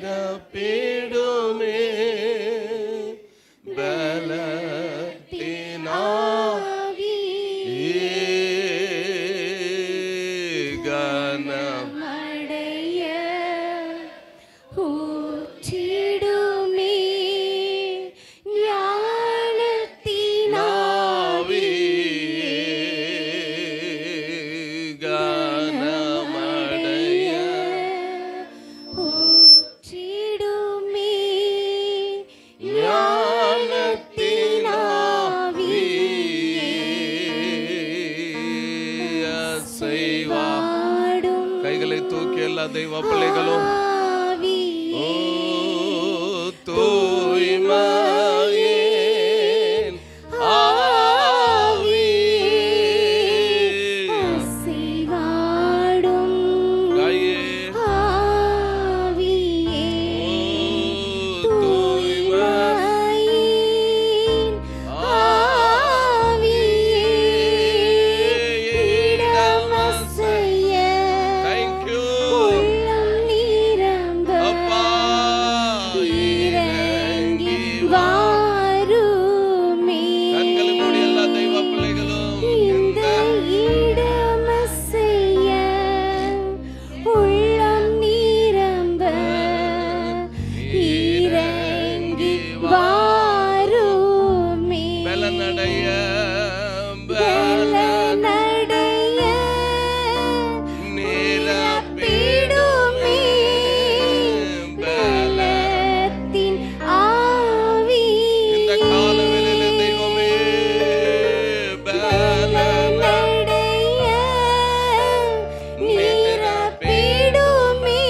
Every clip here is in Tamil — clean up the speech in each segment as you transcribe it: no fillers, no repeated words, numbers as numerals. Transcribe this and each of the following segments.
நிரப்பிடுமே பலத்தினாவி கனமடைய ஊற்றிடுமே ஞானத்தினாவி கனமடைய ஊற்றிடுமே ஞானத்தினாவி அசைவா. கைகளை தூக்கி எல்லா தெய்வ பிள்ளைகளும் ஓ தூய்மையின் ஆவியே அசைவாடும் காயே ஆவியே தூய்மையின் ஆவியே இடமசைய Thank you. உள்ளம் நிரம்ப அப்பா இறங்கி வாருமே கண்களை மூடி எல்லா தெய்வ பிள்ளைகளும் இந்த இடமசைய உள்ளம் நிரம்ப இறங்கி வாருமே பலனடைய பலனடைய நிரப்பிடுமே பலத்தின் ஆவி இந்த காலவேளையில தெய்வமே பலனடைய நிரப்பிடுமே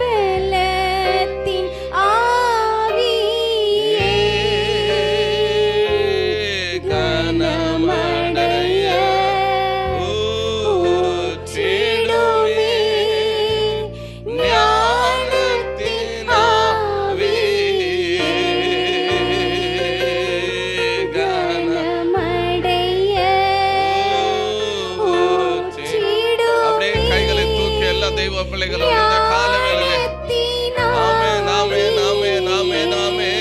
பலத்தின் ஆவியே கனமடைய ஊற்றிடுமே ஞானத்தினாவி கனமடைய அப்படியே கைகளை தூக்கி எல்லா தெய்வ பிள்ளைகளும் இந்த காலவேளையிலே ஆமென் ஆமென் ஆமென் ஆமென் ஆமென்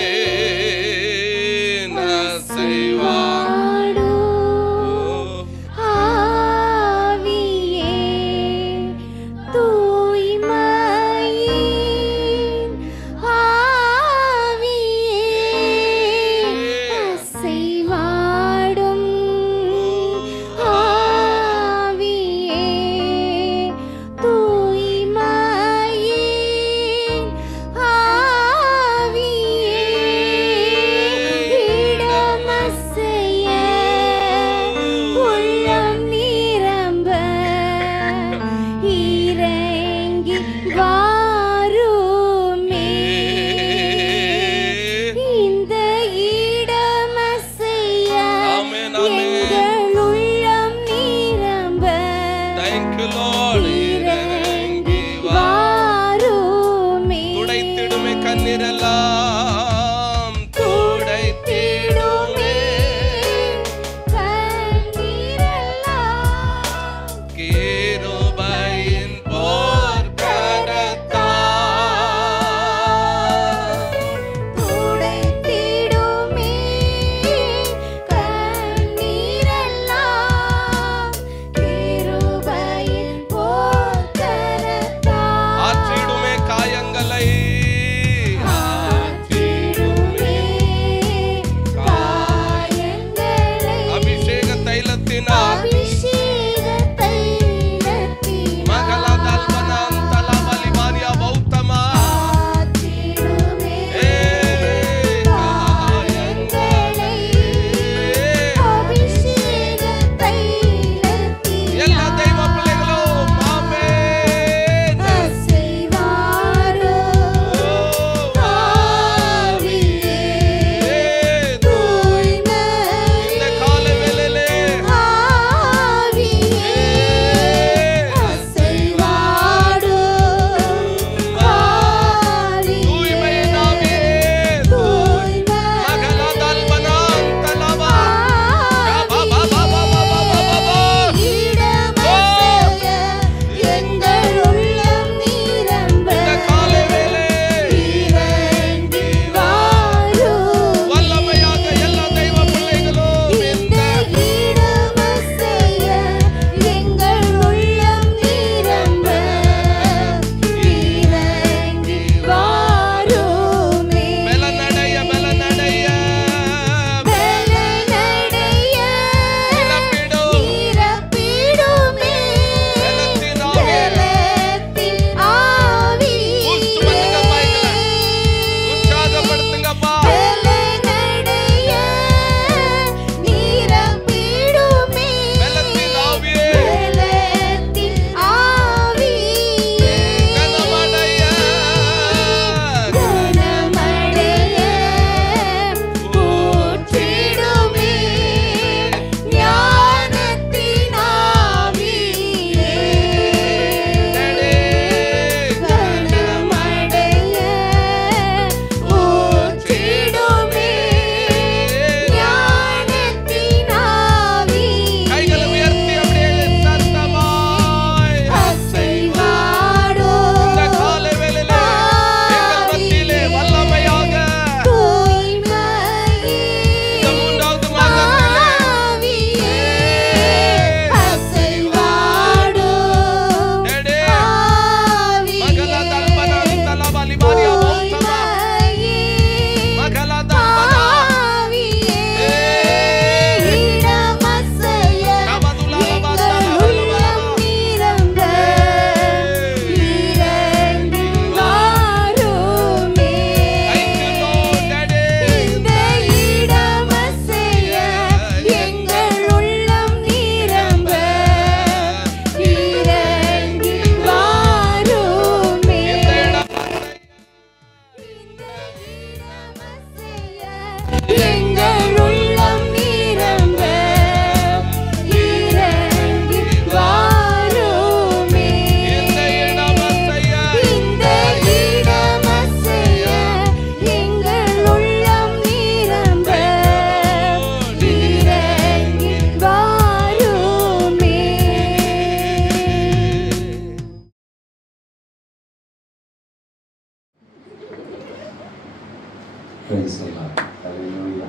அசைவா. ஆவியே தூய்மையின் ஆவியே அசைவாடும் ஆவியே தூய்மையின் ஆவியே பிரைஸ் எல்லாம் அல்லேலூயா.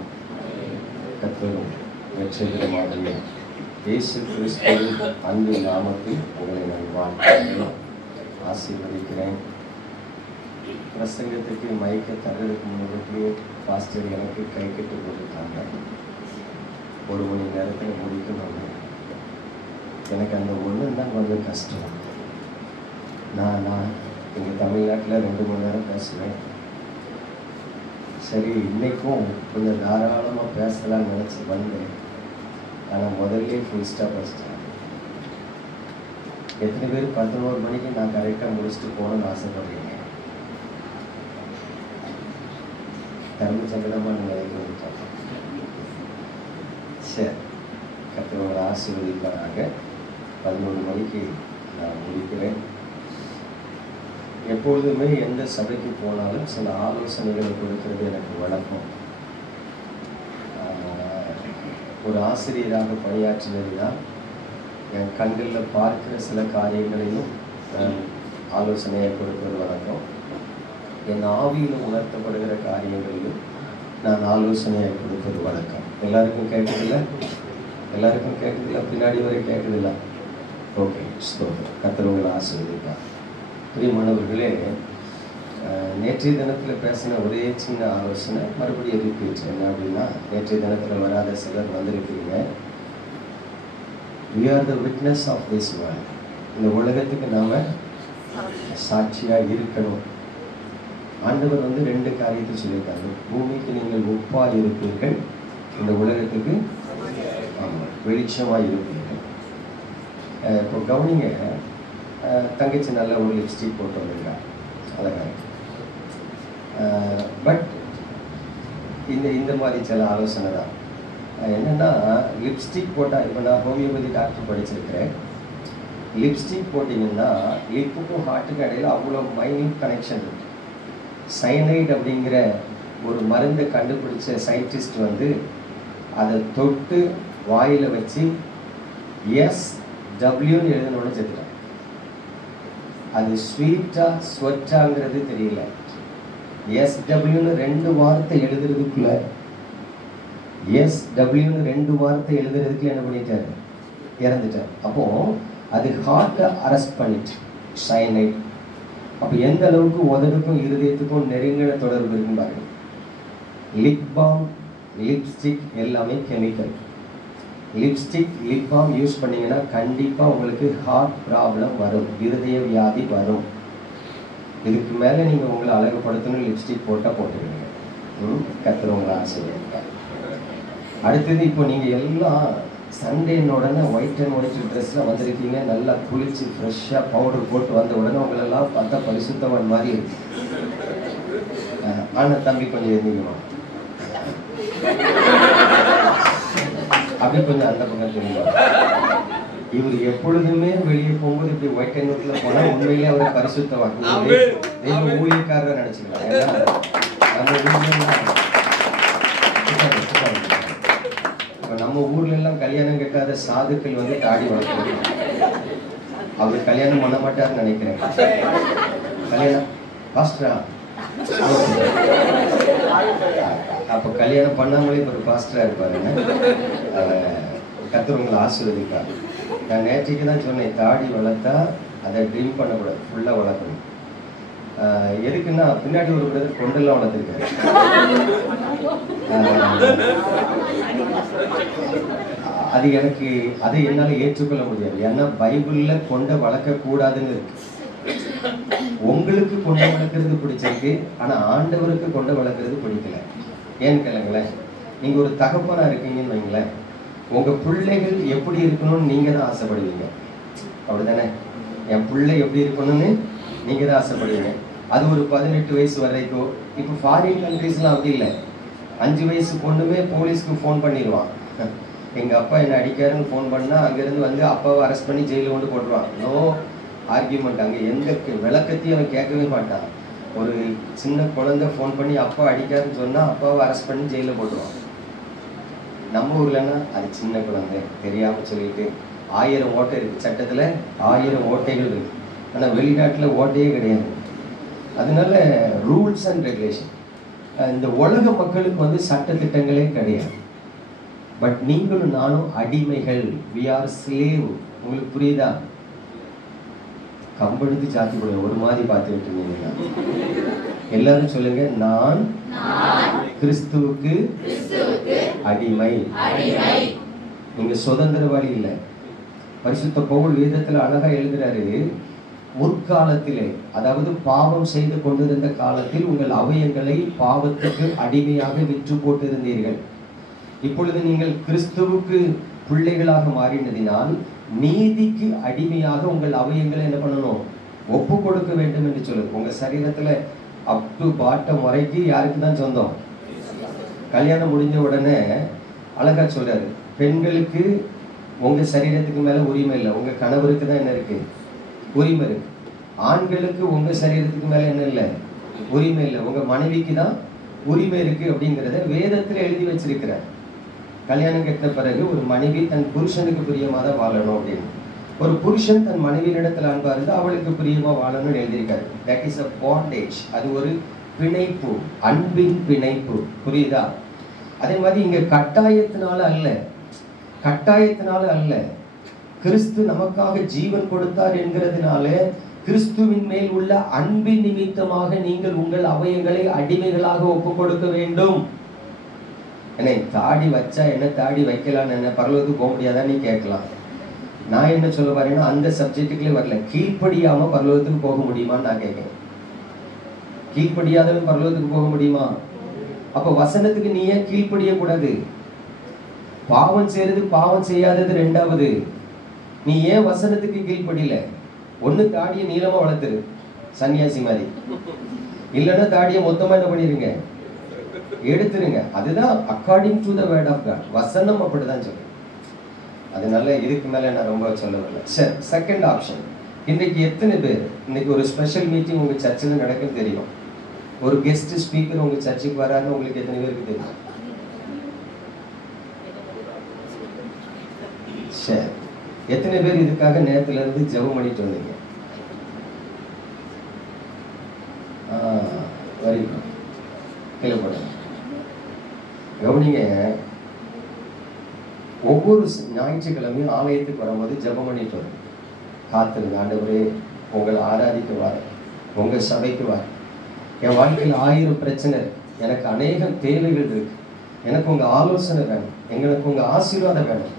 கர்த்தரும் இரட்சகருமாகிய இயேசு கிறிஸ்துவின் அன்பு நாமத்தில் உங்களை நான் வாழ்த்துகிறேன், ஆசீர்வதிக்கிறேன். பிரசங்கத்துக்கு மைக்க தர்றதுக்கு முன்னாடி பாஸ்டர் எனக்கு கை கட்டு போட்டுருக்காங்க. 1 மணி நேரத்தில் முடிக்கணும். எனக்கு அந்த ஒன்று தான் கொஞ்சம் கஷ்டம். நான் எங்கள் தமிழ்நாட்டில் 2 மணி நேரம் பேசுவேன். சரி, இன்றைக்கும் கொஞ்சம் தாராளமாக பேசலாம்னு நினச்சி வந்தேன். ஆனால் முதல்ல ஃபுல் ஸ்டாப் வச்சிட்டேன். எத்தனை பேர் 11 மணிக்கு நான் கரெக்டாக முடிச்சுட்டு போகணும்னு ஆசைப்படுறீங்க? கரும்பு சங்கடமாக நினைக்க. சரி, கர்த்தரோட ஆசீர்வதிப்பாராக. 11 மணிக்கு நான் முடிக்கிறேன். எப்பொழுதுமே எந்த சபைக்கு போனாலும் சில ஆலோசனைகளை கொடுக்கிறது எனக்கு வழக்கம். ஒரு ஆசிரியராக பணியாற்றினதுதான் என் கண்களில் பார்க்கிற சில காரியங்களையும் ஆலோசனையை கொடுப்பது வழக்கம். என் ஆவியில் உணர்த்தப்படுகிற காரியங்களிலும் நான் ஆலோசனையை கொடுப்பது வழக்கம். எல்லாருக்கும் கேட்குதில்ல? எல்லாருக்கும் கேட்குதில்ல? பின்னாடி வரை கேட்குதில்ல? ஓகே, ஸ்தோத்திரம். கர்த்தர் உங்களை ஆசீர்வதிப்பார். பிரியமானவர்களே, நேற்றைய தினத்தில் பேசின ஒரே சின்ன ஆலோசனை மறுபடியும் ரிப்பீட். என்ன அப்படின்னா, நேற்றைய தினத்தில் வராத சிலர் வந்திருக்கிறீங்க. We are the witness of this world. இந்த உலகத்துக்கு நாம் சாட்சியாக இருக்கணும். ஆண்டவர் 2 காரியத்தை சொல்லியிருக்காங்க. பூமிக்கு நீங்கள் உப்பாக இருப்பீர்கள், இந்த உலகத்துக்கு வெளிச்சமாக இருப்பீர்கள். இப்போ கவனிங்க, தங்கச்சி நல்ல ஒரு லிப்ஸ்டிக் போட்டு வந்துருக்கா, அழகாக. பட் இந்த மாதிரி சில ஆலோசனை தான். என்னென்னா, லிப்ஸ்டிக் போட்டால், இப்போ நான் ஹோமியோபதி டாக்டர் படிச்சிருக்கிறேன். லிப்ஸ்டிக் போட்டிங்கன்னா லிப்புக்கும் ஹார்ட்டுக்கும் இடையில் அவ்வளோ மைன்யூட் கனெக்ஷன் இருக்குது. சைனைட் அப்படிங்கிற ஒரு மருந்தை கண்டுபிடிச்ச சயின்டிஸ்ட் அதை தொட்டு வாயில் வச்சு SWன்னு எழுதணும்னு செத்துட்டான். அது ஸ்வீட்டா ஸ்வெட்டாங்கிறது தெரியல. SWன்னு 2 வார்த்தை எழுதுறதுக்குள்ள என்ன பண்ணிட்டாரு? இறந்துட்டார். அப்போ அது ஹார்ட்டை அரெஸ்ட் பண்ணிட்டு சைனைட். அப்போ எந்த அளவுக்கு உதடுக்கும் இருதயத்துக்கும் நெருங்கின தொடர்பு இருக்குன்னு பாருங்க. லிப் பாம், லிப்ஸ்டிக் எல்லாமே chemical. Lipstick, lip balm use பண்ணிங்கன்னா கண்டிப்பாக உங்களுக்கு ஹார்ட் ப்ராப்ளம் வரும், இருதய வியாதி வரும். இதுக்கு மேலே நீங்கள் உங்களை அழகுபடுத்தணும், லிப்ஸ்டிக் போட்டால் போட்டுருவீங்க. கர்த்தர் உங்களை ஆசீர்வதிப்பார். அடுத்தது, இப்போ நீங்கள் எல்லாம் சண்டேன்னு உடனே ஒயிட் அண்ட் ஒயிட் ட்ரெஸ்ஸில் வந்திருக்கீங்க. நல்லா குளிச்சு ஃப்ரெஷ்ஷாக பவுடர் போட்டு வந்த உடனே உங்களெல்லாம் பார்த்தா பரிசுத்தவன் மாதிரி இருக்கு. ஆனால் தம்பி கொஞ்சம் எழுந்திக்குமா, அப்படி கொஞ்சம் அந்த பக்கம் தெரியும். இவர் எப்பொழுதுமே வெளியே போகும்போது இப்படி ஒயிட் அண்ட் ஒயிட்ல போனால் உண்மையிலே அவரை பரிசுத்தவான் தெய்வ ஊழியக்காரரை நினைச்சுக்கலாம். ஏன்னா நம்ம ஊர்ல எல்லாம் கல்யாணம் கட்டாத சாதுக்கள் தாடி வளர்க்கணும். அவர் கல்யாணம் பண்ண மாட்டாருன்னு நினைக்கிறேன். கல்யாணம் பாஸ்டரா? அப்போ கல்யாணம் பண்ணாமலே இப்போ ஒரு பாஸ்டராக இருப்பாருங்க. கர்த்தர் உங்களை ஆசீர்வதிப்பார். நான் நேற்றுக்கு தான் சொன்னேன், தாடி வளர்த்தா அதை ட்ரிம் பண்ணக்கூடாது, ஃபுல்லாக வளர்க்கணும். எதுக்குன்னா, பின்னாடி ஒரு பிரதர் கொண்டெல்லாம் வளர்த்துருக்காரு. அதை என்னால் ஏற்றுக்கொள்ள முடியாது. ஏன்னா பைபிளில் கொண்டை வளர்க்கக்கூடாதுன்னு இருக்கு. உங்களுக்கு கொண்டை வளர்க்கறது பிடிச்சிருக்கு, ஆனால் ஆண்டவருக்கு கொண்டை வளர்க்கறது பிடிக்கல. ஏன்னு கேளுங்களேன், நீங்கள் ஒரு தகப்பனாக இருக்கீங்கன்னு வைங்களேன், உங்கள் பிள்ளைகள் எப்படி இருக்கணும்னு நீங்கள் தான் ஆசைப்படுவீங்க. அப்படிதானே? என் பிள்ளை எப்படி இருக்கணும்னு நீங்கள் தான் ஆசைப்படுவீங்க. அது ஒரு 18 வயசு வரைக்கும். இப்போ ஃபாரின் கண்ட்ரீஸ்லாம் அப்படி இல்லை. 5 வயசு பொண்ணுமே போலீஸ்க்கு ஃபோன் பண்ணிடுவான். எங்கள் அப்பா என்னை அடிக்காருன்னு ஃபோன் பண்ணால் அங்கேருந்து அப்பாவை அரெஸ்ட் பண்ணி ஜெயிலில் கொண்டு போட்டுருவான். No argument. அங்கே எந்த விளக்கத்தையும் அவன் கேட்கவே மாட்டான். ஒரு சின்ன குழந்தை ஃபோன் பண்ணி அப்பா அடிக்காருன்னு சொன்னால் அப்பாவை அரெஸ்ட் பண்ணி ஜெயிலில் போட்டுருவான். நம்ம ஊர்லன்னா அது சின்ன குழந்தை தெரியாமல் சொல்லிட்டு 1000 ஓட்டை இருக்குது. சட்டத்தில் 1000 ஓட்டைகள் இருக்குது. ஆனால் வெளிநாட்டில் ஓட்டையே கிடையாது. அதனால ரூல்ஸ் அண்ட் ரெகுலேஷன். இந்த உலக மக்களுக்கு வந்து சட்ட திட்டங்களே கிடையாது. பட் நீங்களும் நானும் அடிமைகள். we are slave. உங்களுக்கு புரியுதா? கம்பெடுத்து சாத்தி போடுங்க. ஒரு மாதிரி பார்த்துக்கிட்டு இருந்தீங்கன்னா எல்லாரும் சொல்லுங்க, நான் கிறிஸ்துவுக்கு அடிமை. நீங்க சுதந்திரவாளி இல்லை. பரிசுத்த பவுல் வேதத்துல அழகா எழுதுறாரு, முற்காலத்திலே, அதாவது பாவம் செய்து கொண்டிருந்த காலத்தில் உங்கள் அவயங்களை பாவத்துக்கு அடிமையாக விற்று போட்டிருந்தீர்கள். இப்பொழுது நீங்கள் கிறிஸ்துவுக்கு பிள்ளைகளாக மாறினதினால் நீதிக்கு அடிமையாக உங்கள் அவயங்களை என்ன பண்ணணும்? ஒப்பு கொடுக்க வேண்டும் என்று சொல்லுது. உங்க சரீரத்துல அப் டு பாட்டம் வரைக்கும் யாருக்கு தான் சொந்தம்? கல்யாணம் முடிஞ்ச உடனே அழகா சொல்றாரு, பெண்களுக்கு உங்க சரீரத்துக்கு மேல உரிமை இல்லை, உங்க கணவருக்கு தான் என்ன இருக்கு? உரிமை இருக்கு. ஆண்களுக்கு உங்க சரீரத்துக்கு மேல என்ன இல்லை? உரிமை இல்லை, உங்க மனைவிக்கு தான் உரிமை இருக்கு அப்படிங்கிறத வேதத்துல எழுதி வச்சிருக்கிறார். கல்யாணம் கட்டின பிறகு ஒரு மனைவி தன் புருஷனுக்கு பிரியமா தான் வாழணும் அப்படின்னு, ஒரு புருஷன் தன் மனைவியிடத்துல அன்பா இருந்து அவளுக்கு பிரியமா வாழணும்னு எழுதியிருக்காரு. That is a bondage. அது ஒரு பிணைப்பு, அன்பின் பிணைப்பு. புரியுதா? அதே மாதிரி இங்க கட்டாயத்தினால அல்ல, கட்டாயத்தினால அல்ல, கிறிஸ்து நமக்காக ஜீவன் கொடுத்தார் என்கிறதுனால, கிறிஸ்துவின் மேல் உள்ள அன்பின் நிமித்தமாக நீங்கள் உங்கள் அவயங்களை அடிமைகளாக ஒப்பு கொடுக்க வேண்டும். என்ன தாடி வச்சா என்ன, தாடி வைக்கலான்னு என்ன, பரலோகத்துக்கு போக முடியாதான் நீ கேட்கலாம். நான் என்ன சொல்ல வரேன்னா அந்த சப்ஜெக்டுக்குள்ளே வரல. கீழ்ப்படியாம பரலோகத்துக்கு போக முடியுமான்னு நான் கேட்கிறேன். கீழ்ப்படியாதவன் பரலோகத்துக்கு போக முடியுமா? அப்ப வசனத்துக்கு நீ ஏன் கீழ்ப்படிய கூடாது? பாவம் செய்யறது பாவம் செய்யாதது ரெண்டாவது. நீ ஏன் வசனத்துக்கு கீழ்ப்படியல? ஒண்ணு தாடியை நீளமா வளர்த்துரு, சன்னியாசி மாதிரி. இல்லைன்னா தாடியை மொத்தமா என்ன பண்ணிருங்க, எடுத்துருங்க. அதுதான் according to the word of God. வசனம் அப்படிதான் சொல்லு. அதனால இதுக்கு மேல நான் ரொம்ப சொல்ல வரல. சரி, செகண்ட் ஆப்ஷன். இன்னைக்கு எத்தனை பேர், இன்னைக்கு ஒரு ஸ்பெஷல் மீட்டிங் உங்க சர்ச்சில் நடக்கும் தெரியும், ஒரு கெஸ்ட் ஸ்பீக்கர் உங்க சர்ச்சுக்கு வராருன்னு உங்களுக்கு எத்தனை பேருக்கு தெரியும்? சரி, எத்தனை பேர் இதுக்காக நேரத்துல இருந்து ஜெபம் பண்ணிட்டு வந்தீங்க? வரைக்கும் கீழே போடுங்க. கவனிங்க, ஒவ்வொரு ஞாயிற்றுக்கிழமையும் ஆலயத்துக்கு வரும்போது ஜெபம் பண்ணிட்டு வரும். காத்திருங்க, ஆண்டவரே உங்களை ஆராதிக்க வார, உங்க சபைக்கு வார. என் வாழ்க்கையில் 1000 பிரச்சனை, எனக்கு அநேகம் தேவைகள் இருக்கு, எனக்கு உங்க ஆலோசனை வேணும், எங்களுக்கு உங்க ஆசீர்வாதம் வேணும்.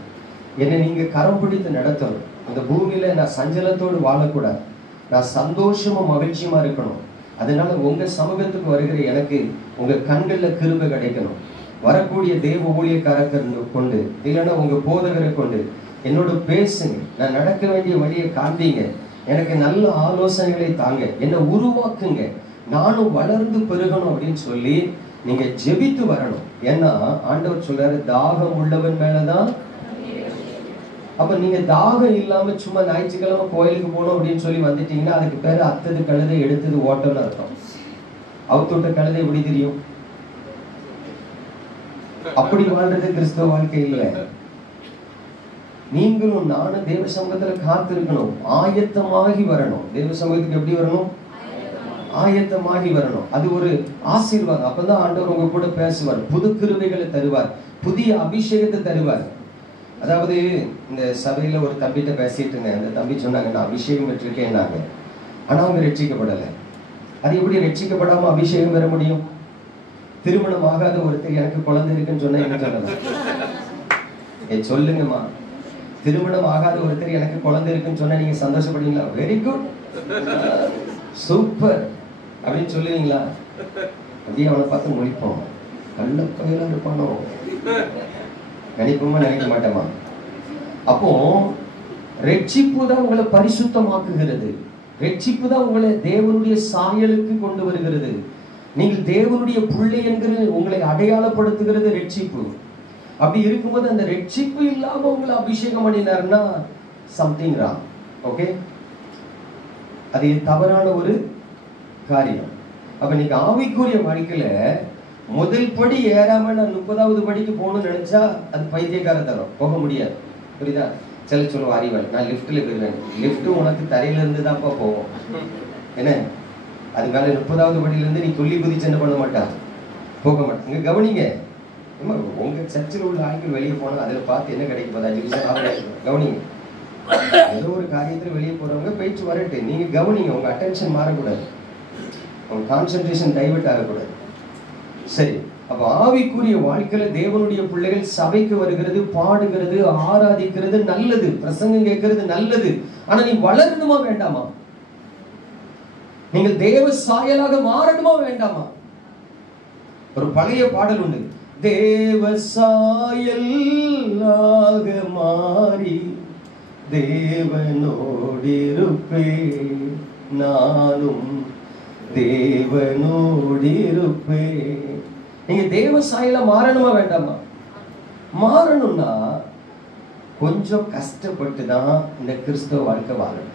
என்னை நீங்க கரம் பிடித்து நடத்தணும். இந்த பூமியில நான் சஞ்சலத்தோடு வாழக்கூடாது, நான் சந்தோஷமும் மகிழ்ச்சியுமா இருக்கணும். அதனால உங்க சமூகத்துக்கு வருகிற எனக்கு உங்க கண்கள்ல கிருபை கிடைக்கணும். வரக்கூடிய தேவ ஊழியக்காரரை கொண்டு, இல்லைன்னா உங்க போதகரை கொண்டு என்னோட பேசுங்க, நான் நடக்க வேண்டிய வழியை காண்பீங்க, எனக்கு நல்ல ஆலோசனைகளை தாங்க, என்னை உருவாக்குங்க, நானும் வளர்ந்து பெருகணும் அப்படின்னு சொல்லி நீங்க ஜெபித்து வரணும். ஏன்னா ஆண்டவர் சொல்றாரு, தாகம் உள்ளவன் மேலதான். அப்ப நீங்க தாகம் இல்லாம சும்மா ஞாயிற்றுக்கிழமை கோயிலுக்கு போகணும் அப்படின்னு சொல்லி வந்துட்டீங்கன்னா அதுக்கு பேரு அத்தது கழுதை எடுத்தது ஓட்டம்னு அர்த்தம். அவுத்துட்ட கழுதை எப்படி தெரியும்? அப்படி வாழ்றது கிறிஸ்தவ வாழ்க்கை இல்லை. நீங்களும் நானும் தேவ சமூகத்துல காத்திருக்கணும், ஆயத்தமாகி வரணும். தேவ சமூகத்துக்கு எப்படி வரணும்? ஆயத்தமாகி வரணும். அது ஒரு ஆசீர்வாதம். அப்பதான் ஆண்டவர் உங்க கூட பேசுவார், புது கிருபைகளை தருவார், புதிய அபிஷேகத்தை தருவார். அதாவது இந்த சபையில ஒரு தம்பிகிட்ட பேசிட்டு இருந்தேன். அந்த தம்பி சொன்னாங்க, நான் அபிஷேகம் பெற்றிருக்கேன்னாங்க. ஆனா அவங்க ரட்சிக்கப்படலை. அது எப்படி ரட்சிக்கப்படாம அபிஷேகம் பெற முடியும்? திருமணம் ஆகாத ஒருத்தர் எனக்கு குழந்தை இருக்குன்னு சொன்னா என்ன சொல்லலாம்? சொல்லுங்கம்மா, திருமணம் ஆகாத ஒருத்தர் எனக்கு குழந்தை இருக்குன்னு சொன்னா நீங்க சந்தோஷப்படுவீங்களா? வெரி குட், சூப்பர் அப்படின்னு சொல்லுவீங்களா? அப்படியே அவனை பார்த்து முழிப்போம், நல்ல பையனா இருப்பானோ நினைப்போமா, நினைக்க மாட்டோமா? அப்போ ரட்சிப்பு தான் உங்களை பரிசுத்தமாக்குகிறது. ரட்சிப்பு தான் உங்களை தேவனுடைய சாயலுக்கு கொண்டு வருகிறது. நீங்கள் தேவனுடைய பிள்ளை என்கிற உங்களை அடையாளப்படுத்துகிறது ரட்சிப்பு. அப்படி இருக்கும்போது அந்த ரட்சிப்பு இல்லாம உங்களை அபிஷேகம் பண்ணினாருன்னா சம்திங் ராங். ஓகே, அது தவறான ஒரு காரியம். அப்ப நீங்க ஆவிக்குரிய வாழ்க்கையில முதல் படி ஏறாம நான் 30வது படிக்கு போகணும்னு நினைச்சா அது பைத்தியக்கார தரம், போக முடியாது. புரியுதா? சில சொல்லுவா, அறிவாள், நான் லிப்ட்ல போயிருவேன். லிப்ட் உனக்கு தரையில இருந்து தான்ப்பா போவோம். என்ன, அது மேல 30வது படியில இருந்து நீ துள்ளி குதிச்சு என்ன பண்ண மாட்டா, போக மாட்டாங்க. கவனிங்க, உங்க சர்ச்சில் உள்ள ஆட்கள் வெளியே போனா அதுல பார்த்து என்ன கிடைக்கும்? 5 நிமிஷம் கவனிங்க. ஏதோ ஒரு காரியத்துல வெளியே போறவங்க போயிட்டு வரட்டு, நீங்க கவனிங்க. உங்க அட்டென்ஷன் மாறக்கூடாது, உங்க கான்சென்ட்ரேஷன் டைவர்ட் ஆகக்கூடாது. சரி, அப்ப ஆவிக்குரிய வாழ்க்கையில தேவனுடைய பிள்ளைகள் சபைக்கு வருகிறது, பாடுகிறது, ஆராதிக்கிறது நல்லது, பிரசங்கம் கேட்கிறது நல்லது. ஆனா நீ வளரணுமா வேண்டாமா? நீங்கள் தேவ சாயலாக மாறணுமா வேண்டாமா? ஒரு பழைய பாடல் உண்டு, தேவ சாயலாக மாறி தேவனோடிருப்பே, நானும் தேவனோடிருப்பே. நீங்க தேவ சாயலா மாறணுமா வேண்டாமா? மாறணும்னா கொஞ்சம் கஷ்டப்பட்டு தான் இந்த கிறிஸ்தவ வாழ்க்கை வாழணும்.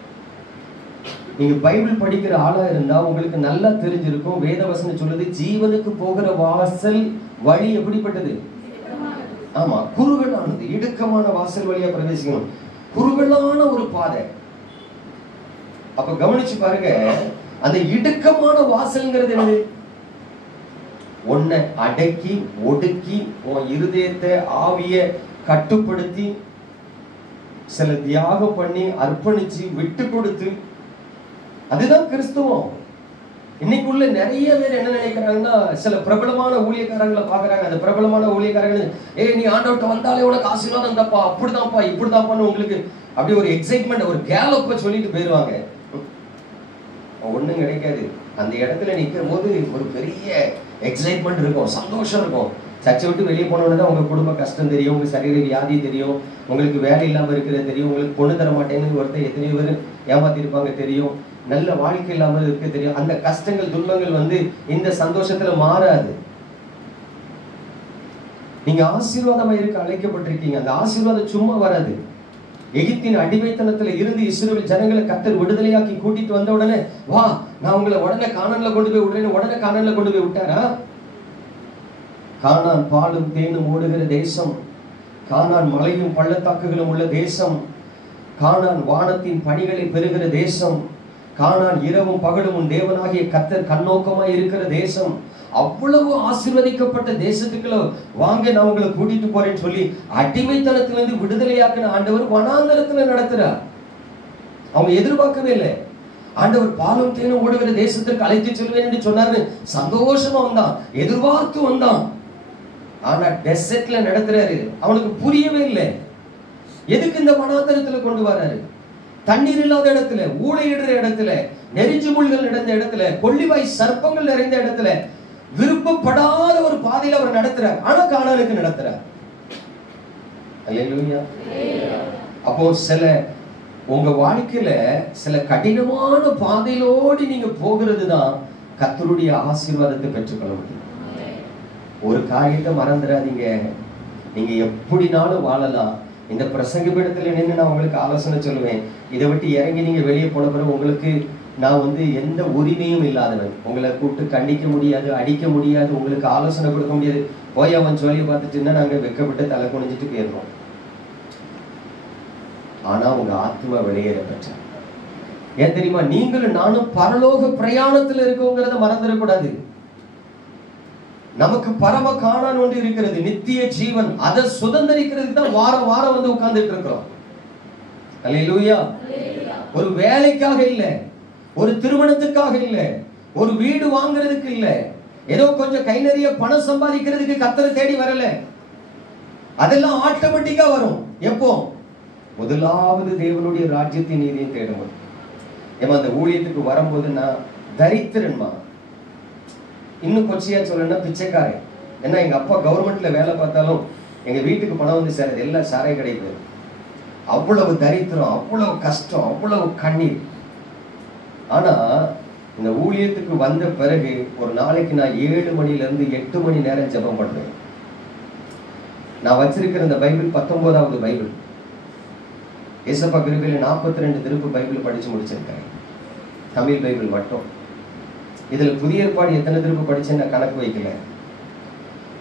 நீங்க பைபிள் படிக்கிற ஆளா இருந்தா உங்களுக்கு நல்லா தெரிஞ்சிருக்கும். வேதவசனம் சொல்லுது, ஜீவனுக்கு போகிற வாசல் வழி எப்படிப்பட்டது? ஆமா, குறுகலானது. இடுக்கமான வாசல் வழியா பிரவேசிக்கணும், குறுகலான ஒரு பாதை. அப்ப கவனிச்சு பாருங்க, அந்த இடுக்கமான வாசல்ங்கிறது என்னது? உன்னை அடக்கி ஒடுக்கி உன் இருதயத்தை ஆவிய கட்டுப்படுத்தி சில தியாகம் பண்ணி அர்ப்பணிச்சு விட்டு கொடுத்து, அதுதான் கிறிஸ்துவம். இன்னைக்குள்ள நிறைய பேர் என்ன நினைக்கிறாங்கன்னா, சில பிரபலமான ஊழியக்காரங்களை பாக்குறாங்க. அந்த பிரபலமான ஊழியக்காரங்க, நீ ஆண்டவர்கிட்ட வந்தாலே உனக்கு ஆசீர்வாதம் தப்பா, அப்படிதான்ப்பா இப்படிதான்ப்பான்னு உங்களுக்கு அப்படி ஒரு எக்ஸைட்மெண்ட், ஒரு கேலப்ப சொல்லிட்டு போயிருவாங்க. ஒண்ணும் கிடைக்காது. அந்த இடத்துல நிற்கும் போது ஒரு பெரிய எக்ஸைட்மெண்ட் இருக்கும், சந்தோஷம் இருக்கும். சர்ச்சை விட்டு வெளியே போனோன்னு உங்க குடும்ப கஷ்டம் தெரியும், உங்க சரீர வியாதி தெரியும், உங்களுக்கு வேலை இல்லாம இருக்கிறது தெரியும், உங்களுக்கு பொண்ணு தர மாட்டேன்னு ஒருத்தர் எத்தனையோ பேர் ஏமாத்திருப்பாங்க தெரியும், நல்ல வாழ்க்கை இல்லாமல் இருக்க தெரியும். அந்த கஷ்டங்கள் துன்பங்கள் வந்து இந்த சந்தோஷத்துல மாறாது. நீங்க ஆசீர்வாதமா இருக்க அழைக்கப்பட்டிருக்கீங்க. அந்த ஆசீர்வாதம் சும்மா வராது. எகிப்தின் அடிமைத்தனத்துல இருந்து இஸ்ரவேல் ஜனங்களை கர்த்தர் விடுதலையாக்கி கூட்டிட்டு வந்த உடனே, வா நான் உங்களை உடனே கானான்ல கொண்டு போய் விடுறேன்னு உடனே கானான்ல கொண்டு போய் விட்டாரா? கானான் பாலும் தேனும் ஓடுகிற தேசம், கானான் மலையும் பள்ளத்தாக்குகளும் உள்ள தேசம், கானான் வானத்தின் பணிகளை பெறுகிற தேசம், கானான் இரவும் பகலும் உன் தேவனாகிய கர்த்தர் கண்ணோக்கமாய் இருக்கிற தேசம். அவ்வளவு ஆசீர்வதிக்கப்பட்ட தேசத்துக்குள்ள வாங்க நான் உங்களை கூட்டிட்டு போறேன்னு சொல்லி அடிமைத்தனத்திலிருந்து விடுதலையாக்கின ஆண்டவர் வனாந்தரத்துல நடத்துறார். அவங்க எதிர்பார்க்கவே இல்லை. ஆண்டவர் பாலும் தேனும் ஓடுகிற தேசத்திற்கு அழைத்து செல்வேன் என்று சொன்னார்னு சந்தோஷமா வந்தான், எதிர்பார்த்து வந்தான். ஆனா டெசர்ட்ல நடத்துறாரு. அவனுக்கு புரியவே இல்லை, எதுக்கு இந்த வனாந்தரத்துல கொண்டு வர்றாரு? தண்ணீர் இல்லாத இடத்துல, ஊழையிடுற இடத்துல, நெறிஞ்சு முள்கள் நிறைந்த இடத்துல, கொள்ளிவாய் சர்ப்பங்கள் நிறைந்த இடத்துல, விருப்பப்படாத ஒரு பாதையில அவர் நடத்துறார். ஆனா கானானுக்கு நடத்துறார். அல்லேலூயா. அப்போ சில உங்க வாழ்க்கையில சில கடினமான பாதையிலோடு நீங்க போகிறது தான் கர்த்தருடைய ஆசீர்வாதத்தை பெற்றுக்கொள்ள முடியும். ஒரு காரியத்தை மறந்துடாதீங்க, நீங்க எப்படினாலும் வாழலாம். இந்த பிரசங்க பீடத்துல நின்று நான் உங்களுக்கு ஆலோசனை சொல்லுவேன். இதை விட்டு இறங்கி நீங்க வெளியே போன பிறகு உங்களுக்கு நான் வந்து எந்த உரிமையும் இல்லாதவன். உங்களை கூப்பிட்டு கண்டிக்க முடியாது, அடிக்க முடியாது, உங்களுக்கு ஆலோசனை கொடுக்க முடியாது. போய் அவன் சொல்லியை பார்த்துட்டுன்னா நாங்க வெக்கப்பட்டு தலை குனிஞ்சிட்டு போயிடுறோம். ஆனா உங்க ஆத்மா வெளியேற பெற்ற ஏன் தெரியுமா? நீங்களும் நானும் பரலோக பிரயாணத்துல இருக்கோங்கிறத மறந்துடக்கூடாது. நமக்கு பரம காணான் ஒன்று இருக்கிறது, நித்திய ஜீவன். அதை சுதந்திரிக்கிறதுக்கு தான் வாரம் வாரம் வந்து உட்கார்ந்துட்டு இருக்கிறோம். அல்லேலூயா. ஒரு வேலைக்காக இல்ல, ஒரு திருமணத்துக்காக இல்ல, ஒரு வீடு வாங்குறதுக்கு இல்ல, ஏதோ கொஞ்சம் கை நிறைய பணம் சம்பாதிக்கிறதுக்கு கர்த்தரை தேடி வரல. அதெல்லாம் ஆட்டோமேட்டிக்கா வரும். எப்போ? முதலாவது தேவனுடைய ராஜ்யத்தின் நீதியை தேடும்போது. ஏமா அந்த ஊழியத்துக்கு வரும்போது நான் தரித்திரன்மா, இன்னும் கொச்சியா சொல்லணும்னா பிச்சைக்காரன். ஏன்னா எங்க அப்பா கவர்மெண்ட்ல வேலை பார்த்தாலும் எங்க வீட்டுக்கு பணம் வந்து சேரது எல்லாம் சாரை கிடைக்குது. அவ்வளவு தரித்திரம், அவ்வளவு கஷ்டம், அவ்வளவு கண்ணீர். ஆனா இந்த ஊழியத்துக்கு வந்த பிறகு ஒரு நாளைக்கு நான் 7 மணில இருந்து 8 மணி நேரம் ஜெபம் பண்றேன். நான் வச்சிருக்கிற இந்த பைபிள் 19வது பைபிள். ஏசப்பா கிருபையில 42 திருப்பு பைபிள் படிச்சு முடிச்சிருக்கேன், தமிழ் பைபிள் மட்டும். இதுல புதிய ஏற்பாடு எத்தனை திருப்பு படிச்சேன்னு நான் கணக்கு வைக்கல.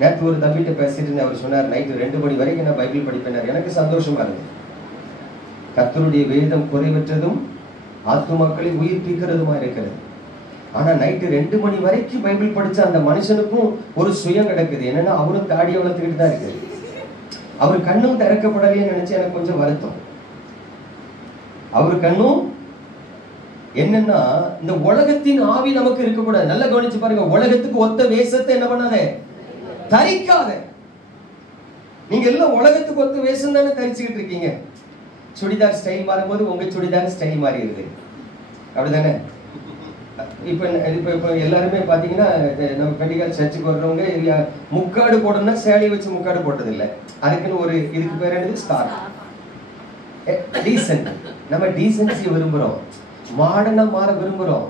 நேற்று ஒரு தம்பிட்ட பேசிட்டு இருந்தேன். அவர் சொன்னார், நைட்டு 2 மணி வரைக்கும் நான் பைபிள் படிப்பேன். எனக்கு சந்தோஷமா இருந்தது. கர்த்தருடைய வேதம் குறைவற்றதும் ஆத்துமாக்களை உயிர்ப்பிக்கிறதுமா இருக்கிறது. ஆனா நைட்டு 2 மணி வரைக்கும் பைபிள் படிச்ச அந்த மனுஷனுக்கும் ஒரு சுயம் கிடக்குது. என்னன்னா அவரும் தாடியை வளர்த்துக்கிட்டு தான் இருக்கு. அவர் கண்ணும் திறக்கப்படலையே நினைச்சு எனக்கு கொஞ்சம் வருத்தம். அவர் கண்ணும் என்னன்னா இந்த உலகத்தின் ஆவி நமக்கு இருக்கக்கூடாது. நல்லா கவனிச்சு பாருங்க. உலகத்துக்கு ஒத்த வேஷத்தை என்ன பண்ணாத, தரிக்காத. நீங்க எல்லாம் உலகத்துக்கு ஒத்த வேஷம் தானே தரிச்சுக்கிட்டு இருக்கீங்க. சுடிதார் ஸ்டைல் மாறும்போது உங்க சுடிதார் ஸ்டைல் மாறிடுது, அப்படிதானே? இப்ப எல்லாருமே பாத்தீங்கன்னா நம்ம பெண்டிகால் சர்ச்சுக்கு வர்றவங்க முக்காடு போடணும்னா சேலையை வச்சு முக்காடு போட்டது இல்லை. அதுக்குன்னு ஒரு இதுக்கு பேர் என்னது, ஸ்கார். டீசன்ட். நம்ம டீசன்சி விரும்புறோம், மாடர்னா மாற விரும்புறோம்.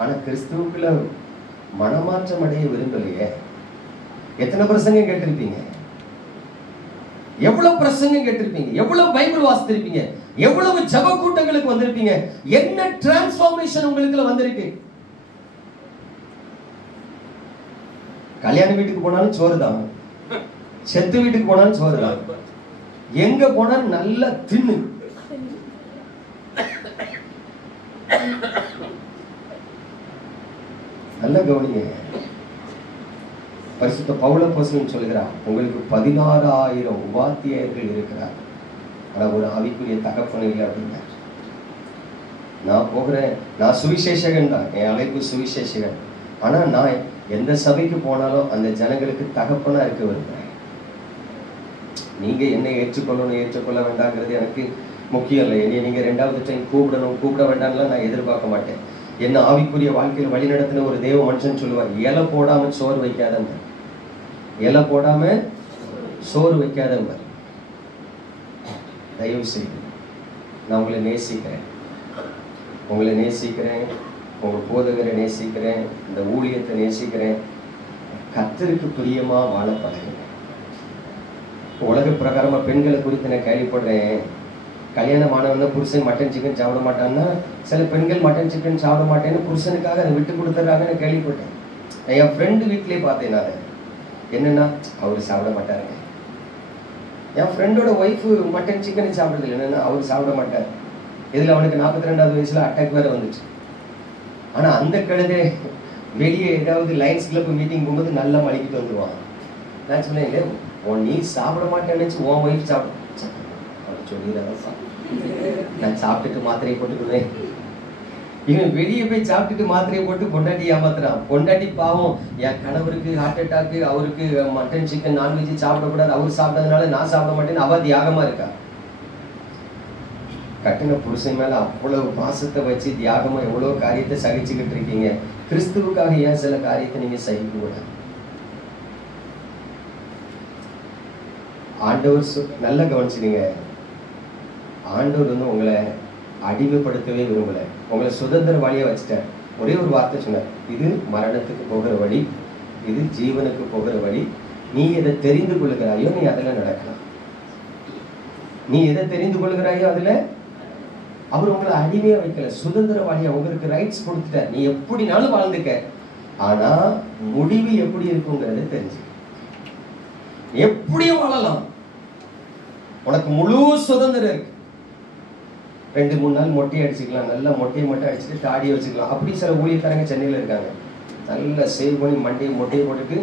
ஆனா கிறிஸ்துவுக்குள்ள மனமாற்றம் அடைய விரும்பலையே. எத்தனை பிரசங்கம் கேட்டிருப்பீங்க, எவ்வளவு பிரசங்கம் கேட்டிருப்பீங்க, எவ்வளவு பைபிள் வாசித்திருப்பீங்க, எவ்வளவு ஜெப கூட்டங்களுக்கு வந்திருப்பீங்க. என்ன டிரான்ஸ்ஃபார்மேஷன் உங்களுக்குள்ள வந்திருக்கு? கல்யாண வீட்டுக்கு போனாலும் சோறு தான், செத்து வீட்டுக்கு போனாலும் சோறு தான், எங்க போனாலும் நல்லா தின்னு. நல்ல கவனிங்க. பரிசுத்த பவுல அப்போஸ்தலன் சொல்கிறார், உங்களுக்கு 16,000 உபாத்தியாயர்கள் இருக்கிறார், ஆனா ஒரு ஆவிக்குரிய தகப்பன் இல்லை அப்படின்னா. நான் போகிறேன், நான் சுவிசேஷகன் தான், என் அழைப்பு சுவிசேஷகன். ஆனா நான் எந்த சபைக்கு போனாலும் அந்த ஜனங்களுக்கு தகப்பனா இருக்க விரும்புறேன். நீங்க என்னை ஏற்றுக்கொள்ளணும் ஏற்றுக்கொள்ள வேண்டாங்கிறது எனக்கு முக்கியம் இல்லை. என்னை நீங்க 2வது டைம் கூப்பிடணும் கூப்பிட வேண்டாம்லாம் நான் எதிர்பார்க்க மாட்டேன். என்ன ஆவிக்குரிய வாழ்க்கையில் வழி நடத்தின ஒரு தேவ மனுஷன் சொல்லுவார், இலை போடாம சோறு வைக்காதங்க, இலை போடாம சோறு வைக்காதங்க. தயவு செய்து நான் உங்களை நேசிக்கிறேன், உங்களை நேசிக்கிறேன், உங்க போதகரை நேசிக்கிறேன், இந்த ஊழியத்தை நேசிக்கிறேன். கர்த்தருக்கு பிரியமா வாழ பழகுங்க. உலக பிரகாரமா பெண்களை குறித்து நான் கேள்விப்படுறேன். கல்யாணமானவங்க புருஷன் மட்டன் சிக்கன் சாப்பிட மாட்டான்னா, சில பெண்கள் மட்டன் சிக்கன் சாப்பிட மாட்டேன்னு புருஷனுக்காக அதை விட்டு கொடுத்துட்றாங்கன்னு கேள்விப்பட்டேன். நான் என் ஃப்ரெண்டு வீட்டிலே பார்த்தேன். நான் என்னன்னா அவர் சாப்பிட மாட்டாருங்க. என் ஃப்ரெண்டோட ஒய்ஃபு மட்டன் சிக்கனை சாப்பிட்றது என்னன்னா அவர் சாப்பிட மாட்டார். இதில் அவனுக்கு 42வது வயசுல அட்டாக் வேற வந்துச்சு. ஆனா அந்த கழுதை வெளியே ஏதாவது லைன்ஸ் கிளப் மீட்டிங் போகும்போது நல்லா மலிக்கிட்டு வந்துடுவான். நான் சொன்னேன், இல்லை நீ சாப்பிட மாட்டேன்னு நினச்சி உன் ஒய்ஃப் சாப்பிட சொல்லிடுறேன். நான் சாப்பிட்டுட்டு மாத்திரையை போட்டுக்குவேன். இவன் வெளியே போய் சாப்பிட்டுட்டு மாத்திரையை போட்டு பொண்டாட்டி ஏமாத்துறான். பொண்டாட்டி பாவம், என் கணவருக்கு ஹார்ட் அட்டாக்கு, அவருக்கு மட்டன் சிக்கன் நான்வெஜ் சாப்பிடக்கூடாது, அவர் சாப்பிட்டதுனால நான் சாப்பிட மாட்டேன்னு அவ தியாகமா இருக்கா. கட்டின புருஷன் மேல அவ்வளவு பாசத்தை வச்சு தியாகமா எவ்வளவு காரியத்தை சகிச்சுக்கிட்டு இருக்கீங்க. கிறிஸ்துவுக்காக ஏன் சில காரியத்தை நீங்க சகிக்க கூடாது? ஆண்டவர் நல்லா கவனிச்சுடுங்க. ஆண்டவர் வந்து உங்களை அடிமைப்படுத்தவே விரும்பல, உங்களை சுதந்திரவாளியா வச்சுட்டார். ஒரே ஒரு வார்த்தை சொன்னார், இது மரணத்துக்கு போகிற வழி, இது ஜீவனுக்கு போகிற வழி. நீ எதை தெரிந்து கொள்ளுகிறாயோ நீ அதுல நடக்கலாம். நீ எதை தெரிந்து கொள்ளுகிறாயோ அதுல. அவர் உங்களை அடிமையா வைக்கல, சுதந்திரவாளியா உங்களுக்கு ரைட்ஸ் கொடுத்துட்டார். நீ எப்படினாலும் வாழ்ந்துக்க, ஆனா முடிவு எப்படி இருக்குங்கிறத தெரிஞ்சு எப்படியும் வாழலாம். உனக்கு முழு சுதந்திரம் இருக்கு. 2-3 நாள் மொட்டையை அடிச்சுக்கலாம், நல்லா மொட்டையை மட்டும் அடிச்சுட்டு தாடியை வச்சுக்கலாம். அப்படி சில ஊழியக்காரங்க சென்னையில் இருக்காங்க, நல்லா சேவ் பண்ணி மொட்டையை போட்டுட்டு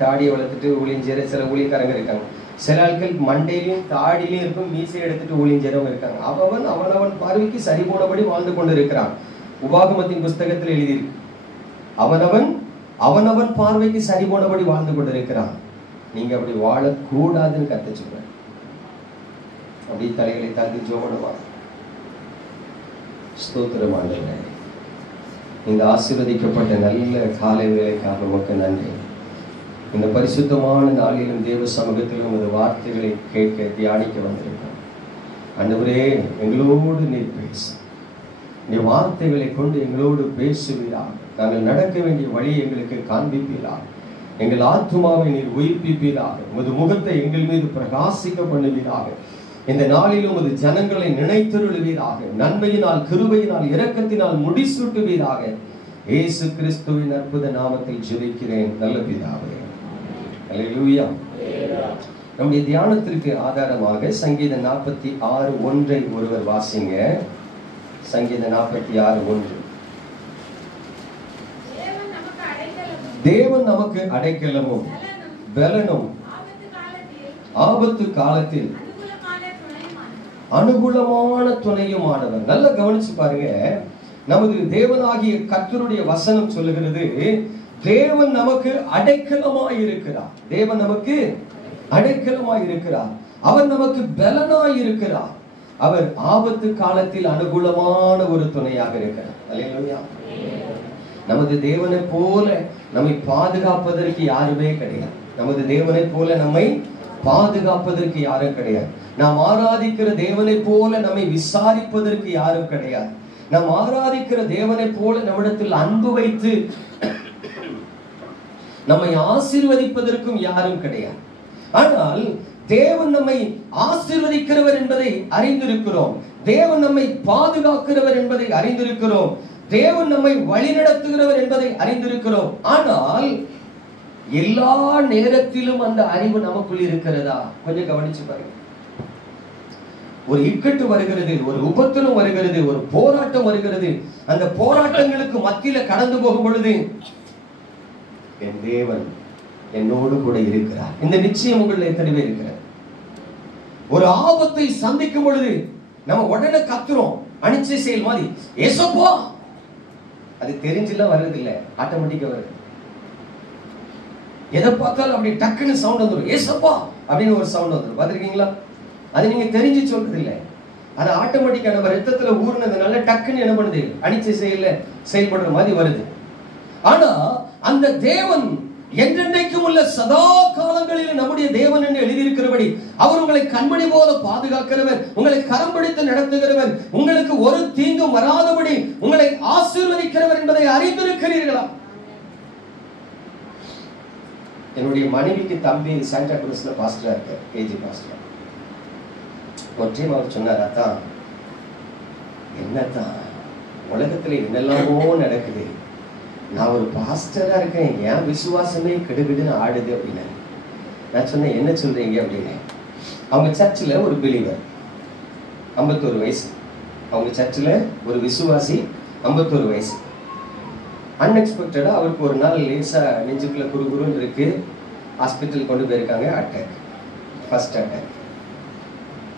தாடியை வளர்த்துட்டு ஊழியம் செய்கிற சில ஊழியக்காரங்க இருக்காங்க. சில ஆட்கள் மண்டையிலையும் தாடியிலையும் இருக்கும், மீசையை எடுத்துட்டு ஊழியம் செய்கிறவங்க இருக்காங்க. அவனவன் பார்வைக்கு சரி போனபடி வாழ்ந்து கொண்டு இருக்கிறான். உபாகமத்தின் புஸ்தகத்தில் எழுதியிருக்கு, அவனவன் பார்வைக்கு சரி போனபடி வாழ்ந்து கொண்டு இருக்கிறான். நீங்க அப்படி வாழக்கூடாதுன்னு கத்து சொல்றேன். அப்படி தலைகளை தாக்கி ஜோமனவா. ஸ்தோத்திரம் ஆண்டவரே, இந்த ஆசீர்வதிக்கப்பட்ட நல்ல காலை வேளைக்காக உமக்கு நன்றி. இந்த பரிசுத்தமான நாளிலும் தேவ சமூகத்திலும் இந்த வார்த்தைகளை கேட்க தியானிக்க வந்திருக்கோம். ஆண்டவரே, எங்களோடு நீர் பேசு. இந்த வார்த்தைகளை கொண்டு எங்களோடு பேசுவீராக. நாங்கள் நடக்க வேண்டிய வழியை எங்களுக்கு காண்பிப்பீராக. எங்கள் ஆத்துமாவை நீர் உயிர்ப்பிப்பீராக. உமது முகத்தை எங்கள் மீது பிரகாசிக்க பண்ணுவீராக. இந்த நாளிலும் உமது ஜனங்களை நினைத்தருளுவீராக. நன்மையினால், கிருபையினால், இரக்கத்தினால் முடிசூட்டுவீராக. இயேசு கிறிஸ்துவின் அற்புத நாமத்தில் ஜெபிக்கிறேன் நல்ல பிதாவே. அல்லேலூயா. நம்முடைய தியானத்திற்கு ஆதாரமாக சங்கீதம் 46:1 ஒருவர் வாசிங்க. சங்கீதம் 46:1. தேவன் நமக்கு அடைக்கலமும் பலனும் ஆபத்து காலத்தில் அனுகூலமான துணையுமானவர். நல்லா கவனிச்சு பாருங்க. நமது தேவனாகிய கர்த்தருடைய வசனம் சொல்லுகிறது, தேவன் நமக்கு அடைக்கலமாய் இருக்கிறார். தேவன் நமக்கு அடைக்கலமாய் இருக்கிறார். அவர் நமக்கு பலனாய் இருக்கிறார். அவர் ஆபத்து காலத்தில் அனுகூலமான ஒரு துணையாக இருக்கிறார். அல்லேலூயா. நமது தேவனை போல நம்மை பாதுகாப்பதற்கு யாருமே கிடையாது. நமது தேவனை போல நம்மை பாதுகாப்பதற்கு யாரும் கிடையாது. நாம் ஆராதிக்கிற தேவனை போல நம்மை விசாரிப்பதற்கு யாரும் கிடையாது. நாம் ஆராதிக்கிற தேவனை போல நம்மிடத்தில் அன்பு வைத்து நம்மை ஆசீர்வதிப்பதற்கும் யாரும் கிடையாது. ஆனால் தேவன் நம்மை ஆசீர்வதிக்கிறவர் என்பதை அறிந்திருக்கிறோம். தேவன் நம்மை பாதுகாக்கிறவர் என்பதை அறிந்திருக்கிறோம். தேவன் நம்மை வழிநடத்துகிறவர் என்பதை அறிந்திருக்கிறோம். ஆனால் எல்லா நேரத்திலும் அந்த அறிவு நமக்குள் இருக்கிறதா? கொஞ்சம் கவனிச்சு பாருங்க. ஒரு இக்கட்டு வருகிறது, ஒரு உபத்திரம் வருகிறது, ஒரு போராட்டம் வருகிறது. அந்த போராட்டங்களுக்கு மத்தியில கடந்து போகும் பொழுது என் தேவன் என்னோடு கூட இருக்கிறார். இந்த நிச்சயம் உங்களில் எத்தனை பேர் இருக்கிறார்? ஒரு ஆபத்தை சந்திக்கும் பொழுது நம்ம உடனே கத்துறோம், அனிச்சை செயல் மாதிரி, ஏசப்பா. அது தெரிஞ்செல்லாம் வர்றது இல்லை, ஆட்டோமேட்டிக்கா வருது. எதை பார்த்தாலும் அப்படி டக்குன்னு சவுண்ட் வந்துடும், ஏசப்பா அப்படின்னு ஒரு சவுண்ட் வந்துடும். பார்த்துருக்கீங்களா? அது நீங்க தெரிஞ்சு சொல்றது இல்லை, அது ஆட்டோமேட்டிக்கா நம்ம ரத்தத்துல ஊர்னதுனால டக்குன்னு என்ன பண்ணுது, அனிச்சை செயல்ல செயல்படுற மாதிரி வருது. ஆனா அந்த தேவன் என்றென்றைக்கும் உள்ள சதா காலங்களில் நம்முடைய தேவன் என்று எழுதியிருக்கிறபடி அவர் உங்களை கண்மணி போல பாதுகாக்கிறவர், உங்களை கரம் பிடித்து நடத்துகிறவர், உங்களுக்கு ஒரு தீங்கும் வராதபடி உங்களை ஆசீர்வதிக்கிறவர் என்பதை அறிந்திருக்கிறீர்களா? என்னுடைய மனைவிக்கு தம்பி சாண்டா குரூஸ்ல பாஸ்டரா இருக்கார், கேஜி பாஸ்டர். ஒரு டைம் அவர் சொன்னார், அதான் என்னதான் உலகத்துல என்னெல்லாமோ நடக்குது, நான் ஒரு பாஸ்டரா இருக்கேன், என் விசுவாசமே கிடுகிடுன்னு ஆடுது அப்படின்னு. நான் சொன்னேன், என்ன சொல்றீங்க அப்படின்னு. அவங்க சர்ச்சில் ஒரு பிலீவர், 51 வயசு. அவங்க சர்ச்சில் ஒரு விசுவாசி, 51 வயசு. அன்எக்ஸ்பெக்டடா அவருக்கு ஒரு நாள் லேசா நெஞ்சுக்குள்ள குறுகுறுன்னு இருக்கு. ஹாஸ்பிட்டல் கொண்டு போயிருக்காங்க. Attack, first attack.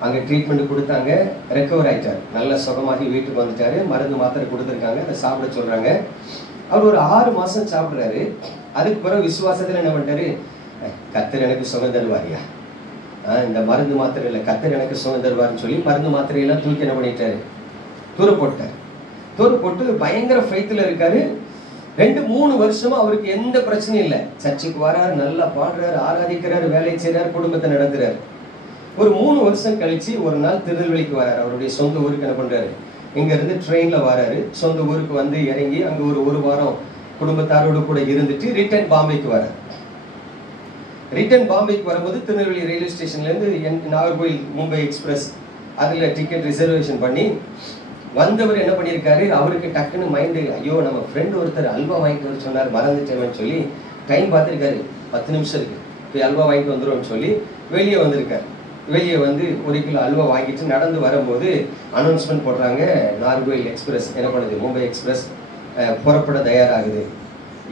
அங்கே ட்ரீட்மெண்ட் கொடுத்தாங்க, ரெக்கவர் ஆயிட்டார், நல்லா சுகமாகி வீட்டுக்கு வந்துட்டாரு. மருந்து மாத்திரை கொடுத்துருக்காங்க, அதை சாப்பிட சொல்றாங்க. அவர் ஒரு 6 மாசம் சாப்பிட்றாரு. அதுக்கு பிறகு விசுவாசத்துல என்ன பண்ணிட்டாரு, கர்த்தர் எனக்கு சுகம் தருவாரியா, இந்த மருந்து மாத்திரை இல்லை, கர்த்தர் எனக்கு சுகம் தருவார்னு சொல்லி மருந்து மாத்திரையெல்லாம் தூக்கி என்ன பண்ணிட்டாரு, தூர போட்டார். தூர போட்டு பயங்கர ஃபெய்த்தில் இருக்காரு. 2-3 வருஷமா அவருக்கு எந்த பிரச்சனையும் இல்லை. சர்ச்சுக்கு வராரு, நல்லா பாடுறாரு, ஆராதிக்கிறாரு, வேலை செய்யறாரு, குடும்பத்தை நடத்துறாரு. ஒரு 3 வருஷம் கழிச்சு ஒரு நாள் திருநெல்வேலிக்கு வராரு. அவருடைய சொந்த ஊருக்கு என்ன பண்றாரு, இங்க இருந்து ட்ரெயின்ல வராரு. சொந்த ஊருக்கு வந்து இறங்கி அங்க ஒரு வாரம் குடும்பத்தாரோடு கூட இருந்துட்டு ரிட்டர்ன் பாம்பேக்கு வராரு. ரிட்டர்ன் பாம்பேக்கு வரும்போது திருநெல்வேலி ரயில்வே ஸ்டேஷன்ல இருந்து நாகர்கோயில் மும்பை எக்ஸ்பிரஸ் அதுல டிக்கெட் ரிசர்வேஷன் பண்ணி வந்தவர் என்ன பண்ணியிருக்காரு, அவருக்கு டக்குன்னு மைண்டு, ஐயோ நம்ம ஃப்ரெண்ட் ஒருத்தர் அல்வா வாங்கிட்டு வர சொன்னார், மறந்துட்டேன்னு சொல்லி டைம் பார்த்துருக்காரு, 10 நிமிஷம் இருக்கு, போய் அல்வா வாங்கிட்டு வந்துடும் சொல்லி வெளியே வந்திருக்காரு. வெளியே வந்து 1 கிலோ அல்வா வாங்கிட்டு நடந்து வரும்போது அனௌன்ஸ்மெண்ட் போடுறாங்க, நாகர்கோயில் எக்ஸ்பிரஸ் என்ன பண்ணுது, மும்பை எக்ஸ்பிரஸ் புறப்பட தயாராகுது.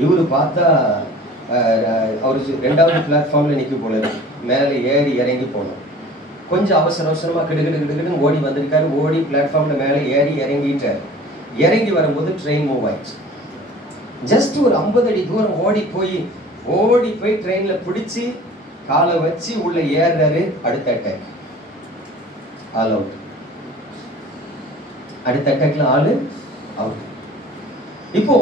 இவரு பார்த்தா அவரு 2வது பிளாட்ஃபார்ம்ல நிற்க போல இருக்கு. மேலே ஏறி இறங்கி போனோம். கொஞ்சம் அவசரமா கிடுகிடுன்னு ஓடி வந்திருக்காரு. ஓடி பிளாட்ஃபார்ம்ல மேலே ஏறி இறங்கிட்டாரு. இறங்கி வரும்போது ட்ரெயின் மூவ் ஆயிடுச்சு. ஜஸ்ட் ஒரு 50 அடி தூரம் ஓடி போய் ட்ரெயின்ல பிடிச்சி காலை வச்சு உள்ள ஏறாரு. அடுத்த அட்டாக், ஆல் அவுட். அடுத்த அட்டாக்ல ஆளு அவுட். இப்போ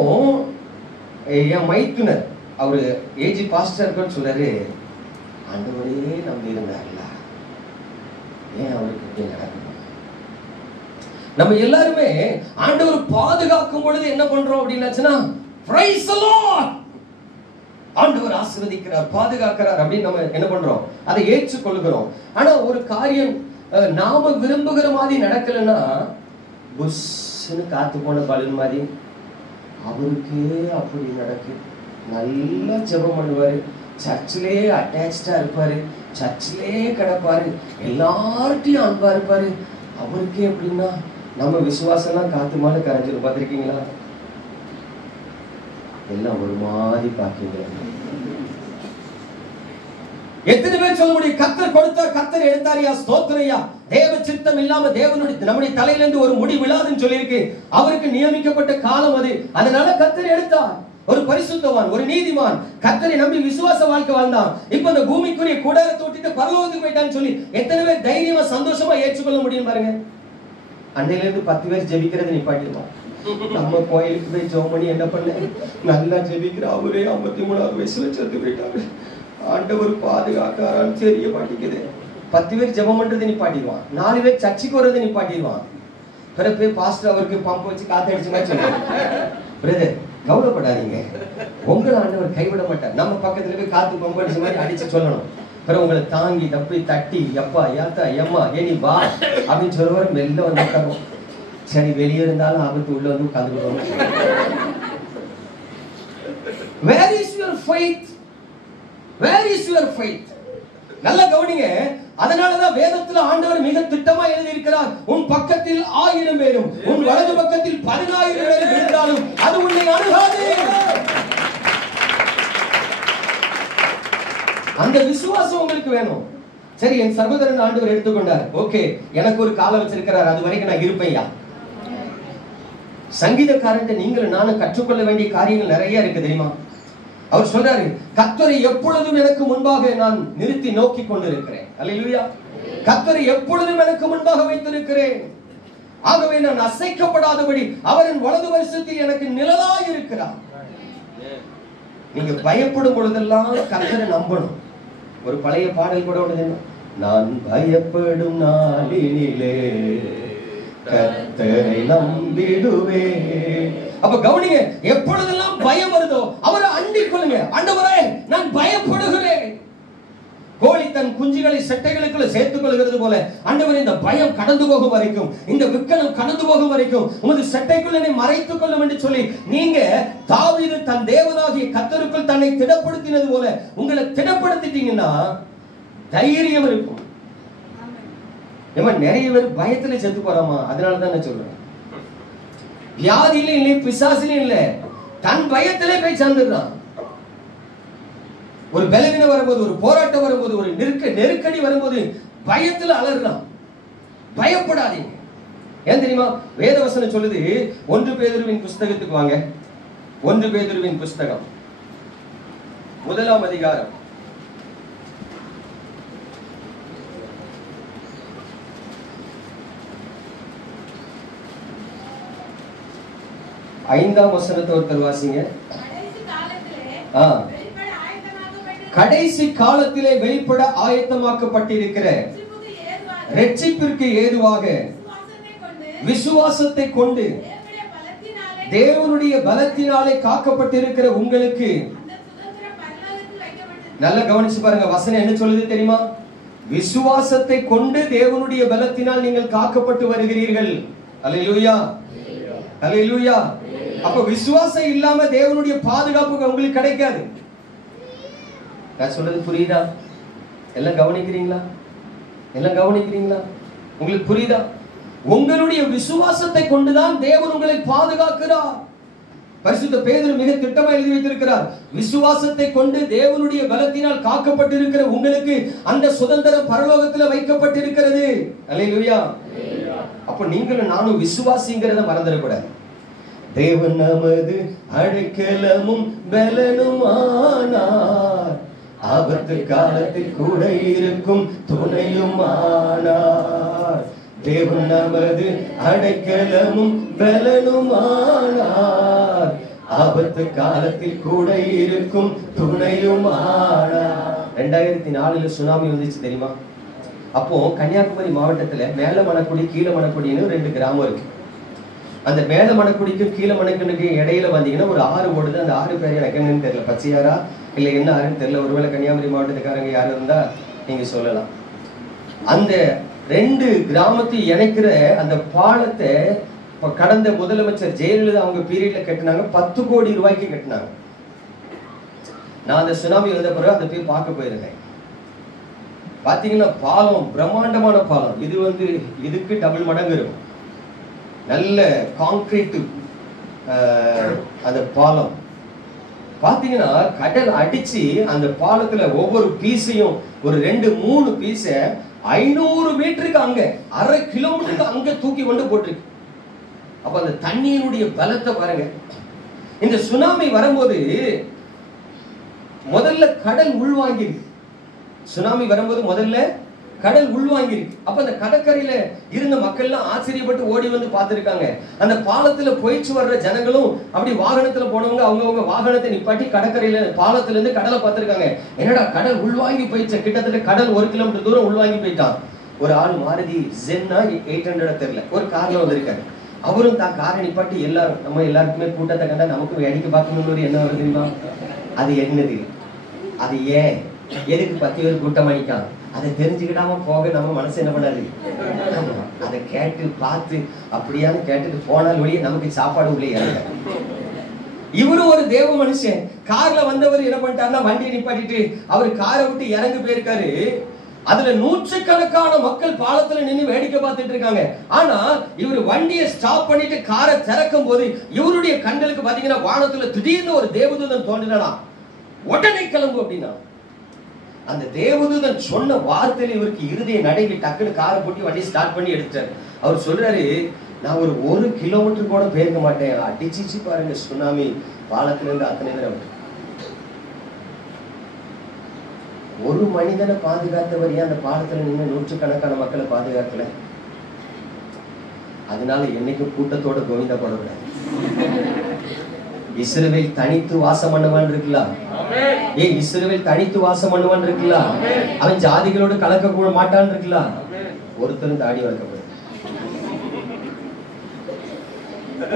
என் மைத்துனர் அவரு ஏஜி பாஸ்டர் இருக்குன்னு சொல்றாரு, ஆண்டவரே நம்பி இருந்தார்ல, ஏன் அவருக்கு இப்படி நடக்கணும்? நம்ம எல்லாருமே ஆண்டவர் பாதுகாக்கும் பொழுது என்ன பண்றோம் அப்படின்னாச்சுன்னா, பிரைஸ் தி லார்ட், ஆண்டவர் ஆசீர்வதிக்கிறார், பாதுகாக்கிறார் அப்படின்னு நம்ம என்ன பண்றோம், அதை ஏற்றுக்கொள்கிறோம். ஆனா ஒரு காரியம் நாம விரும்புகிற மாதிரி நடக்கலன்னா, புஷ்ன்னு காத்து போன பலன் மாதிரி அவருக்கு அப்படி நடக்கு. நல்லா ஜெபம் பண்ணுவாரு, சர்ச்சிலே அட்டாச்சா இருப்பாரு, சர்ச்சிலே கிடப்பாரு, எல்லார்ட்டையும் அன்பா இருப்பாரு. அவருக்கே எப்படின்னா நம்ம விசுவாசம் எல்லாம் காத்து மேல கரைஞ்சிடும். பார்த்திருக்கீங்களா? எல்லாம் ஒரு மாதிரி பார்க்கீங்க. எத்தனை பேர் சொல்ல முடியும், கர்த்தர் கொடுத்தார், கர்த்தர் எடுத்தாரியா, ஸ்தோத்திரையா, தேவ சித்தம் இல்லாம தேவனுடைய நம்முடைய தலையில இருந்து ஒரு முடி விழாதுன்னு சொல்லியிருக்கு. அவருக்கு நியமிக்கப்பட்ட காலம் அது. அதனால கர்த்தர் எடுத்தார். ஒரு பரிசுத்தவான், ஒரு நீதிமான், கர்த்தரை நம்பி விசுவாச வாழ்க்கை வாழ்ந்தான். இப்ப இந்த பூமிக்குரிய கூடாரத்தை விட்டுட்டு பரலோகத்துக்கு போயிட்டான்னு சொல்லி எத்தனை பேர் தைரியமா சந்தோஷமா ஏற்றுக்கொள்ள முடியும் பாருங்க. அன்னையில இருந்து 10 பேர் ஜெபிக்கிறது நிப்பாட்டிடுவான். நம்ம கோயிலுக்கு போய் ஜெபம் பண்ணி என்ன பண்ண, நல்லா ஜெபிக்கிற அவரே 53வது வயசுல செத்து போயிட்டாரு, ஆண்டவர் பாதுகாக்காரான்னு தெரிய மாட்டேங்குது. 10 பேர் ஜெபம் பண்றது நிப்பாட்டிடுவான். 4 பேர் சர்ச்சுக்கு வர்றது நிப்பாட்டிடுவான். பிறகு போய் பாஸ்டர் அவருக்கு பம்ப் வச்சு காத்தடிச்சு மாதிரி சொல்லுவாங்க, பிரதர் கவலைப்படாதீங்க, உங்களை ஆண்டவர் கைவிட மாட்டார். நம்ம பக்கத்துல போய் காத்து பம்ப் அடிச்ச மாதிரி அடிச்சு சொல்லணும். பிறகு உங்களை தாங்கி தப்பி தட்டி எப்பா ஏத்தா எம்மா ஏனி வா அப்படின்னு சொல்லுவார். மெல்ல வந்து உட்காரும். சரி வெளியே இருந்தாலும் ஆபத்து, உள்ள வந்து உட்காந்துக்கிறோம். Where is your faith? Where is your faith? நல்ல கவனிங்க. அதனாலதான் வேதத்துல ஆண்டவர் மிக திட்டமா எழுதி இருக்கிறார், உன் பக்கத்தில் 1000 பேரும் உன் வலது பக்கத்தில் 10,000 பேரும் இருந்தாலும் அது உன்னை அணுகாது. அந்த விசுவாசம் உங்களுக்கு வேணும். சரி, என் சகோதரன் ஆண்டவர் எடுத்துக்கொண்டார், ஓகே, எனக்கு ஒரு காலம் வச்சிருக்கிறார், அது வரைக்கும் நான் இருப்பேன்யா. சங்கீதக்காரன் நீங்களும் நானும் கற்றுக்கொள்ள வேண்டிய காரியங்கள் நிறைய இருக்கு தெரியுமா? அவர் சொல்றாரு, கர்த்தரை எப்பொழுதும் எனக்கு முன்பாக நான் நிறுத்தி நோக்கி கொண்டிருக்கிறேன். அல்லேலூயா. கர்த்தரை எப்பொழுதும் எனக்கு முன்பாக வைத்திருக்கிறேன். ஆகவே நான் அசைக்கப்படாதபடி அவரின் வலது வருஷத்தில் எனக்கு நிழலாய் இருக்கிறார். நீங்க பயப்படும் பொழுதெல்லாம் கர்த்தரை நம்பணும். ஒரு பழைய பாடல் கூட ஒன்று, நான் பயப்படும் நாளினிலே கர்த்தரை நம்பிடுவே. அப்ப கவனிங்க, எப்பொழுதெல்லாம் பயம் வருதோ அவரை அண்டிக் கொள்ளுங்க. ஆண்டவரே நான் பயப்படுகிறேன். கோழி தன் குஞ்சுகளை செட்டைகளுக்குள்ள சேர்த்துக் கொள்கிறது போல ஆண்டவரே இந்த பயம் கடந்து போகும் வரைக்கும், இந்த விக்கனம் கடந்து போகும் வரைக்கும் உமது செட்டைக்குள் என்னை மறைத்துக் கொள்ளும் என்று சொல்லி நீங்க தாவீது தன் தேவனாகிய கர்த்தருக்குள் தன்னை திடப்படுத்தினது போல உங்களை திடப்படுத்திட்டீங்கன்னா தைரியம் இருக்கும். நிறைய பேர் பயத்துல செத்து போறாமா, அதனாலதான் நான் சொல்றேன். வியாதியில இல்லை, பிசாசிலும் இல்லை, தன் பயத்திலே போய் சேர்ந்துடுறான். ஒரு பலவீனம் வரும்போது, ஒரு போராட்டம் வரும்போது, ஒரு நெருக்கடி வரும்போது பயத்துல அலறான். பயப்படாதீங்க. ஏன் தெரியுமா? வேதவசனம் சொல்லுது, 1 பேதுருவின் புஸ்தகத்துக்கு வாங்க. 1 பேதுருவின் புஸ்தகம் 1ஆம் அதிகாரம் 5ஆம் வசனத்தை ஒருத்தர் வாசிங்க. கடைசி காலத்திலே வெளிப்பட ஆயத்தமாக்கப்பட்டிருக்கிற ரட்சிப்பிற்கு ஏதுவாக விசுவாசத்தை கொண்டு தேவனுடைய பலத்தினாலே காக்கப்பட்டிருக்கிற உங்களுக்கு, நல்லா கவனிச்சு பாருங்க, வசனம் என்ன சொல்லுது தெரியுமா? விசுவாசத்தை கொண்டு தேவனுடைய பலத்தினால் நீங்கள் காக்கப்பட்டு வருகிறீர்கள். அல்லேலூயா, அல்லேலூயா. அப்ப விசுவாசம் இல்லாம தேவனுடைய பாதுகாப்பு உங்களுக்கு கிடைக்காது. நான் சொல்றது புரியுதா? எல்லாம் கவனிக்கிறீங்களா? எல்லாம் கவனிக்கிறீங்களா? உங்களுக்கு புரியுதா? உங்களுடைய விசுவாசத்தை கொண்டுதான் தேவன் உங்களை பாதுகாக்கிறார். பரிசுத்த பேதுரு மிக திட்டமா எழுதி வைத்திருக்கிறார், விசுவாசத்தை கொண்டு தேவனுடைய பலத்தினால் காக்கப்பட்டிருக்கிற உங்களுக்கு அந்த சுதந்திரம் பரலோகத்தில் வைக்கப்பட்டிருக்கிறது. அல்லேலூயா. அப்ப நீங்களும் நானும் விசுவாசிங்கிறத மறந்துடக்கூடாது. தேவன் நமது அடைக்கலமும் பலனுமானார், ஆபத்து காலத்தில் கூட இருக்கும் துணையுமானார். தேவன் நமது அடைக்கலமும் பலனுமானார், ஆபத்து காலத்தில் கூட இருக்கும் துணையுமானார். 2004 சுனாமி வந்துச்சு தெரியுமா? அப்போ கன்னியாகுமரி மாவட்டத்துல மேல மணக்குடி கீழ மணக்குடின்னு 2 கிராமம் இருக்கு. அந்த மேல மணக்குடிக்கும் கீழ மணக்குடிக்கும் இடையில வந்தீங்கன்னா ஒரு ஆறு ஓடுது. அந்த ஆறு பேர் எனக்கு என்னன்னு தெரியல, பச்சையாரா இல்ல என்ன ஆறுன்னு தெரியல. ஒருவேளை கன்னியாகுமரி மாவட்டத்துக்காரங்க யாரும் இருந்தா நீங்க சொல்லலாம். அந்த 2 கிராமத்தை இணைக்கிற அந்த பாலத்தை கடந்த முதலமைச்சர் ஜெயலலிதா அவங்க பீரியட்ல கட்டினாங்க. 10 கோடி ரூபாய்க்கு கட்டினாங்க. நான் அந்த சுனாமி வந்த பிறகு அதை போய் பார்க்க போயிருந்தேன். பாத்தீங்கன்னா பாலம் பிரம்மாண்டமான பாலம். இது இதுக்கு டபுள் மடங்கு இருக்கும். நல்ல கான்கிரீட் அந்த பாலம். பாத்தீங்கன்னா கடல் அடிச்சு அந்த பாலத்துல ஒவ்வொரு பீஸையும் ஒரு 2-3 பீஸ 500 மீட்டருக்கு அங்க 1/2 கிலோமீட்டருக்கு அங்க தூக்கி கொண்டு போட்டிருக்கு. அப்ப அந்த தண்ணீருடைய பலத்தை பாருங்க. இந்த சுனாமி வரும்போது முதல்ல கடல் உள்வாங்கிருக்கு. சுனாமி வரும்போது முதல்ல கடல் உள்வாங்கிருக்கு. அப்ப அந்த கடற்கரையில இருந்த மக்கள் எல்லாம் ஆச்சரியப்பட்டு ஓடி வந்து பார்த்திருக்காங்க. அந்த பாலத்துல போயிச்சு வர்ற ஜனங்களும் அப்படி வாகனத்துல போனவங்க அவங்கவுங்க வாகனத்தை நிப்பாட்டி கடற்கரையில பாலத்துல இருந்து கடலை பார்த்திருக்காங்க. என்னடா கடல் உள்வாங்கி போயிடுச்சு, கிட்டத்தட்ட கடல் 1 கிலோமீட்டர் தூரம் உள்வாங்கி போயிட்டான். ஒரு ஆள் மாருதி ஜென்னா 800 தெரியல ஒரு கார்ல வந்திருக்காரு. அவரும் தான் காரை நிப்பாட்டி எல்லாரும் நம்ம எல்லாருக்குமே கூட்டத்தை கண்டா நமக்கு வேடிக்கை பார்க்கணும்னு என்ன வருது தெரியுமா? அது என்னது, அது ஏன் எதுக்கு 10 பேர் கூட்டம் அடிக்கான், அதை தெரிஞ்சுக்கிடாம போக நம்ம மனசு என்ன பண்ணாது? அதை கேட்டு பார்த்து அப்படியான்னு கேட்டுட்டு போனால் வழியே நமக்கு சாப்பாடு உள்ளே இறங்க. இவரும் ஒரு தேவ மனுஷன். கார்ல வந்தவர் என்ன பண்ணிட்டாருன்னா வண்டியை நிப்பாட்டிட்டு அவர் காரை விட்டு இறங்கி போயிருக்காரு. அதுல 100கணக்கான மக்கள் பாலத்துல நின்று வேடிக்கை பார்த்துட்டு இருக்காங்க. ஆனா இவர் வண்டியை ஸ்டாப் பண்ணிட்டு காரை திறக்கும் போது இவருடைய கண்களுக்கு பாத்தீங்கன்னா வானத்துல திடீர்னு ஒரு தேவதூதன் தோன்றினா உடனே கிளம்பு அப்படின்னா அந்த தேவதூதன் சொன்ன வார்த்தையில இவருக்கு இருதய நடைக்கு டக்குன்னு காரை போட்டு வண்டி ஸ்டார்ட் பண்ணி எடுத்தார். அவர் சொல்றாரு, நான் ஒரு 1 கிலோமீட்டர் கூட போயிருக்க மாட்டேன், அடிச்சிச்சு பாருங்க சுனாமி பாலத்துல இருந்து அத்தனை நேரம். ஒரு மனிதனை பாதுகாத்தவர் ஏன் அந்த பாலத்துல நின்று 100கணக்கான மக்களை பாதுகாக்கல? அதனால என்னைக்கும் கூட்டத்தோட கோவிந்தா போடக்கூடாது. இஸ்ரவேல் தனித்து வாசம் பண்ணுவான் இருக்கலாம். ஏன் இஸ்ரவேல் தனித்து வாசம் பண்ணுவான் இருக்கலாம். அவன் ஜாதிகளோடு கலக்க கூட மாட்டான் இருக்கலாம். ஒருத்தரும் தாடி வளர்க்கப்படும்.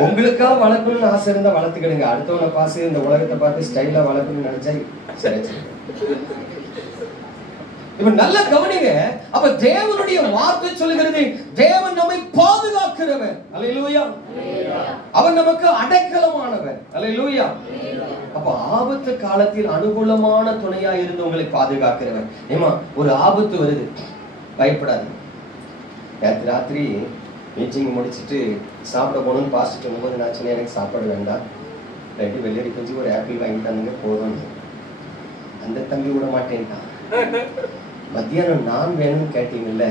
உங்களுக்கா வளர்க்கணும்னு ஆசை இருந்தா வளர்த்துக்கிடுங்க. அடுத்தவனை பாசு இந்த உலகத்தை பார்த்து ஸ்டைலா வளர்க்கணும்னு நினைச்சா சரி. இப்ப நல்லா கவனிங்க. அப்ப தேவனுடைய வார்த்தை சொல்லுகிறது, தேவன் நம்மை பாதுகாக்கிறவர். அல்லேலூயா. அவர் நமக்கு அடைக்கலமானவர். அல்லேலூயா. அப்ப ஆபத்து காலத்தில் அனுகூலமான துணையா இருந்து உங்களை பாதுகாக்கிறவர். ஏமா ஒரு ஆபத்து வருது, பயப்படாது. நேற்று ராத்திரி மீட்டிங் முடிச்சுட்டு சாப்பிட போகணும்னு பாஸ்ட் சொல்லும்போது நான் சொன்னேன், எனக்கு சாப்பாடு வேண்டாம், 2 வெள்ளரி குஞ்சு ஒரு ஆப்பிள் வாங்கி தந்துங்க போதும். அந்த தம்பி விட மாட்டேன்ட்டான். மத்தியானம் நான் வேணும்னு கேட்டீங்கல்ல,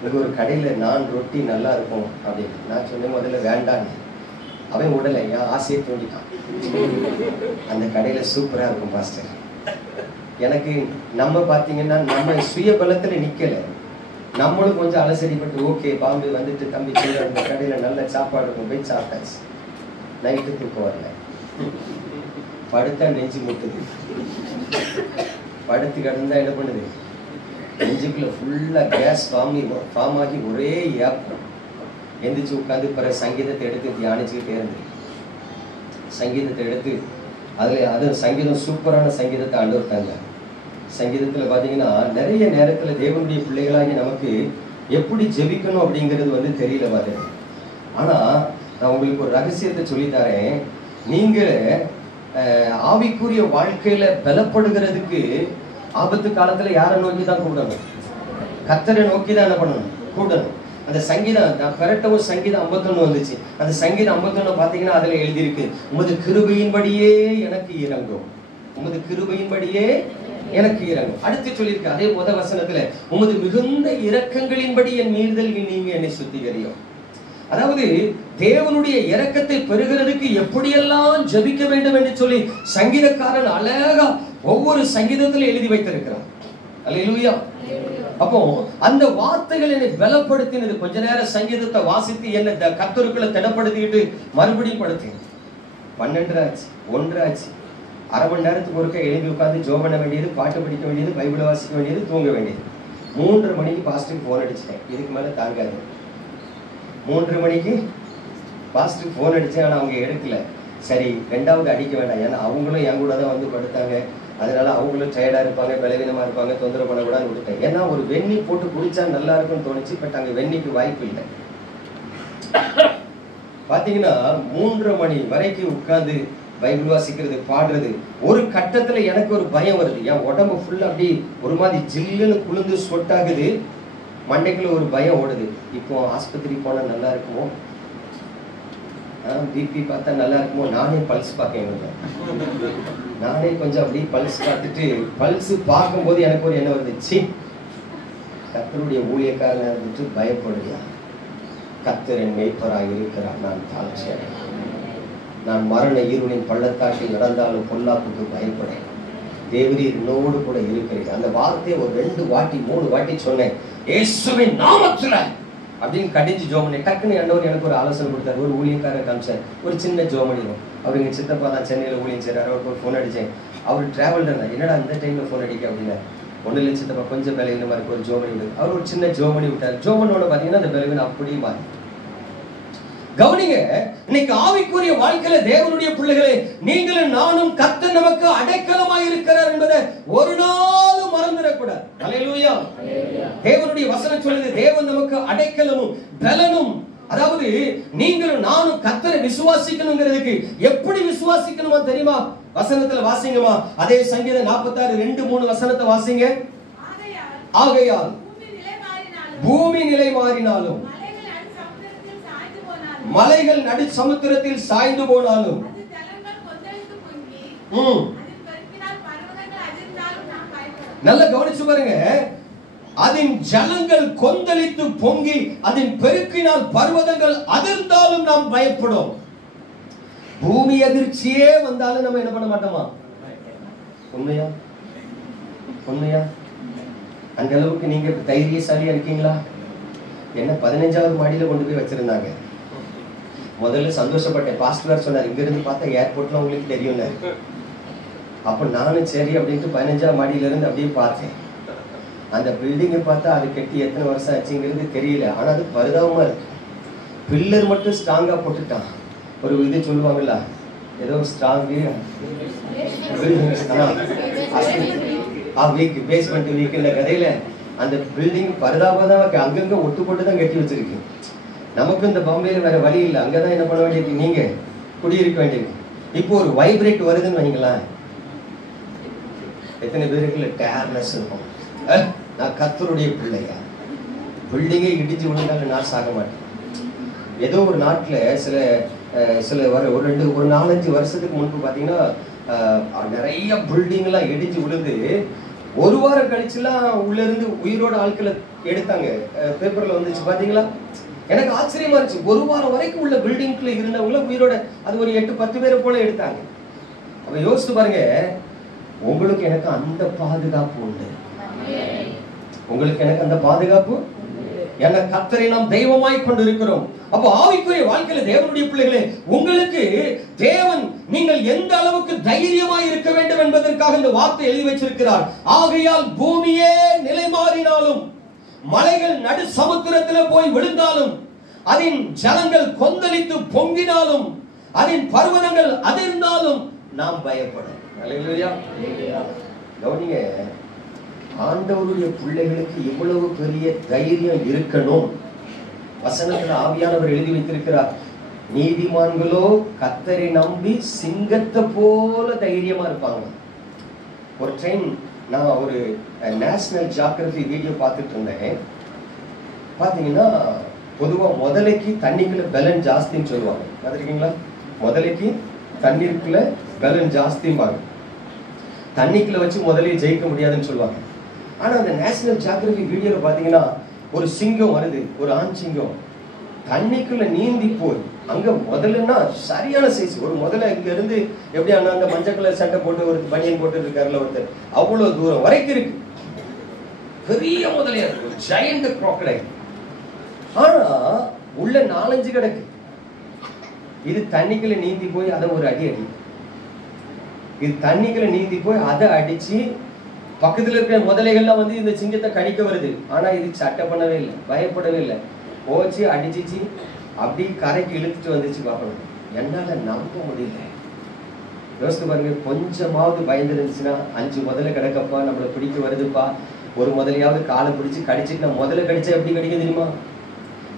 இங்க ஒரு கடையில நான் ரொட்டி நல்லா இருக்கும் அப்படின்னு நான் சொன்னேன். முதல்ல வேண்டான்னு அவன் உடலை என் ஆசையை தூண்டிட்டான். அந்த கடையில சூப்பரா இருக்கும் பாஸ்டர். எனக்கு நம்ம பாத்தீங்கன்னா நம்ம சுய பலத்துல நிக்கல, நம்மளும் கொஞ்சம் அலசடிப்பட்டு ஓகே பாம்பு வந்துட்டு தம்பி அந்த கடையில நல்ல சாப்பாடு இருக்கும் போய் சாப்பிட்டாச்சு. நைட்டு தூக்கம் வரல, படுத்தா நெஞ்சு முட்டுது. படுத்து கிடந்தா என்ன பண்ணுது, நெஞ்சுக்குள்ள ஃபுல்லா கேஸ் ஃபார்ம் ஆகி ஒரே ஏப்பம். எந்திரிச்சு உட்காந்து பிறகு சங்கீதத்தை எடுத்து தியானிச்சுக்கிட்டே இருந்து சங்கீதத்தை எடுத்து அது சங்கீதம் சூப்பரான சங்கீதத்தை ஆண்டவர் தந்தார். சங்கீதத்துல பாத்தீங்கன்னா நிறைய நேரத்துல தேவனுடைய பிள்ளைகளாகி நமக்கு எப்படி ஜெபிக்கணும் அப்படிங்கிறது தெரியல பாரு. ஆனா நான் உங்களுக்கு ஒரு ரகசியத்தை சொல்லித்தரேன். நீங்க ஆவிக்குரிய வாழ்க்கையில பலப்படுகிறதுக்கு ஆபத்து காலத்துல யாரை நோக்கி தான் கூடணும்? கர்த்தரை நோக்கி தான் என்ன பண்ணணும்? கூடணும். அந்த சங்கீதம் கரெக்டாவும் சங்கீதம் 51 வந்துச்சு. அந்த சங்கீதம் 51 பாத்தீங்கன்னா அதுல எழுதியிருக்கு, உமது கிருபையின்படியே எனக்கு இறங்கும், உமது கிருபையின்படியே எனக்கு இறங்கும். அடுத்து சொல்லியிருக்கு அதே வசனத்துல, உமது மிகுந்த இரக்கங்களின்படி என் மீறுதல் நீங்க என்னை சுத்திகரியும். அதாவது தேவனுடைய இரக்கத்தை பெறுகிறதுக்கு எப்படியெல்லாம் ஜெபிக்க வேண்டும் என்று சொல்லி சங்கீதக்காரன் அழகா ஒவ்வொரு சங்கீதத்திலும் எழுதி வைத்திருக்கிறான். அல்லேலூயா. அப்போ அந்த வார்த்தைகள் என்னை பலப்படுத்தினது. கொஞ்ச நேரம் சங்கீதத்தை வாசித்து என்னை கர்த்தருக்குள்ள திடப்படுத்திக்கிட்டு மறுபடியும் படுத்தேன். 12 ஆச்சு, 1 ஆச்சு. அரை மணி நேரத்துக்கு ஒருக்க எழுதி உட்காந்து ஜோம் பண்ண வேண்டியது, பாட்டு படிக்க வேண்டியது, பைபிளை வாசிக்க வேண்டியது, தூங்க வேண்டியது. 3:30 மணிக்கு பாஸ்டருக்கு போன் அடிச்சிட்டேன். இதுக்கு மேல தாங்காது. 3:30 மணிக்கு பாஸ்டருக்கு போன் அடிச்சேன். ஆனா அவங்க எடுக்கல. சரி 2வது அடிக்க வேண்டாம், ஏன்னா அவங்களும் என் கூட தான் படுத்தாங்க. அதனால அவங்களும் டயர்டா இருப்பாங்க, பலவீனமா இருப்பாங்க, தொந்தரவு பண்ணக்கூடாதுன்னு விட்டுட்டேன். ஏன்னா ஒரு வெந்நி போட்டு குடிச்சா நல்லா இருக்கும்னு தோணுச்சு. பட் அங்க வெந்நிக்கு வாய்ப்பு இல்லை. பாத்தீங்கன்னா 3:30 மணி வரைக்கும் உட்கார்ந்து பைபிள் வாசிக்கிறது, பாடுறது. ஒரு கட்டத்துல எனக்கு ஒரு பயம் வருது. என் உடம்பு ஃபுல்லா அப்படி ஒரு மாதிரி ஜில்லுன்னு குளிர்ந்து சொட்டாகுது. மண்டைக்குள்ள ஒரு பயம் ஓடுது. இப்போ ஆஸ்பத்திரி போனா நல்லா இருக்குமோ, பிபி பார்த்தா நல்லா இருக்குமோ, நானே பல்ஸ் பார்க்க நானே கொஞ்சம் அப்படி பல்ஸ் பார்த்துட்டு பல்ஸ் பார்க்கும்போது எனக்கு ஒரு எண்ணம் வந்துச்சு, கர்த்தருடைய ஊழியக்காரனா இருந்துட்டு பயப்படுறியா? கர்த்தர் என் மேய்ப்பராய் இருக்கிறார், நான் தாழ்ச்சி அடைகிறேன். நான் மரண இருளின் பள்ளத்தாக்கில் நடந்தாலும் பொல்லாப்புக்கு பயப்படேன், தேவரீர் என்னோடு கூட இருக்கிறீர். அந்த வார்த்தையை ஒரு 2 வாட்டி 3 வாட்டி சொன்னேன், இயேசுவின் நாமத்துல அப்படின்னு கடிஞ்சு ஜோமனி. டக்குன்னு ஆண்டவர் எனக்கு ஒரு ஆலோசனை கொடுத்தாரு. ஒரு ஊழியக்காரர் காமிச்சார், ஒரு சின்ன ஜோமனிடும். அவர் எங்கள் சித்தப்பா தான் சென்னையில் ஊழியம் செய்கிறார். அவருக்கு ஒரு ஃபோன் அடித்தேன். அவர் டிராவல் இருந்தார். என்னடா இந்த டைமில் ஃபோன் அடிக்க அப்படின்னா, ஒன்றும் இல்லை சித்தப்பா, கொஞ்சம் பலவீனமாக மாதிரி ஒரு ஜோமனி விடு. அவர் ஒரு சின்ன ஜோமனி விட்டார். ஜோமனோட பார்த்தீங்கன்னா அந்த பலவீனம் அப்படியே மாறி. கவனிங்க, இன்னைக்கு ஆவிக்குரிய வாழ்க்கையில தேவனுடைய பிள்ளைகளே, நீங்களும் நானும் கர்த்தர் நமக்கு அடைக்கலமாய் இருக்கிறார் என்பதை ஒரு நாளும் மறந்துடக்கூடாது. அல்லேலூயா. தேவனுடைய வசனம் சொல்லுது, தேவன் நமக்கு அடைக்கலமும் பலனும். அதாவது நீங்களும் நானும் கர்த்தரை விசுவாசிக்கணுங்கிறதுக்கு எப்படி விசுவாசிக்கணுமா தெரியுமா? வசனத்துல வாசிங்கம்மா, அதே சங்கீதம் 46 2 3 வசனத்தை வாசிங்க. ஆகையால் பூமி நிலை மாறினாலும் மலைகள் நடு சமுத்திரத்தில் சாய்ந்து போனாலும் நல்ல கவனிச்சு பாருங்க, அதன் ஜலங்கள் கொந்தளித்து பொங்கி அதன் பெருக்கினால் பர்வதங்கள் அதிர்ந்தாலும் நாம் பயப்படும். பூமி அதிர்ச்சியே வந்தாலும் நம்ம என்ன பண்ண மாட்டோமா? உண்மையா உண்மையா? அந்த அளவுக்கு நீங்க தைரியசாலியா இருக்கீங்களா? என்ன 15வது மாடியில கொண்டு போய் வச்சிருந்தாங்க. முதல்ல சந்தோஷப்பட்டேன். பாஸ்டர் சொன்னார், இங்க இருந்து பார்த்தா ஏர்போர்ட்லாம் உங்களுக்கு தெரியும்ல. அப்ப நானும் சரி அப்படின்ட்டு 15வது மாடியில இருந்து அப்படியே பார்த்தேன். அந்த பில்டிங்கை பார்த்தா அது கட்டி எத்தனை வருஷம் ஆச்சுங்கிறது தெரியல. ஆனா அது பரிதாபமா இருக்கு. பில்லர் மட்டும் ஸ்ட்ராங்கா போட்டுட்டான். ஒரு இது சொல்லுவாங்கல்ல, ஏதோ ஸ்ட்ராங்கு வீக் பேஸ்மெண்ட் வீக் இல்ல கதையில அந்த பில்டிங் பரிதாபம் அங்கங்க ஒட்டு போட்டு தான் கட்டி வச்சிருக்கு. நமக்கு இந்த பாம்பேல வேற வழி இல்லை, அங்கதான் என்ன பண்ண வேண்டியிருக்கு, நீங்க குடியிருக்க வேண்டியிருக்கு. இப்போ ஒரு வைப்ரேட் வருதுன்னு வைங்களேன், எத்தனை பேருக்கு டேர்னஸ் இருக்கும். நான் கர்த்தருடைய பிள்ளையா, பில்டிங்கை இடிச்சு விழுந்தாலும் நான் சாக மாட்டேன். ஏதோ ஒரு நாட்டுல சில ஒரு 4-5 வருஷத்துக்கு முன்பு பாத்தீங்கன்னா நிறைய பில்டிங் எல்லாம் இடிச்சு விழுந்து 1 வாரம் கழிச்சுலாம் உள்ள இருந்து உயிரோட ஆட்களை எடுத்தாங்க. பேப்பர்ல வந்துச்சு பாத்தீங்களா? எனக்கு ஆச்சரியமா இருந்துச்சு. 1 வாரம் வரைக்கும் உள்ள பில்டிங்ல இருந்தவங்கள உயிரோட அது ஒரு 8-10 பேரை போல எடுத்தாங்க. அப்ப யோசிச்சு பாருங்க, உங்களுக்கு எனக்கு அந்த பாதுகாப்பு உண்டு. உங்களுக்கு எனக்கு அந்த பாதுகாப்பு, ஏன்னா கர்த்தரை நாம் தெய்வமாய் கொண்டு இருக்கிறோம். அப்போ ஆவிக்குரிய வாழ்க்கையில தேவனுடைய பிள்ளைகளே, உங்களுக்கு தேவன் நீங்கள் எந்த அளவுக்கு தைரியமாய் இருக்க வேண்டும் என்பதற்காக இந்த வார்த்தை எழுதி வச்சிருக்கிறார். ஆகையால் பூமியே நிலை மாறினாலும் மலைகள் நடு சமுத்திரத்தில் போய் விழுந்தாலும் அதன் ஜலங்கள் கொந்தளித்து பொங்கினாலும் அதன் பர்வதங்கள் அதிர்ந்தாலும் நாம் பயப்படும். அல்லேலூயா. கவனிங்க, ஆண்டவருடைய பிள்ளைகளுக்கு இவ்வளவு பெரிய தைரியம் இருக்கணும். வசனத்துல ஆவியானவர் எழுதி வைத்திருக்கிறார், நீதிமான்களோ கர்த்தரை நம்பி சிங்கத்தை போல தைரியமா இருப்பாங்க. ஒரு டைம் நான் ஒரு நேஷனல் ஜியோகிராஃபி வீடியோ பார்த்துட்டு இருந்தேன். பாத்தீங்கன்னா பொதுவா முதலைக்கு தண்ணிக்குள்ள பலன் ஜாஸ்தின்னு சொல்லுவாங்க. பார்த்துருக்கீங்களா? முதலைக்கு தண்ணீருக்குள்ள பலன் ஜாஸ்திம்பாங்க. தண்ணிக்குள்ள வச்சு முதலையை ஜெயிக்க முடியாதுன்னு சொல்லுவாங்க. ஆனா அந்த நேஷனல் ஜியோகிராஃபி வீடியோல பாத்தீங்கன்னா ஒரு சிங்கம் வருது, ஒரு ஆண் சிங்கம் தண்ணிக்குள்ள நீந்தி போய் அங்க முதல்னா சரியான சைஸ் ஒரு முதல்ல இங்க இருந்து எப்படி அந்த மஞ்சள் கலர் சட்டை போட்டு ஒரு பனியன் போட்டு இருக்காருல ஒருத்தர், அவ்வளவு தூரம் வரைக்கும் இருக்கு. பெரிய முதலையா இருக்கு, ஒரு ஜெயண்ட் crocodile. ஆனா உள்ள 4-5 கிடக்கு. இது தண்ணிக்குள்ள நீந்தி போய் அதை ஒரு அடி அடி, இது தண்ணிக்குள்ள நீந்தி போய் அதை அடிச்சு பக்கத்துல இருக்கிற முதலைகள்லாம் வந்து இந்த சிங்கத்தை கடிக்க வருது. ஆனா இது சட்டை பண்ணவே இல்லை, பயப்படவே இல்லை, போச்சு அடிச்சிச்சு அப்படி கரைக்கு இழுத்துட்டு வந்துச்சு. பார்க்கணும், என்னால நம்ப முடியல. யோசித்து பாருங்க, கொஞ்சமாவது பயந்து இருந்துச்சுன்னா 5 முதல்ல கிடக்கப்பா, நம்மளை பிடிக்க வருதுப்பா, ஒரு முதலையாவது காலை பிடிச்சு கடிச்சிட்டு, நான் முதல்ல கடிச்சா எப்படி கடிக்க தெரியுமா?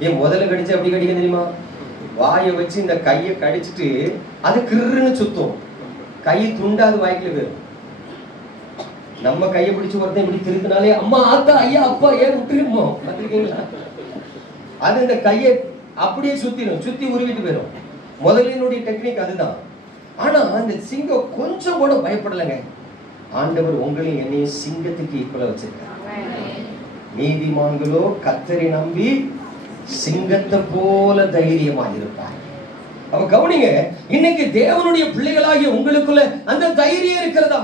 ஏன் முதல்ல கடிச்சா எப்படி கடிக்க தெரியுமா? வாயை வச்சு இந்த கையை கடிச்சிட்டு அது கிருன்னு சுத்தும், கை துண்டாது வாய்க்குல போயிடும். நம்ம கையை பிடிச்சு ஒருத்தன் இப்படி திருத்தினாலே அம்மா ஆத்தா ஐயா அப்பா ஏன் விட்டுருமோ, பார்த்துருக்கீங்களா? அது இந்த கையை அப்படியே சுத்திடும், சுத்தி உருவிட்டு போயிடும். முதலினுடைய டெக்னிக் அதுதான். ஆனா அந்த சிங்கம் கொஞ்சம் கூட பயப்படலைங்க. ஆண்டவர் உங்களையும் என்னையும் சிங்கத்துக்கு ஈக்குவலா வச்சிருக்காரு. நீதிமான்களோ கர்த்தரை நம்பி சிங்கத்தை போல தைரியமாக இருப்பார். அப்ப கவனிங்க, இன்னைக்கு தேவனுடைய பிள்ளைகளாகிய உங்களுக்குள்ள அந்த தைரியம் இருக்கிறதா?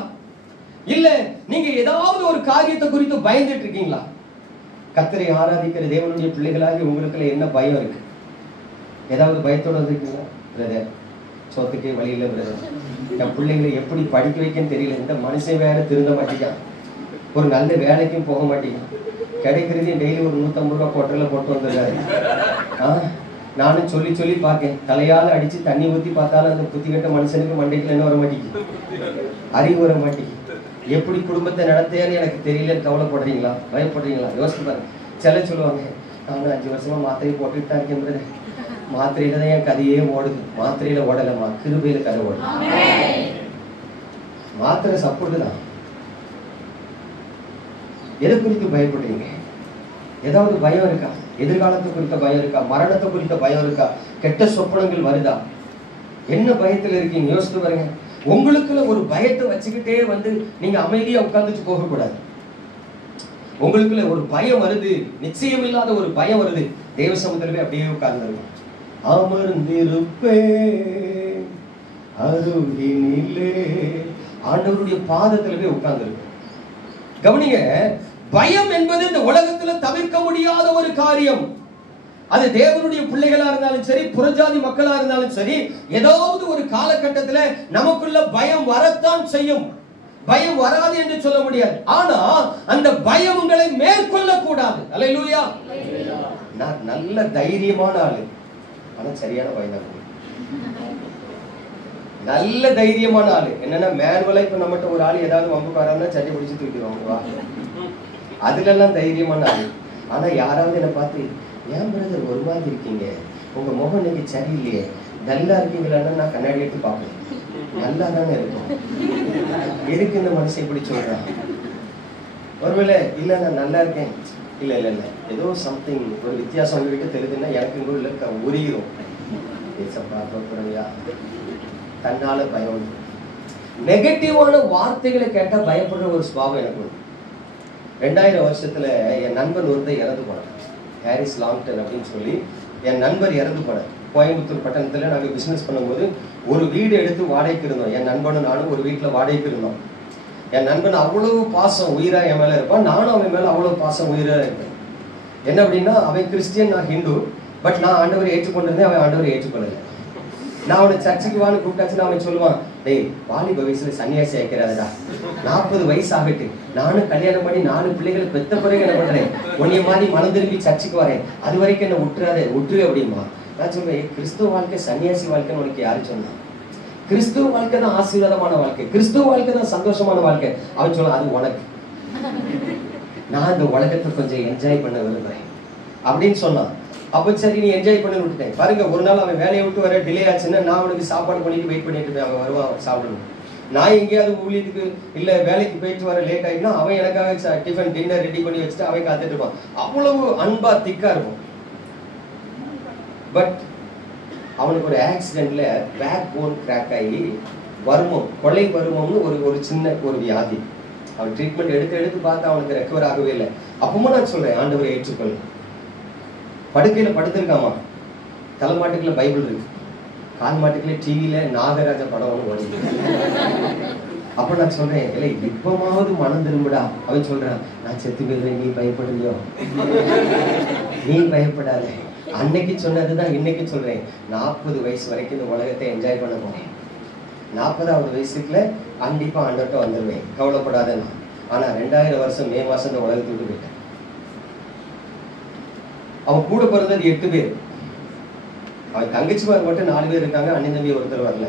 இல்ல நீங்க ஏதாவது ஒரு காரியத்தை குறித்து பயந்துட்டு இருக்கீங்களா? கர்த்தரை ஆராதிக்கிற தேவனுடைய பிள்ளைகளாகிய உங்களுக்குள்ள என்ன பயம் இருக்கு? ஏதாவது பயத்தோட இருக்கீங்களா? பிரதர், சொத்துக்கே வழி இல்லை பிரதர், என் பிள்ளைங்களை எப்படி படிக்க வைக்கன்னு தெரியல, இந்த மனுஷன் வேற திருந்த மாட்டேங்கான், ஒரு நல்ல வேலைக்கும் போக மாட்டேங்கான், கிடைக்கிறதையும் டெய்லி ஒரு 150 ரூபாய் கொட்டரில் போட்டு வந்துடுறாரு. நானும் சொல்லி சொல்லி பார்க்கேன், தலையால் அடிச்சு தண்ணி ஊற்றி பார்த்தாலும் அந்த புத்தி கட்ட மனுஷனுக்கு மண்டைக்குள்ள என்ன வர மாட்டேங்குது, அறிவு வர மாட்டேங்குது. எப்படி குடும்பத்தை நடத்தையான்னு எனக்கு தெரியலன்னு கவலைப்படுறீங்களா? பயப்படுறீங்களா? யோசிச்சு பாருங்க. சில சொல்லுவாங்க, நானும் 5 வருஷமா மாத்திரையை போட்டுட்டு தான் இருக்கேன், மாத்திரையில தான் என் கதையே ஓடுது. மாத்திரையில ஓடலமா, கிருபையில கதை ஓடுது. மாத்திரை சப்போர்ட்டு தான். எதை குறித்து பயப்படுறீங்க? ஏதாவது பயம் இருக்கா? எதிர்காலத்தை குறித்த பயம் இருக்கா? மரணத்தை குறித்த பயம் இருக்கா? கெட்ட சொப்பனங்கள் வருதா? என்ன பயத்துல இருக்கீங்க? யோசித்து பாருங்க. உங்களுக்குள்ள ஒரு பயத்தை வச்சுக்கிட்டே நீங்க அமைதியா உட்கார்ந்துட்டு போக கூடாது. உங்களுக்குள்ள ஒரு பயம் வருது, நிச்சயம் இல்லாத ஒரு பயம் வருது, தேவ சமுத்திரமே அப்படியே உட்கார்ந்து அமர்ந்திருப்பே அருகினிலே, ஆண்டவருடைய பாதத்துல போய் உட்கார்ந்து இருக்கு. கவனிங்க, பயம் என்பது இந்த உலகத்துல தவிர்க்க முடியாத ஒரு காரியம். அது தேவனுடைய பிள்ளைகளா இருந்தாலும் சரி, புறஜாதி மக்களா இருந்தாலும் சரி, ஏதாவது ஒரு காலகட்டத்துல நமக்குள்ள பயம் வரத்தான் செய்யும். பயம் வராது என்று சொல்ல முடியாது. ஆனா அந்த பயம் உங்களை மேற்கொள்ள கூடாது. அல்லேலூயா. நான் நல்ல தைரியமான ஆளு, ஆனா சரியான பயம். நல்ல தைரியமான ஆளு என்னன்னா, மேனுவலா இப்ப நம்மகிட்ட ஒரு ஆள் ஏதாவது வம்புக்கு வராங்கன்னா சட்டை பிடிச்சு தூக்கிடுவாங்க, அதுல எல்லாம் தைரியமான ஆளு. ஆனா யாராவது என்ன பார்த்து, ஏன் பிரதர் ஒரு மாதிரி இருக்கீங்க, உங்க முகம் இன்னைக்கு சரியில்லையே, நல்லா இருக்கீங்களான்னு நான் கண்ணாடி எடுத்து பார்ப்பேன். நல்லா தானே இருக்கும், எதுக்கு இந்த மனுஷன் இப்படி சொல்றான்? ஒருவேளை இல்ல நான் நல்லா இருக்கேன், இல்ல இல்ல இல்ல ஏதோ சம்திங் ஒரு வித்தியாசம் உங்ககிட்ட தெரியுதுன்னா எனக்கு இங்க உள்ள உரியும். தன்னால பயம். நெகட்டிவான வார்த்தைகளை கேட்டா பயப்படுற ஒரு சுபாவம் எனக்கு உண்டு. 2000 வருஷத்துல என் நண்பன் ஒருத்தர் இறந்து போனார், ஹாரிஸ் லாங்டன் அப்படின்னு சொல்லி. என் நண்பர் இறந்து போனார். கோயம்புத்தூர் பட்டணத்துல நாங்க பிசினஸ் பண்ணும்போது ஒரு வீடு எடுத்து வாடகைக்கு இருந்தோம். என் நண்பனும் நானும் ஒரு வீட்டுல வாடகைக்கு இருந்தோம். என் நண்பன் அவ்வளவு பாசம் உயிரா என் மேல இருப்பான், நானும் அவன் மேல அவ்வளவு பாசம் உயிரா இருப்பேன். என்ன அப்படின்னா, அவன் கிறிஸ்டியன், நான் ஹிந்து. பட் நான் ஆண்டவரை ஏற்றுக்கொண்டிருந்தேன், அவன் ஆண்டவரை ஏற்றுக்கொள்ளல. நான் அவனை சர்ச்சுக்கு வான்னு கூப்பிட்டாச்சுன்னா அவன் சொல்லுவான், டேய் வாலிப வயசுல சன்னியாசி ஆக்கிறாதடா, 40 வயசு ஆகட்டு, நானும் கல்யாணம் பண்ணி 4 பிள்ளைகளை பெத்த பிறகு என்ன பண்றேன், உன்னைய மாதிரி மனம் திரும்பி சர்ச்சுக்கு வரேன், அது வரைக்கும் என்ன விட்டுரு அப்படிமா. நான் சொல்றேன், கிறிஸ்துவ வாழ்க்கை சன்னியாசி வாழ்க்கைன்னு உனக்கு யாரு சொன்னா? கிறிஸ்துவ வாழ்க்கை தான் ஆசீர்வாதமான வாழ்க்கை, கிறிஸ்துவ வாழ்க்கை தான் சந்தோஷமான வாழ்க்கை. அவன் சொல்ல, அது உனக்கு, நான் இந்த உலகத்தை கொஞ்சம் என்ஜாய் பண்ண விரும்புறேன் அப்படின்னு சொன்னான். அப்ப சரி நீ என்ஜாய் பண்ணி விட்டுட்டேன். பாருங்க, ஒரு நாள் அவன் வேலையை விட்டு வர டிலே ஆச்சுன்னா நான் அவனுக்கு சாப்பாடு பண்ணிட்டு வெயிட் பண்ணிட்டு இருப்பேன், அவன் வருவான் சாப்பிடணும். நான் எங்கேயாவது ஊழியத்துக்கு இல்ல வேலைக்கு போயிட்டு வர லேட் ஆயிடுனா அவன் எனக்காக டிஃபன் டின்னர் ரெடி பண்ணி வச்சுட்டு அவன் காத்துட்டு இருப்பான். அவ்வளவு அன்பா திக்கா இருக்கும். பட் அவனுக்கு ஒரு ஆக்சிடென்ட்ல பேக் போன் கிராக் ஆகி வருமம், கொலை வருமம்னு ஒரு சின்ன ஒரு வியாதி. அவன் ட்ரீட்மெண்ட் எடுத்து பார்த்து அவனுக்கு ரெக்கவர் ஆகவே இல்லை. அப்பவும் நான் சொல்றேன், ஆண்டவரை ஏற்றுக்கொள். படுக்கையில படுத்திருக்காமா, தலைமாட்டுக்குள்ள பைபிள் இருக்கு, கால் மாட்டுக்குள்ள டிவியில நாகராஜ படம் ஒன்று ஓடுது. அப்ப நான் சொல்றேன், இல்லை இப்பமாவது மனம் திரும்புடா. அவன் சொல்றான், நான் செத்து போயிடுறேன், நீ பயப்படுறியோ? நீ பயப்படாத, அன்னைக்கு சொன்னதுதான் இன்னைக்கு சொல்றேன். 40 வயசு வரைக்கும் இந்த உலகத்தை என்ஜாய் பண்ண போறேன். 40வது வயசுக்குள்ள கண்டிப்பா ஆண்டவர்கிட்ட வந்துடுவேன், கவலைப்படாதேன்னா. ஆனா 2000 வருஷம் மே மாசம் இந்த உலகத்தை விட்டு போயிட்டேன். அவன் கூட பிறந்தது 8 பேர். அவன் தங்கச்சிமார் மட்டும் 4 பேர் இருக்காங்க, அண்ணன் தம்பி ஒருத்தர் வரல.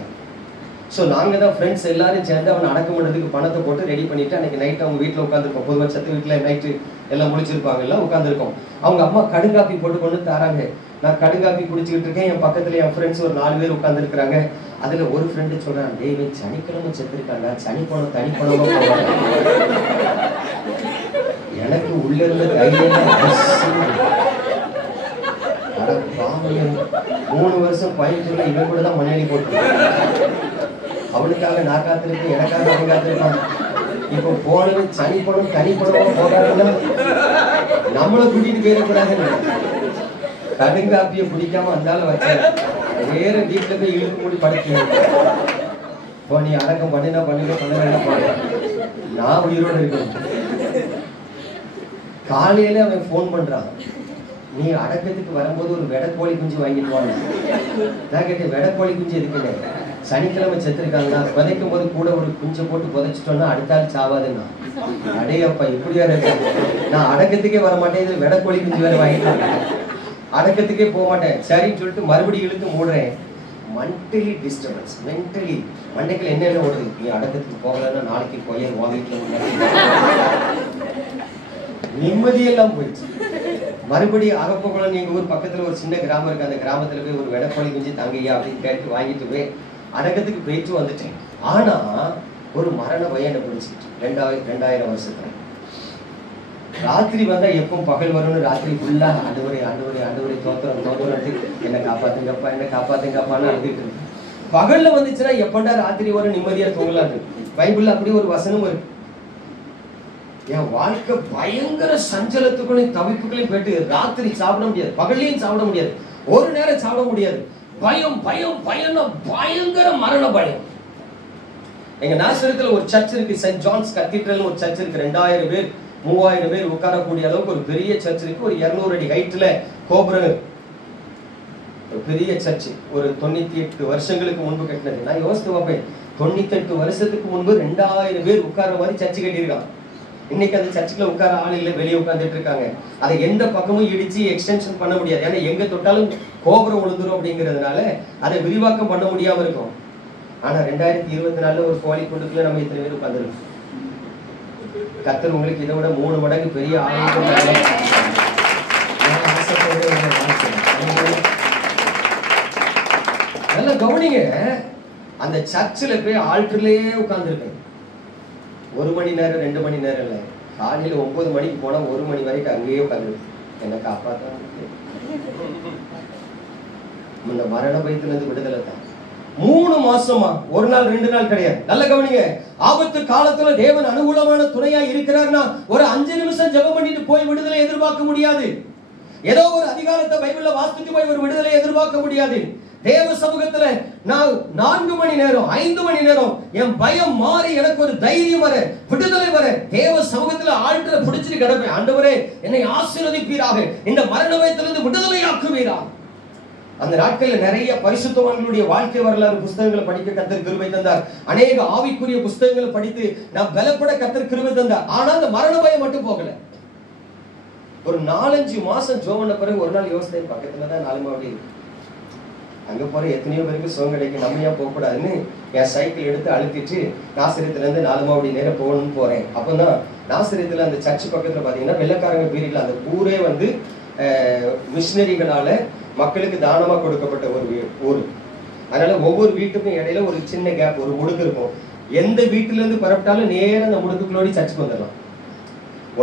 ஸோ நாங்கள் தான் ஃப்ரெண்ட்ஸ் எல்லாரும் சேர்ந்து அவன் அடக்கம் பண்ணுறதுக்கு பணத்தை போட்டு ரெடி பண்ணிட்டு அன்னைக்கு நைட் அவங்க வீட்டில் உட்காந்துருக்கோம். பொதுவாக சத்து வீட்டில் நைட்டு எல்லாம் முடிச்சிருப்பாங்க, எல்லாம் உட்காந்துருக்கோம். அவங்க அம்மா கடுங்காப்பி போட்டு கொண்டு தராங்க. நான் கடுங்காப்பி குடிச்சுக்கிட்டு இருக்கேன். என் பக்கத்துல என் ஃப்ரெண்ட்ஸ் ஒரு 4 பேர் உட்காந்துருக்குறாங்க. அதுல ஒரு ஃப்ரெண்டு சொல்றான், டேய் சனிக்கிழமை செத்துருக்காங்க, சனிப்பணம் தனிப்பணமா போவாங்க. எனக்கு உள்ள இருந்த தைரியம் 3 வருஷம் பயன்படுத்த இவன் கூட தான் மனைவி போட்டு அவனுக்காக நான் காத்திருக்கேன், எனக்காக அவன் காத்திருக்கான். இப்போ போனது சனி படம் தனி படமா போறாங்கன்னா நம்மளை கூட்டிட்டு போயிடக்கூடாதுன்னு கடுங்காப்பியை பிடிக்காம அந்தாலும் வச்சேன். வேற வீட்டுல போய் இழுத்து மூடி படுத்து இப்போ நீ அடக்கம் பண்ணினா பண்ணுங்க, பண்ண நான் உயிரோடு இருக்கணும். காலையில அவன் போன் பண்றான், நீ அடக்கத்துக்கு வரும்போது ஒரு வெடக்கோழி குஞ்சு வாங்கிட்டு வாங்க. நான் கேட்டேன், வெடக்கோழி குஞ்சு இருக்குன்னு? சனிக்கிழமை செத்துருக்காங்களா, புதைக்கும் போது கூட ஒரு குஞ்சை போட்டு புதைச்சிட்டோம்னா அடுத்தாள் சாவாதுன்னா. அடே அப்பா இப்படியா இருக்க, நான் அடக்கத்துக்கே வர மாட்டேன், இது வெடக்கோழி குஞ்சு வேற வாங்கிட்டு அடக்கத்துக்கே போக மாட்டேன். சரின்னு சொல்லிட்டு மறுபடியும் இழுத்து மூடுறேன். மென்டலி டிஸ்டர்பன்ஸ், மென்டலி மண்டைக்குள்ள என்னென்ன ஓடுது, நீ அடக்கத்துக்கு போகலன்னா நாளைக்கு போய் வாங்கிட்டு நிம்மதியெல்லாம் போயிடுச்சு. மறுபடியும் அகப்பகுளம் எங்க ஊர் பக்கத்துல ஒரு சின்ன கிராமம் இருக்கு, அந்த கிராமத்துல போய் ஒரு வெடக்கோழி குஞ்சு தங்கையா அப்படின்னு கேட்டு வாங்கிட்டு போய் அடக்கத்துக்கு போயிட்டு வந்துட்டேன். ஆனா ஒரு மரண பயம் என்ன பிடிச்சிட்டு 2000 வருஷத்துல ராத்திரி வந்தா எப்பவும் பகல் வரும்னு ராத்திரி ஃபுல்லா ஆண்டவரே ஆண்டவரே ஆண்டவரே தோத்துறோம் என்ன காப்பாத்துங்கப்பா என்ன காப்பாத்துங்கப்பான்னு அழுதுட்டு இருக்கு. பகல்ல வந்துச்சுன்னா எப்பண்டா ராத்திரி வரும் நிம்மதியா தூங்கலாம். பைபிள்ல அப்படி ஒரு வசனம் இருக்கு. என் வாழ்க்கை பயங்கர சஞ்சலத்துக்குள்ளையும் தவிப்புகளையும் போயிட்டு ராத்திரி சாப்பிட முடியாது, பகல்லையும் சாப்பிட முடியாது, ஒரு நேரம் சாப்பிட முடியாது. பயம் பயம் பயம்னா பயங்கர மரண பயம். எங்க நாசரத்துல ஒரு சர்ச் இருக்கு, செயின்ட் ஜான்ஸ் கத்தீட்ரல் ஒரு சர்ச் இருக்கு. 2000 பேர் 3000 பேர் உட்காரக்கூடிய அளவுக்கு ஒரு பெரிய சர்ச் இருக்கு. ஒரு 200 அடி ஹைட்ல கோபுரம், ஒரு பெரிய சர்ச். ஒரு 98 வருஷங்களுக்கு முன்பு கட்டினது. நான் யோசித்து பார்ப்பேன், 98 வருஷத்துக்கு முன்பு 2000 பேர் உட்கார்ற மாதிரி சர்ச் கட்டியிருக்காங்க. இன்னைக்கு அந்த சர்ச்சுக்குள்ள உட்கார ஆள் இல்லை, வெளியே உட்கார்ந்துட்டு இருக்காங்க. அதை எந்த பக்கமும் இடிச்சு எக்ஸ்டென்ஷன் பண்ண முடியாது, ஏன்னா எங்க தொட்டாலும் கோபுரம் விழுந்துரும் அப்படிங்கிறதுனால அதை விரிவாக்கம் பண்ண முடியாம இருக்கும். ஆனா 2024 ஒரு கோழி குண்டுக்குள்ள நம்ம இத்தனை பேர் உட்கார்ந்துருக்கோம். கர்த்தர் உங்களுக்கு இதை விட 3 மடங்கு பெரிய ஆலயம் நல்லா கவனிங்க. அந்த சர்ச்சில் போய் ஆல்டர்லயே உட்கார்ந்துருக்கேன். 1 மணி நேரம் 2 மணி நேரம் இல்லை, காலையில 9 மணிக்கு போனா 1 மணி வரைக்கும் அங்கேயே உட்காந்துருக்கு. என்ன காப்பாற்ற இந்த மரண பயத்துல இருந்து விடுதலை தான். 3 மாசமா, 1 நாள் 2 நாள் கிடையாது. நல்ல கவனிங்க. ஆபத்து காலத்துல தேவன் அனுகூலமான துணையா இருக்கிறார்னா ஒரு 5 நிமிஷம் ஜெபம் பண்ணிட்டு போய் விடுதலை எதிர்பார்க்க முடியாது. ஏதோ ஒரு அதிகாரத்தை பைபிள்ல வாசித்து போய் ஒரு விடுதலை எதிர்பார்க்க முடியாது. தேவ சமூகத்துல நான் 4 மணி நேரம் 5 மணி நேரம் என் பயம் மாறி எனக்கு ஒரு தைரியம் வர, விடுதலை வர, தேவ சமூகத்துல ஆழ்கிற பிடிச்சிட்டு கிடப்பேன். ஆண்டவரே என்னை ஆசீர்வதிப்பீராக, இந்த மரண பயத்திலிருந்து விடுதலை ஆக்குவீராக. அந்த நாட்கள்ல நிறைய பரிசுத்தவான்களுடைய வாழ்க்கை வரலாறு புஸ்தகங்களை படிக்க கர்த்தர் கிருபை தந்தார். அநேக ஆவிக்குரிய புஸ்தகங்களை படித்து நான் பலப்பட கர்த்தர் கிருபை தந்தார். ஆனா அந்த மரண பயம் மட்டும் போகல. ஒரு 4-5 மாசம் ஜோமன பிறகு ஒரு நாள் யோசித்தேன், பக்கத்துலதான் 4 மாவடி இருக்கு, அங்க போற எத்தனையோ பேருக்கு சுகம் கிடைக்கும், நம்ம ஏன் போகக்கூடாதுன்னு என் சைக்கிள் எடுத்து அழுத்திட்டு நாசிரியத்துல இருந்து 4 மாவடி நேரம் போகணும்னு போறேன். அப்பதான் நாசிரியத்துல அந்த சர்ச்சு பக்கத்துல பாத்தீங்கன்னா வெள்ளக்காரங்க பீரியட்ல அந்த ஊரே வந்து மிஷினரிகளால மக்களுக்கு தானமா கொடுக்கப்பட்ட ஒரு ஊர். அதனால ஒவ்வொரு வீட்டுக்கும் இடையில ஒரு சின்ன கேப், ஒரு முடுக்கு இருக்கும். எந்த வீட்டுல இருந்து பரப்பிட்டாலும் நேரம் அந்த முடுக்குகளோடி சர்ச்சுக்கு வந்துடலாம்.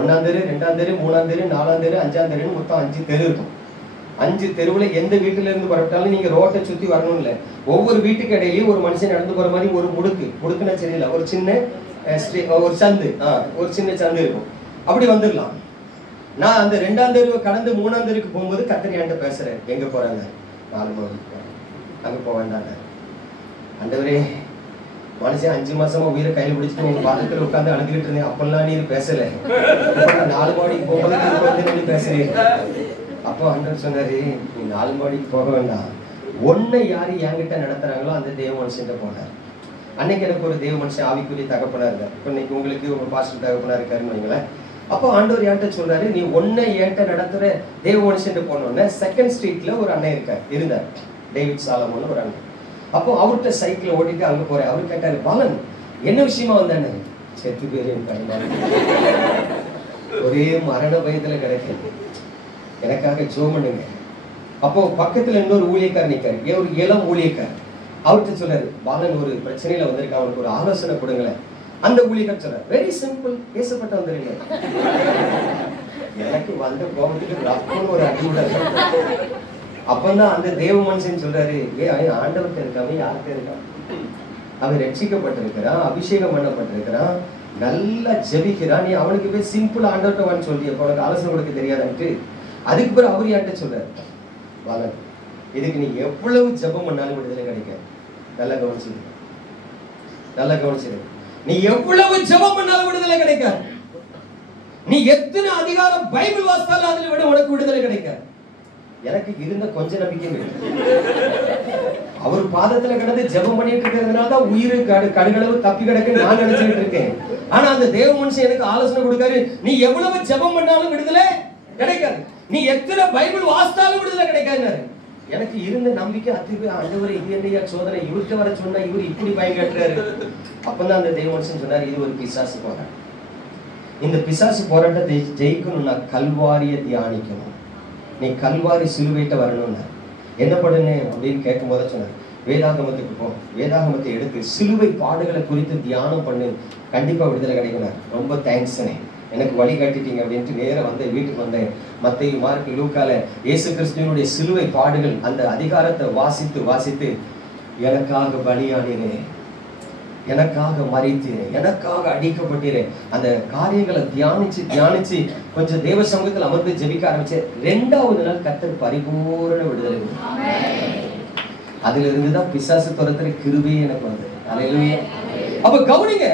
1ஆம் தெரு 2ஆம் தெரு 3ஆம் தெரு 4ஆம் தெரு 5ஆம் தெருன்னு மொத்தம் 5 தெரு இருக்கும். 5 தெருவுல எந்த வீட்டுல இருந்து பரப்பிட்டாலும் நீங்க ரோட்டை சுத்தி வரணும் இல்ல, ஒவ்வொரு வீட்டுக்கு இடையிலயும் ஒரு மனுஷன் நடந்து போற மாதிரி ஒரு முடுக்குன்னா சரியில்லை, ஒரு சின்ன ஒரு சந்து, ஒரு சின்ன சந்து இருக்கும், அப்படி வந்துடலாம். நான் அந்த 2ஆம் தெருவை கடந்து 3ஆம் தெருக்கு போகும்போது கர்த்தர் என்கிட்ட பேசுறேன், எங்க போறாங்க? 4 மாவடி அங்க போக வேண்டாங்க. ஆண்டவரே, மனுஷன் 5 மாசமா உயிரை கையில் பிடிச்சிட்டு உங்க பாதத்துல உட்காந்து அழுதுகிட்டு இருந்தேன், அப்பெல்லாம் நீ பேசல, 4 மாவடிக்கு போகும்போது பேசுறீங்க. அப்போ ஆண்டவர் சொன்னாரு, நீ 4 மாவடிக்கு போக வேண்டாம், ஒன்னை யாரு என்கிட்ட நடத்துறாங்களோ அந்த தேவ மனுஷன் போனார். அன்னைக்கு எனக்கு ஒரு தேவ மனுஷன் ஆவிக்குரிய தகப்பனா இருந்தார். இப்போ இன்னைக்கு உங்களுக்கு உங்க பாஸ்டர் தகப்பனா இருக்காருன்னு வைங்களேன். அப்போ ஆண்டவர் என்கிட்ட சொல்றாரு, நீ ஒன்னை என்கிட்ட நடத்துற தேவ மனுஷன் போனோன்னு 2nd ஸ்ட்ரீட்ல ஒரு அண்ணன் இருந்தார், டேவிட் சாலமோன்னு ஒரு அண்ணன். அப்போ அவர்கிட்ட சைக்கிள் ஓட்டிட்டு அங்க போறேன். அவரு கேட்டாரு, பாலன் என்ன விஷயமா வந்தானே? செத்து பேரு ஒரே மரண பயத்துல கிடைக்குது, எனக்காக ஜெபம் பண்ணுங்க. அப்போ பக்கத்துல இன்னொரு ஊழியக்காரர் நிற்காரு, ஒரு இளம் ஊழியக்காரர். அவர்கிட்ட சொல்றாரு, பாலன் ஒரு பிரச்சனையில வந்திருக்க, அவனுக்கு ஒரு ஆலோசனை கொடுங்களேன். அந்த ஊழியக்காரர் சொல்றாரு, வெரி சிம்பிள், பேசப்பட்ட வந்துருங்க. எனக்கு வந்த கோபத்துக்கு ரப்பன்னு ஒரு அடிமுறை. அப்பதான் அந்த தேவ மனுஷன் சொல்றாரு, ஆண்டவர்கிட்ட இருக்காம யார்கிட்ட இருக்கான்? அவன் ரட்சிக்கப்பட்டிருக்கிறான், அபிஷேகம் பண்ணப்பட்டிருக்கிறான், நல்லா ஜெபிக்கிறான். நீ அவனுக்கு போய் சிம்பிள் ஆண்டவர்கிட்ட சொல்லிய உனக்கு ஆலோசனை கொடுக்க தெரியாதுன்ட்டு அதுக்கு பிறகு அவர் என்கிட்ட சொல்றாரு, பாலன் இதுக்கு நீ எவ்வளவு ஜெபம் பண்ணாலும் விடுதலை கிடைக்காது. நல்லா கவனிச்சிரு, நல்லா கவனிச்சிரு. நீ எவ்வளவு ஜெபம் பண்ணாலும் விடுதலை கிடைக்காது. நீ எத்தனை அதிகாரம் பைபிள் வாசித்தாலும் அதில் விட உனக்கு விடுதலை கிடைக்காது. எனக்கு இருந்த கொஞ்ச நம்பிக்கை அவர் பாதத்துல கிடந்து ஜெபம் பண்ணிட்டு இருக்கிறதுனால தான் உயிர் கடுகளவு தப்பி கிடக்கு நான் நினைச்சுட்டு இருக்கேன். ஆனா அந்த தேவ மனுஷன் எனக்கு ஆலோசனை கொடுக்காரு, நீ எவ்வளவு ஜெபம் பண்ணாலும் விடுதலை கிடைக்காது, நீ எத்தனை பைபிள் வாசித்தாலும் விடுதலை கிடைக்காது. எனக்கு இருந்த நம்பிக்கை அதுவே ஆண்டவரே இது என்னையா சோதனை, இவர்கிட்ட வர சொன்னா இவர் இப்படி பயங்கட்டுறாரு. அப்பதான் அந்த தேவ மனுஷன் சொன்னார், இது ஒரு பிசாசு போராட்டம். இந்த பிசாசு போராட்டத்தை ஜெயிக்கணும்னா கல்வாரியை தியானிக்கணும். நீ கல்வாரி சிலுவைட்ட வரணும்னா என்ன பண்ணுன்னு அப்படின்னு கேட்கும் போத சொன்னார், வேதாகமத்துக்கு போ, வேதாகமத்தை எடுத்து சிலுவை பாடுகளை குறித்து தியானம் பண்ணு, கண்டிப்பா விடுதலை கிடைக்கணும். ரொம்ப தேங்க்ஸ்னே, எனக்கு வழி காட்டிட்டீங்க அப்படின்ட்டு நேரம் வந்து வீட்டுக்கு வந்தேன். மத்தேயு, மார்க்கு, லூக்கால இயேசு கிறிஸ்துவினுடைய சிலுவை பாடுகள் அந்த அதிகாரத்தை வாசித்து வாசித்து எனக்காக பலியாடினேன், எனக்காக மறித்தேன், எனக்காக அடிக்கப்பட்டேன், அந்த காரியங்களை தியானிச்சு தியானிச்சு கொஞ்சம் தேவ சமூகத்தில் அமர்ந்து ஜெபிக்க ஆரம்பிச்சேன். 2வது நாள் கர்த்தர் பரிபூரண விடுதலை. அதுல இருந்துதான் பிசாசு துரத்துற கிருபையே எனக்கு வந்தது. அல்லேலூயா. அப்ப கவனிங்க,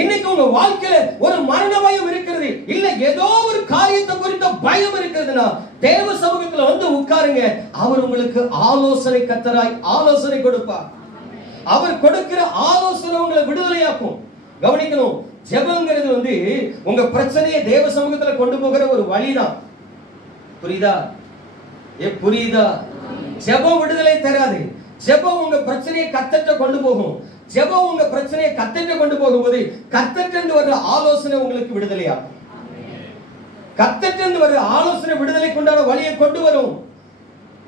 இன்னைக்கு உங்க வாழ்க்கையில ஒரு மரண பயம் இருக்கிறது, இல்ல ஏதோ ஒரு காரியத்தை குறித்த பயம் இருக்கிறதுனா தேவ சமூகத்துல வந்து உட்காருங்க. அவர் உங்களுக்கு ஆலோசனை கர்த்தராய் ஆலோசனை கொடுப்பார். அவர் கொடுக்கிற ஆலோசனை உங்களை விடுதலையாக்கும். கவனிக்கணும், ஜெபங்கிறது வந்து உங்க பிரச்சனையை தேவ சமூகத்துல கொண்டு போகிற ஒரு வழிதான். புரியுதா? புரியுதா? ஜெபம் விடுதலை தராது. ஜெபம் உங்க பிரச்சனையை கர்த்தர்ட்ட கொண்டு போகும். ஜெபம் உங்க பிரச்சனையை கர்த்தர்ட்ட கொண்டு போகும்போது கர்த்தர்ட்ட வர்ற ஆலோசனை உங்களுக்கு விடுதலையாகும். கர்த்தர்ட்ட வர்ற ஆலோசனை விடுதலை கொண்டாட வழியை கொண்டு வரும்.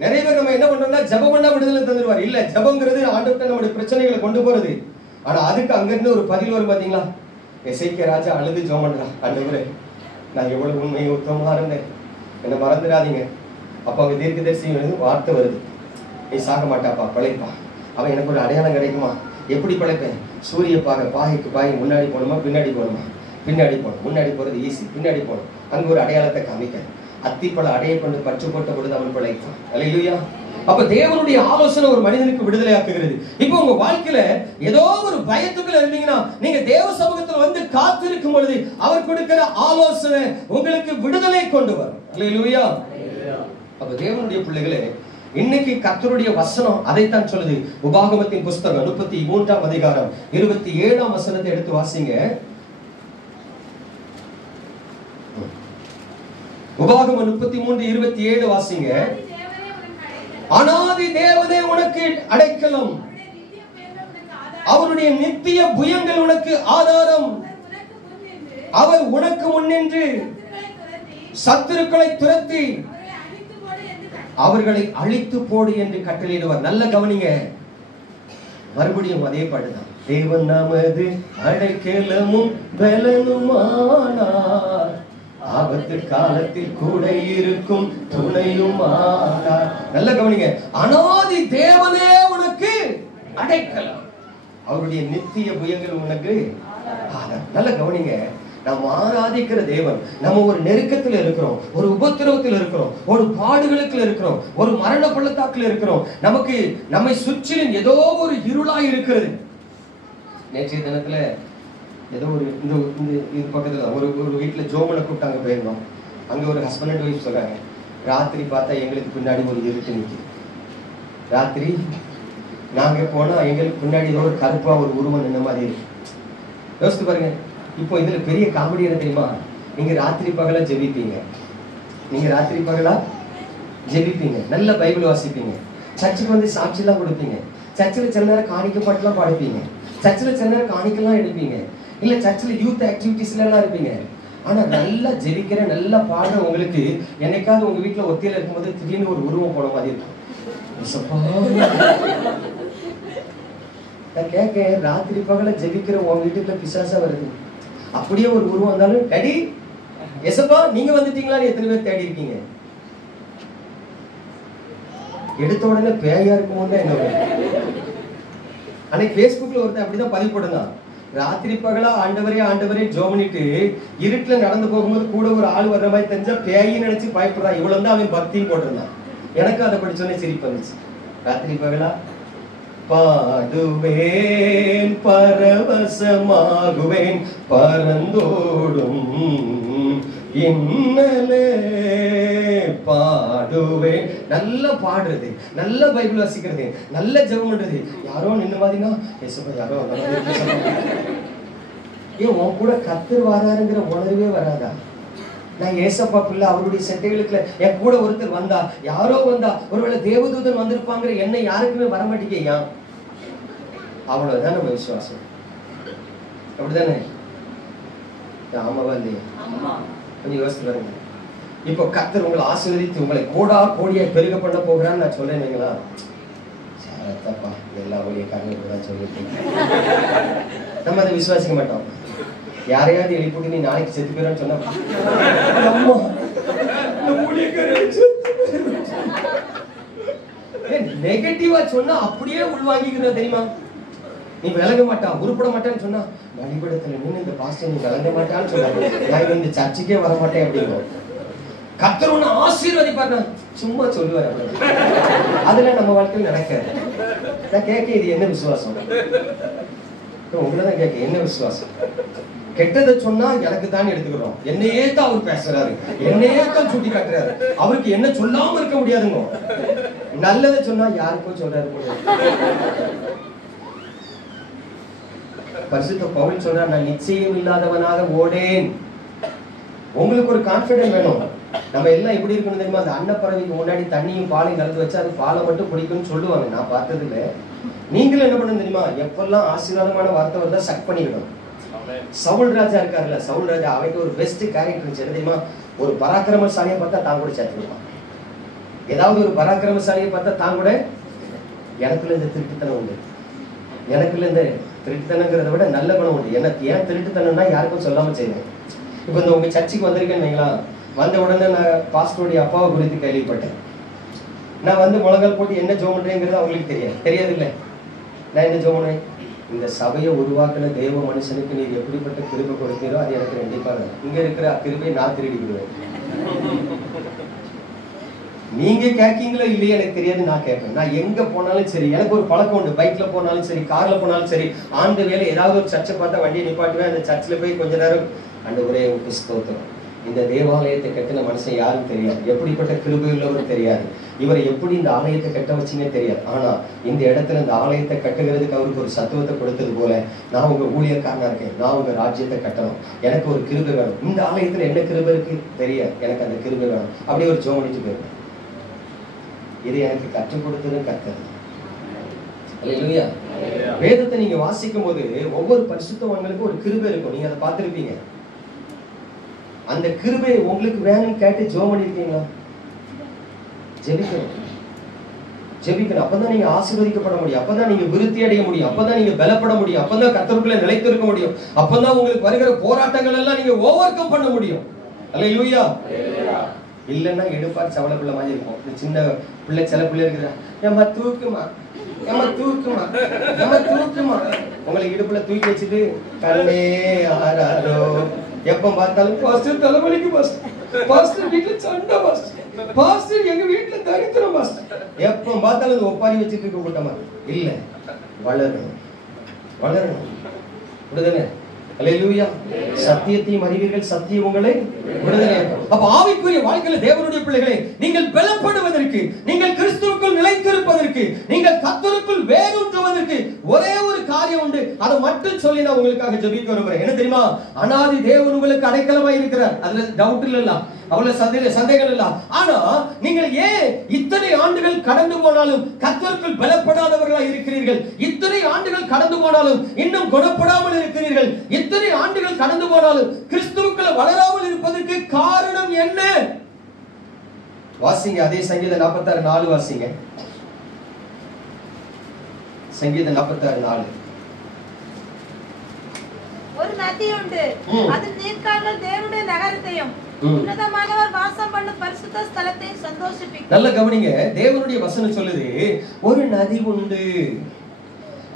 நிறைய பேர் நம்ம என்ன பண்றோம்னா ஜெபம் பண்ணா விடுதலை தந்துருவார். இல்ல, ஜெபங்கிறது ஆண்டவர்ட்ட நம்முடைய பிரச்சனைகளை கொண்டு போறது. ஆனா அதுக்கு அங்க இருந்து ஒரு பதில் வரும் பாத்தீங்களா? எசேக்கியா ராஜா அழுது ஜெபம் பண்றான், ஆண்டவரே நான் எவ்வளவு உண்மை உத்தமமா இருந்தேன், என்ன மறந்துடாதீங்க. அப்ப அவங்க தீர்க்கதரிசி வார்த்தை வருது, நீ சாக மாட்டாப்பா, பிழைப்பா. அவன் எனக்கு ஒரு அடையாளம் கிடைக்குமா? எப்படி பிழைப்பேன்? சூரிய பாகைக்கு பாய் முன்னாடி போகணுமா பின்னாடி போகணுமா? பின்னாடி போகணும். முன்னாடி போறது ஈஸி, பின்னாடி போகணும். அங்க ஒரு அடையாளத்தை காமிக்க. அத்திப்பழ அடைய கொண்டு பற்று போட்ட பொழுது அவன் பிழைப்பான். அல்லேலூயா. அப்ப தேவனுடைய ஆலோசனை ஒரு மனிதனுக்கு விடுதலை ஆக்குகிறது. இப்போ உங்க வாழ்க்கையில ஏதோ ஒரு பயத்துக்குள்ள இருந்தீங்கன்னா நீங்க தேவ சமூகத்துல வந்து காத்திருக்கும் பொழுது அவர் கொடுக்கிற ஆலோசனை உங்களுக்கு விடுதலை கொண்டு வரும். அல்லேலூயா. அப்ப தேவனுடைய பிள்ளைகளே, இன்னைக்கு கர்த்தருடைய வசனம் அதைத்தான் சொல்லுது. உபாகமத்தின் புஸ்தகம் 33ஆம் அதிகாரம் 27ஆம் வசனத்தை எடுத்து வாசிங்க. உபாகமம் 33:27 வாசிங்க. அநாதி தேவனே உனக்கு அடைக்கலம், அவருடைய நித்திய புயங்கள் உனக்கு ஆதாரம். அவர் உனக்கு முன்னின்று சத்துருக்களை துரத்தி அவர்களை அழித்து போடு என்று கட்டளையிடுவார். நல்ல கவனிங்க, மறுபடியும் அதே பாட்டுதான். தேவன் நமது அடைக்கலமும் பலனுமானார், ஆபத்து காலத்தில் கூட இருக்கும் துணையுமானார். நல்ல கவனிங்க, அநாதி தேவனே உனக்கு அடைக்கலம், அவருடைய நித்திய புயங்கள் உனக்கு ஆதாரம். நல்ல கவனிங்க, நாம் ஆராதிக்கிற தேவன், நம்ம ஒரு நெருக்கத்தில் இருக்கிறோம், ஒரு உபத்திரவத்தில் இருக்கிறோம், ஒரு பாடுகளுக்குள்ள இருக்கிறோம், ஒரு மரண பள்ளத்தாக்குல இருக்கிறோம், நமக்கு நம்மை சுற்றிலும் ஏதோ ஒரு இருளாய் இருக்கிறது. நேற்றைய தினத்துல ஏதோ ஒரு இது பக்கத்துல ஒரு வீட்டுல ஜோமனை கூப்பிட்டாங்க, போயிருந்தோம். அங்க ஒரு ஹஸ்பண்ட் அண்ட் ஒய்ஃப் சொல்றாங்க, ராத்திரி பார்த்தா எங்களுக்கு பின்னாடி ஒரு இருட்டு நிற்குது. ராத்திரி நாங்க போனா எங்களுக்கு பின்னாடி ஏதோ ஒரு கருப்பா ஒரு உருவம் நின்ன மாதிரி இருக்கு. யோசித்து பாருங்க. இப்போ இதுல பெரிய காமெடி என்ன தெரியுமா? நீங்க ராத்திரி பகலா ஜெபிப்பீங்க, நீங்க ராத்திரி பகலா ஜெபிப்பீங்க, நல்ல பைபிள் வாசிப்பீங்க, சர்ச்சுக்கு வந்து சாட்சி எல்லாம் கொடுப்பீங்க, சர்ச்சில் சில நேரம் காணிக்க பாட்டுலாம் பாடிப்பீங்க, சர்ச்சில் சில நேரம் காணிக்கலாம் எடுப்பீங்க, இல்ல சர்ச்சில் யூத் ஆக்டிவிட்டிஸ்ல எல்லாம் இருப்பீங்க. ஆனா நல்லா ஜெபிக்கிற நல்லா பாடுற உங்களுக்கு என்னைக்காவது உங்க வீட்டுல ஒத்தியில இருக்கும்போது திடீர்னு ஒரு உருவம் போன மாதிரி இருக்கும். நான் கேட்க, ராத்திரி பகல ஜெபிக்கிற உங்க வீட்டுல பிசாசா வருது, அப்படியே ஒரு உருவம் வந்தாலும் டேடி எசப்பா நீங்க வந்துட்டீங்களான்னு எத்தனை பேர் தேடி இருக்கீங்க? எடுத்த உடனே பேயா இருக்குமோ தான் என்ன அன்னைக்கு Facebookல ஒருத்தன் அப்படிதான் பதிவு போடுறான். ராத்திரி பகலா ஆண்டவரே ஆண்டவரே ஜெபம் பண்ணிட்டு இருட்டுல நடந்து போகும்போது கூட ஒரு ஆள் வர்ற மாதிரி தெரிஞ்சா பேயின்னு நினைச்சு பயப்படுறான். இவ்வளவு தான் அவன் பக்தியும் போட்டிருந்தான். எனக்கு அதை படிச்சோன்னே சிரிப்பு வந்துச்சு. ராத்திரி பகலா பாடுவேன் பரவசமாகுவேன் பரந்தோடும் இன்னலே பாடுவேன். நல்ல பாடுறது, நல்ல பைபிள் வாசிக்கிறது, நல்ல ஜெபம் பண்றது. யாரோ நின்ன மாதிரினா ஏசப்பா யாரோ ஏன் உன் கூட கர்த்தர் வராருங்கிற உணர்வே வராதா? நான் ஏசப்பா பிள்ளை, அவருடைய செட்டைகளுக்குள்ள என் கூட ஒருத்தர் வந்தா, யாரோ வந்தா, ஒருவேளை தேவதூதன் வந்திருப்பாங்கிற எண்ணம் யாருக்குமே வர மாட்டேங்கய்யா. அவ்வளவுதான் நம்ம விசுவாசம். அப்படிதானே? ஆமாவா இல்லையா? கொஞ்சம் யோசித்து பாருங்க. இப்போ கர்த்தர் உங்களை ஆசீர்வதித்து உங்களை கோடா கோடியா பெருக பண்ண போகிறான்னு நான் சொல்றேன். நீங்களா சாரத்தப்பா எல்லா வழியை காரணம் தான் சொல்லிட்டு நம்ம அதை விசுவாசிக்க மாட்டோம். யாரையாவது எழுப்பிட்டு நீ நாளைக்கு செத்து போயிடான்னு சொன்னா நெகட்டிவா சொன்னா அப்படியே உள்வாங்கிக்கிற தெரியுமா? நீ விளங்க மாட்டா, உருப்பட மாட்டேன்னு சொன்னா வழிபடத்துல நின்று இந்த பாஸ்டர் நீ விளங்க மாட்டான்னு சொன்னாங்க, நான் இந்த சர்ச்சுக்கே வர மாட்டேன் அப்படின்னு. கர்த்தர் ஒண்ணு ஆசீர்வதிப்பாரு, சும்மா சொல்லுவார். அதுல நம்ம வாழ்க்கையில் நடக்காது. நான் கேட்க இது என்ன விசுவாசம்? உங்களதான் கேட்க என்ன விசுவாசம்? கெட்டதை சொன்னா எனக்கு தான் எடுத்துக்கிறோம். என்னையே தான் அவர் பேசுறாரு, என்னையே தான் சுட்டி காட்டுறாரு. அவருக்கு என்ன சொல்லாம இருக்க முடியாதுங்க. நல்லதை சொன்னா யாருக்கும் சொல்றாரு. பரிசுத்த பவுல் சொல்றார், நான் நிச்சயம் இல்லாதவனாக ஓடேன். உங்களுக்கு ஒரு கான்பிடன்ஸ் வேணும். நம்ம எல்லாம் எப்படி இருக்கணும் தெரியுமா? அந்த அன்னப்பறவைக்கு முன்னாடி தண்ணியும் பாலையும் கலந்து வச்சு அது பாலை மட்டும் குடிக்கும்னு சொல்லுவாங்க. நான் பார்த்தது இல்லை. நீங்களும் என்ன பண்ணணும் தெரியுமா? எப்பெல்லாம் ஆசீர்வாதமான வார்த்தை வருதா சக் பண்ணிக்கணும். சவுல் ராஜா இருக்காருல்ல, சவுல் ராஜா அவருக்கு ஒரு பெஸ்ட் கேரக்டர் இருந்துச்சு. என்ன தெரியுமா? ஒரு பராக்கிரமசாலியை பார்த்தா தான் கூட சேர்த்துருப்பான். ஏதாவது ஒரு பராக்கிரமசாலியை பார்த்தா தான் கூட எனக்குள்ள இந்த திருட்டுத்தனம் உண்டு, எனக்குள்ள இந்த திருட்டுத்தனங்கிறத விட நல்ல குணம் உண்டு. எனக்கு ஏன் திருட்டுத்தனம்னா யாருக்கும் சொல்லாம செய்வேன். இப்போ இந்த உங்க சர்ச்சுக்கு வந்திருக்கேன்னு வைங்களா, வந்த உடனே நான் பாஸ்டருடைய அப்பாவை குறித்து கேள்விப்பட்டேன். நான் வந்து முழங்கால் போட்டு என்ன ஜெபம் பண்றேங்கிறது அவங்களுக்கு தெரியாது இல்லை. நான் என்ன ஜெபம் பண்றேன்? இந்த சபையை உருவாக்கின தேவ மனுஷனுக்கு நீர் எப்படிப்பட்ட கிருபை கொடுத்தீரோ அது எனக்கு கண்டிப்பாக இங்க இருக்கிற கிருபையை நான் திருடிக்கிடுவேன். நீங்க கேட்கீங்களோ இல்லையே எனக்கு தெரியாது, நான் கேட்பேன். நான் எங்க போனாலும் சரி, எனக்கு ஒரு பழக்கம் உண்டு. பைக்ல போனாலும் சரி, கார்ல போனாலும் சரி, ஆண்டு வேலை ஏதாவது ஒரு சர்ச்சை பார்த்தா வண்டியை நிப்பாட்டுவேன். அந்த சர்ச்சில் போய் கொஞ்ச நேரம் ஆண்டவரே உமக்கு ஸ்தோத்திரம். இந்த தேவாலயத்தை கட்டின மனுஷன் யாரும் தெரியாது, எப்படிப்பட்ட கிருபை உள்ளவர் தெரியாது, இவரை எப்படி இந்த ஆலயத்தை கட்ட வச்சீங்க தெரியாது. ஆனா இந்த இடத்துல இந்த ஆலயத்தை கட்டுகிறதுக்கு அவருக்கு ஒரு சத்துவத்தை கொடுத்தது போல நான் உங்க ஊழியக்காரனா இருக்கேன், நான் உங்க ராஜ்யத்தை கட்டணும், எனக்கு ஒரு கிருபை வேணும். இந்த ஆலயத்துல என்ன கிருபை இருக்கு தெரியாது, எனக்கு அந்த கிருபை வேணும். அப்படியே ஒரு ஜெபம் பண்ணிட்டு போயிருக்கேன். இது எனக்கு கற்றுக் கொடுத்தது கர்த்தர். அல்லேலூயா. வேதத்தை நீங்க வாசிக்கும் போது ஒவ்வொரு பரிசுத்தவான்களுக்கும் ஒரு கிருபை இருக்கும். நீங்க அதை பார்த்திருப்பீங்க. அந்த கிருபை உங்களுக்கு வேணும்னு கேட்டு ஜெபம் பண்ணிருக்கீங்களா? ஜெபிக்கணும், ஜெபிக்கணும். அப்பதான் நீங்க ஆசீர்வதிக்கப்பட முடியும், அப்பதான் நீங்க விருத்தி அடைய முடியும், அப்பதான் நீங்க பலப்பட முடியும், அப்பதான் கர்த்தருக்குள்ள நிலைத்திருக்க முடியும், அப்பதான் உங்களுக்கு வருகிற போராட்டங்கள் எல்லாம் நீங்க ஓவர் கம் பண்ண முடியும். அல்லேலூயா. இல்லைன்னா எடுப்பார் சவள பிள்ளை மாதிரி இருக்கும். சின்ன பிள்ளை, சில பிள்ளை இருக்குதா, ஏம்மா தூக்குமா, ஏம்மா தூக்குமா, ஏம்மா தூக்குமா, உங்களை இடுப்புல தூக்கி வச்சுட்டு கண்ணே ஆறாரோ எப்ப பார்த்தாலும் பாஸ்டர் தலைவலிக்கு, பாஸ்டர் வீட்டுல சண்டை, பாஸ்டர் எங்க வீட்டுல தரித்திரம், எப்ப பார்த்தாலும் அது ஒப்பாரி வச்சுட்டு இருக்க கூட்டமா இல்ல. வளரணும், வளரணும். விடுதலை. அல்லேலூயா. சத்தியத்தையும் அறிவீர்கள், சத்தியம் உங்களை விடுதலையாக்கும். அப்ப ஆவிக்குரிய வாழ்க்கையில தேவனுடைய பிள்ளைகளே, நீங்கள் பலப்படுவதற்கு, நீங்கள் கிறிஸ்துவுக்குள் நிலைத்திருப்பதற்கு, நீங்கள் கர்த்தருக்குள் வேரூன்றுவதற்கு ஒரே ஒரு காரியம் உண்டு. அதை மட்டும் சொல்லி நான் உங்களுக்காக ஜெபிக்க விரும்புறேன். என்ன தெரியுமா? அனாதி தேவன் உங்களுக்கு அடைக்கலமாய் இருக்கிறார். அதுல டவுட் இல்ல, அவ்வளவு சந்தேகம் இல்ல. ஆனா நீங்கள் ஏன் இத்தனை ஆண்டுகள் கடந்து போனாலும் கர்த்தருக்குள் பலப்படாதவர்களாய் இருக்கிறீர்கள்? இத்தனை ஆண்டுகள் கடந்து போனாலும் இன்னும் குணப்படாமல் இருக்கிறீர்கள்? இத்தனை ஆண்டுகள் கடந்து போனாலும் கிறிஸ்துவுக்குள் வளராமல் இருப்பதற்கு காரணம் என்ன? வாசிங்க அதே சங்கீதம் 46:4 வாசிங்க. சங்கீதம் 46:4. ஒரு நதி உண்டு, அது நீர்க்கால்கள் தேவனுடைய நகரத்தையும் உன்னதமானவர் வாசம் பண்ணும் பரிசுத்த ஸ்தலத்தையும் சந்தோஷிப்பிக்கும். நல்ல கவனிங்க, தேவனுடைய வசனம் சொல்லுது ஒரு நதி உண்டு.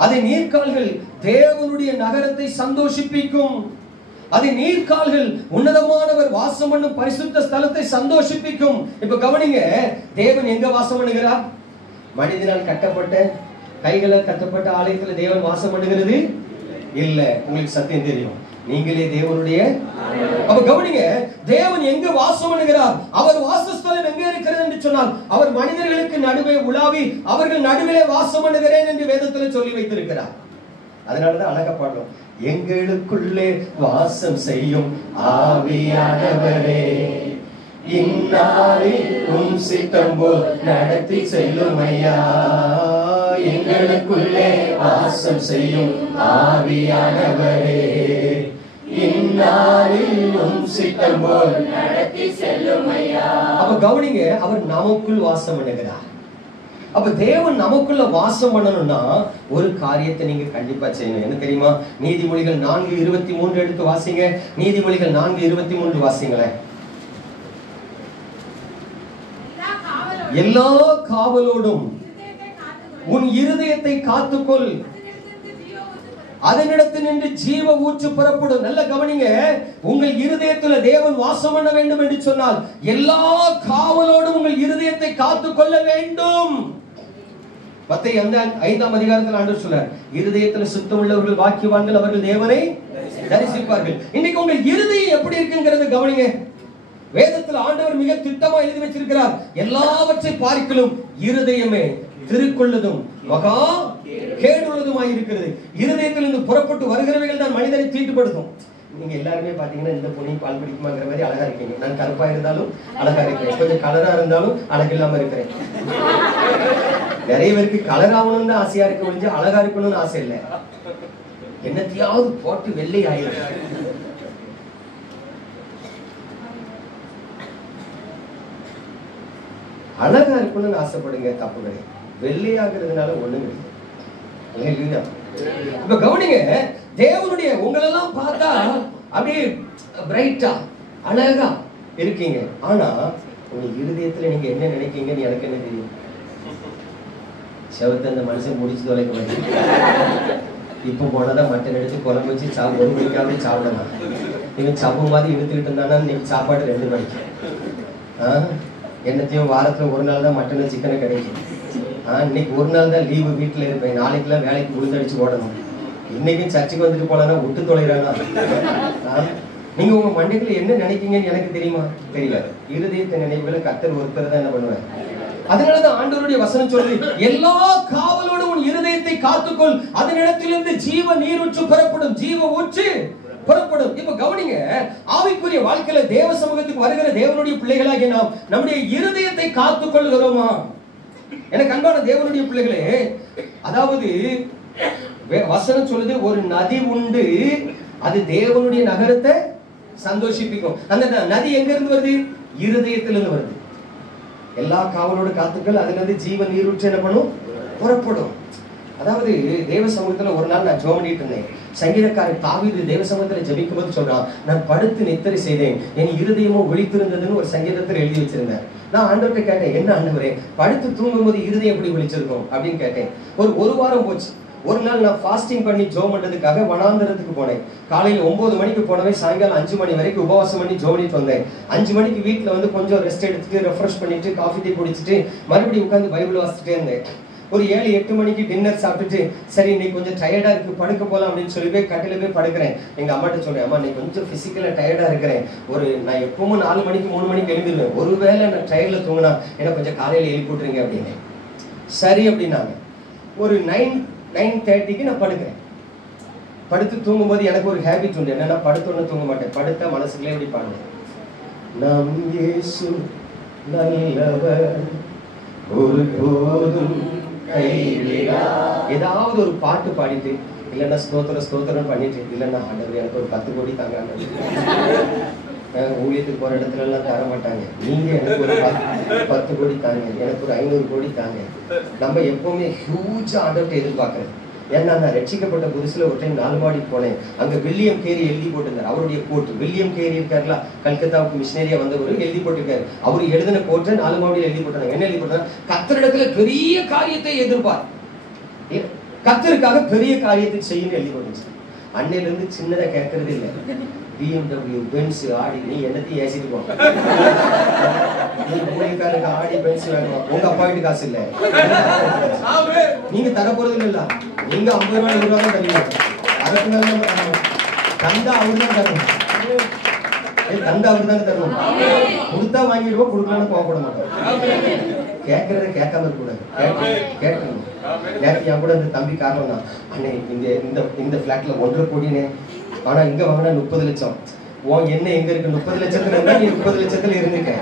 அதை நீர்க்கால்கள் தேவனுடைய நகரத்தை சந்தோஷிப்பிக்கும். அதை நீர்க்கால்கள் உன்னதமானவர் வாசம் பண்ணும் பரிசுத்த ஸ்தலத்தை சந்தோஷிப்பிக்கும். இப்ப கவனிங்க, தேவன் எங்க வாசம் பண்ணுகிறார்? மனிதனால் கட்டப்பட்ட கைகளை கட்டப்பட்ட ஆலயத்துல தேவன் வாசம் பண்ணுகிறது இல்ல. உங்களுக்கு சத்தியம் தெரியும், நீங்களே தேவனுடைய. அப்ப கவனிங்க, தேவன் எங்க வாசம் பண்ணுகிறார்? அவர் வாசஸ்தலம் எங்க இருக்கிறது என்று சொன்னால், அவர் மனிதர்களுக்கு நடுவே உலாவி அவர்கள் நடுவிலே வாசம் பண்ணுகிறேன் என்று வேதத்துல சொல்லி வைத்திருக்கிறார். அதனாலதான் அழகா பாடுறோம், எங்களுக்குள்ளே வாசம் செய்யும் ஆவியானவரே, இந்நாளில் உம் சித்தம் போல் நடத்தி செல்லும் ஐயா. எங்களுக்குள்ளே வாசம் செய்யும் ஆவியானவரே, இந்நாளில் உம் சித்தம் போல் நடத்தி செல்லும் ஐயா. அப்ப கவனிங்க, அவர் நமக்குள் வாசம் பண்ணுகிறார். அப்ப தேவன் நமக்குள்ள வாசம் பண்ணணும்னா ஒரு காரியத்தை நீங்க கண்டிப்பா செய்யணும். என்ன தெரியுமா? நீதிமொழிகள் 4:23 எடுத்து வாசிங்க. நீதிமொழிகள் 4:23 வாசிங்களேன். எல்லா காவலோடும் உன் இருதயத்தை காத்துக்கொள், அதனிடத்தில் நின்று ஜீவ ஊற்று புறப்படும். நல்ல கவனிங்க, உங்கள் இருதயத்துல தேவன் வாசம் பண்ண வேண்டும் என்று சொன்னால் எல்லா காவலோடும் உங்கள் இருதயத்தை காத்துக்கொள்ள வேண்டும். மத்தேயு 5ஆம் அதிகாரத்தில் ஆண்டவர் சொல்றார், இருதயத்தில் சுத்தம் உள்ளவர்கள் பாக்கியவான்கள், அவர்கள் தேவனை தரிசிப்பார்கள். இன்னைக்கு உங்கள் இருதயம் எப்படி இருக்குங்கிறது கவனிங்க. வேதத்தில் ஆண்டவர் மிக திட்டமா எழுதி வச்சிருக்கிறார், எல்லாவற்றை பார்க்கலும் இருதயமே திருக்குள்ளதும் மகா கேடுள்ளதுமாய் இருக்கிறது. இருதயத்திலிருந்து புறப்பட்டு வருகிறவைகள் தான் மனிதனை தீட்டுப்படுத்தும். நீங்க எல்லாருமே பாத்தீங்கன்னா இந்த பொண்ணி பால் பிடிக்குமாங்கிற மாதிரி அழகா இருக்கீங்க. நான் கருப்பா இருந்தாலும் அழகா இருக்கிறேன், கொஞ்சம் கலரா இருந்தாலும் அழகு இல்லாம இருக்கிறேன். நிறைய பேருக்கு கலர் ஆகணும்னு ஆசையா இருக்க முடிஞ்சு அழகா இருக்கணும்னு ஆசை இல்லை. என்னத்தையாவது போட்டு வெள்ளை ஆயிரும். அழகா இருக்கணும்னு ஆசைப்படுங்க, தப்பு கிடையாது. வெள்ளையாகிறதுனால ஒண்ணு கிடையாது. இப்ப கவனிங்க, தேவனுடைய உங்களெல்லாம் பார்த்தா அப்படியே பிரைட்டா அழகா இருக்கீங்க. ஆனா உங்க இருதயத்துல நீங்க என்ன நினைக்கீங்கன்னு எனக்கு என்ன தெரியும்? செவத்தை அந்த மனுஷன் முடிச்சு தொலைக்க இப்ப போனாதான் மட்டன் எடுத்து குழம்பு வச்சு ஒரு மணிக்காவது சாப்பிடலாம். இவன் சப்பு மாதிரி இழுத்துக்கிட்டு இருந்தானா இன்னைக்கு சாப்பாடு 2 மணிக்கு. என்னத்தையும் வாரத்துல ஒரு நாள் தான் மட்டன் சிக்கனை கிடைக்கும். இன்னைக்கு ஒரு நாள் தான் லீவு, வீட்டுல இருப்பேன். நாளைக்கெல்லாம் வேலைக்கு உளுந்தடிச்சு ஓடணும். இன்னைக்கும் சர்ச்சுக்கு வந்துட்டு போனா விட்டு தொலைறானா? நீங்க உங்க மண்டைக்குள்ள என்ன நினைக்கீங்கன்னு எனக்கு தெரியுமா? தெரியாது. இருதயத்தை நினைவுகளை கர்த்தர் ஒருத்தர் தான் என்ன பண்ணுவார். அதனாலதான் ஆண்டவருடைய வசனம் சொல்லுது, எல்லா காவலோடும் உன் இருதயத்தை காத்துக்கொள், அதனிடத்திலிருந்து ஜீவ நீரூற்று புறப்படும், ஜீவ ஊற்று புறப்படும். இப்ப கவனிங்க, ஆவிக்குரிய வாழ்க்கையில தேவ சமூகத்துக்கு வருகிற தேவனுடைய பிள்ளைகளாகிய நாம் நம்முடைய இருதயத்தை காத்துக் கொள்கிறோமா? எனக்கு அன்பான தேவனுடைய பிள்ளைகளே, அதாவது வசனம் சொல்லுது, ஒரு நதி உண்டு, அது தேவனுடைய நகரத்தை சந்தோஷிப்பிக்கும். அந்த நதி எங்க இருந்து வருது? இருதயத்திலிருந்து வருது. எல்லா காவலோடு காத்துக்கள், அதுல இருந்து ஜீவ நீரூற்று என்ன பண்ணும்? புறப்படும். அதாவது தேவ சமூகத்துல ஒரு நாள் நான் ஜெபம் பண்ணிட்டு இருந்தேன். சங்கீதக்காரன் தாவீது தேவ சமூகத்துல ஜெபிக்கும் போது சொல்றான், நான் படுத்து நித்திரை செய்தேன், என் இருதயமோ விழித்திருந்ததுன்னு ஒரு சங்கீதத்தில் எழுதி வச்சிருந்தேன். நான் ஆண்டவர்கிட்ட கேட்டேன், என்ன ஆண்டவரே, படுத்து தூங்கும் போது இருதயம் எப்படி விழிச்சிருக்கும் அப்படின்னு கேட்டேன். ஒரு வாரம் போச்சு. ஒரு நாள் நான் ஃபாஸ்டிங் பண்ணி ஜெபம் பண்றதுக்காக வனாந்தரத்துக்கு போனேன். காலையில 9 மணிக்கு போனவே சாயங்காலம் 5 மணி வரைக்கும் உபவாசம் பண்ணி ஜெபம் பண்ணிட்டு வந்தேன். 5 மணிக்கு வீட்டுல வந்து கொஞ்சம் ரெஸ்ட் எடுத்துட்டு ரெஃப்ரெஷ் பண்ணிட்டு காஃபி டீ குடிச்சிட்டு மறுபடியும் உட்காந்து பைபிள் வாசிச்சுட்டே இருந்தேன். ஒரு 7-8 மணிக்கு டின்னர் சாப்பிட்டுட்டு சரி இன்னைக்கு கொஞ்சம் டயர்டா இருக்கு, படுக்க போலாம் அப்படின்னு சொல்லி போய் கட்டில போய் படுக்கிறேன். எங்க அம்மாட்ட சொல்றேன், அம்மா இன்னைக்கு கொஞ்சம் பிசிக்கலா டயர்டா இருக்கிறேன், நான் எப்பவும் 4 மணிக்கு 3 மணிக்கு எழுந்திருவேன், ஒருவேளை நான் டயர்ல தூங்கினா எனக்கு கொஞ்சம் காலையில எழுப்பி விட்டுருங்க அப்படின்னு. சரி அப்படின்னாங்க. ஒரு 9:30க்கு நான் படுக்கிறேன். படுத்து தூங்கும் போது எனக்கு ஒரு ஹேபிட் உண்டு, என்னன்னா படுத்தோன்னு தூங்க மாட்டேன், படுத்தா மனசுக்குள்ளே எப்படி பாடுவேன், நம் இயேசு நல்லவர் ஒரு போதும் கைவிடா. ஏதாவது ஒரு பாட்டு பாடிட்டு, இல்லைன்னா ஸ்தோத்திரம் பண்ணிட்டு, இல்லைன்னா ஆண்டவர் எனக்கு ஒரு 10 கோடி தாங்க, ஊழியத்துக்கு போற இடத்துல எல்லாம் தர மாட்டாங்க, நீங்க எனக்கு ஒரு 10 கோடி தாங்க, எனக்கு ஒரு 500 கோடி தாங்க. நம்ம எப்பவுமே ஹியூஜா ஆண்டவர்கிட்ட எதிர்பார்க்கறது. ஏன்னா நான் ரட்சிக்கப்பட்ட புதுசுல ஒரு டைம் 4 மாடிக்கு போனேன். அங்க வில்லியம் கேரி எழுதி போட்டிருந்தார். அவருடைய கோட், வில்லியம் கேரி இருக்காருல, கல்கத்தாவுக்கு மிஷினரியா வந்தவர், எழுதி போட்டிருக்காரு. அவர் எழுதின கோட்டை 4 மாடியில் எழுதி போட்டாங்க. என்ன எழுதி போட்டாங்க? கர்த்தரிடத்துல பெரிய காரியத்தை எதிர்பார். கர்த்தருக்காக பெரிய காரியத்தை செய்யணும் எழுதி கொடுத்து அன்னையில இருந்து சின்னதை கேட்கறது இல்லை. BMW, பென்ஸ், ஆடி, நீ என்னத்தையும் ஏசிட்டு போ. ஊழியக்காரருக்கு ஆடி, பென்ஸ் வேணும். உங்க அப்பா வீட்டு காசு இல்ல, நீங்க தர போறது இல்ல. நீங்க 50 ரூபாய் 100 ரூபாய் தான் தருவீங்க. அதுக்கு மேல தந்தா அவரு தான் தரணும். தந்தா அவரு தானே தரணும். கொடுத்தா வாங்கிடுவோம், கொடுக்கலான்னு கோவப்பட மாட்டோம். கேட்கறத கேட்காம இருக்க கூடாது, கேட்கணும். நேரத்து என் கூட இந்த தம்பி காரணம் தான், அண்ணே இந்த பிளாட்ல 1.5 கோடினே, ஆனா இங்க வாங்கினா 30 லட்சம். உன் என்ன எங்க இருக்கு? 30 லட்சத்துல இருந்தா நீ 30 லட்சத்துல இருந்துக்க.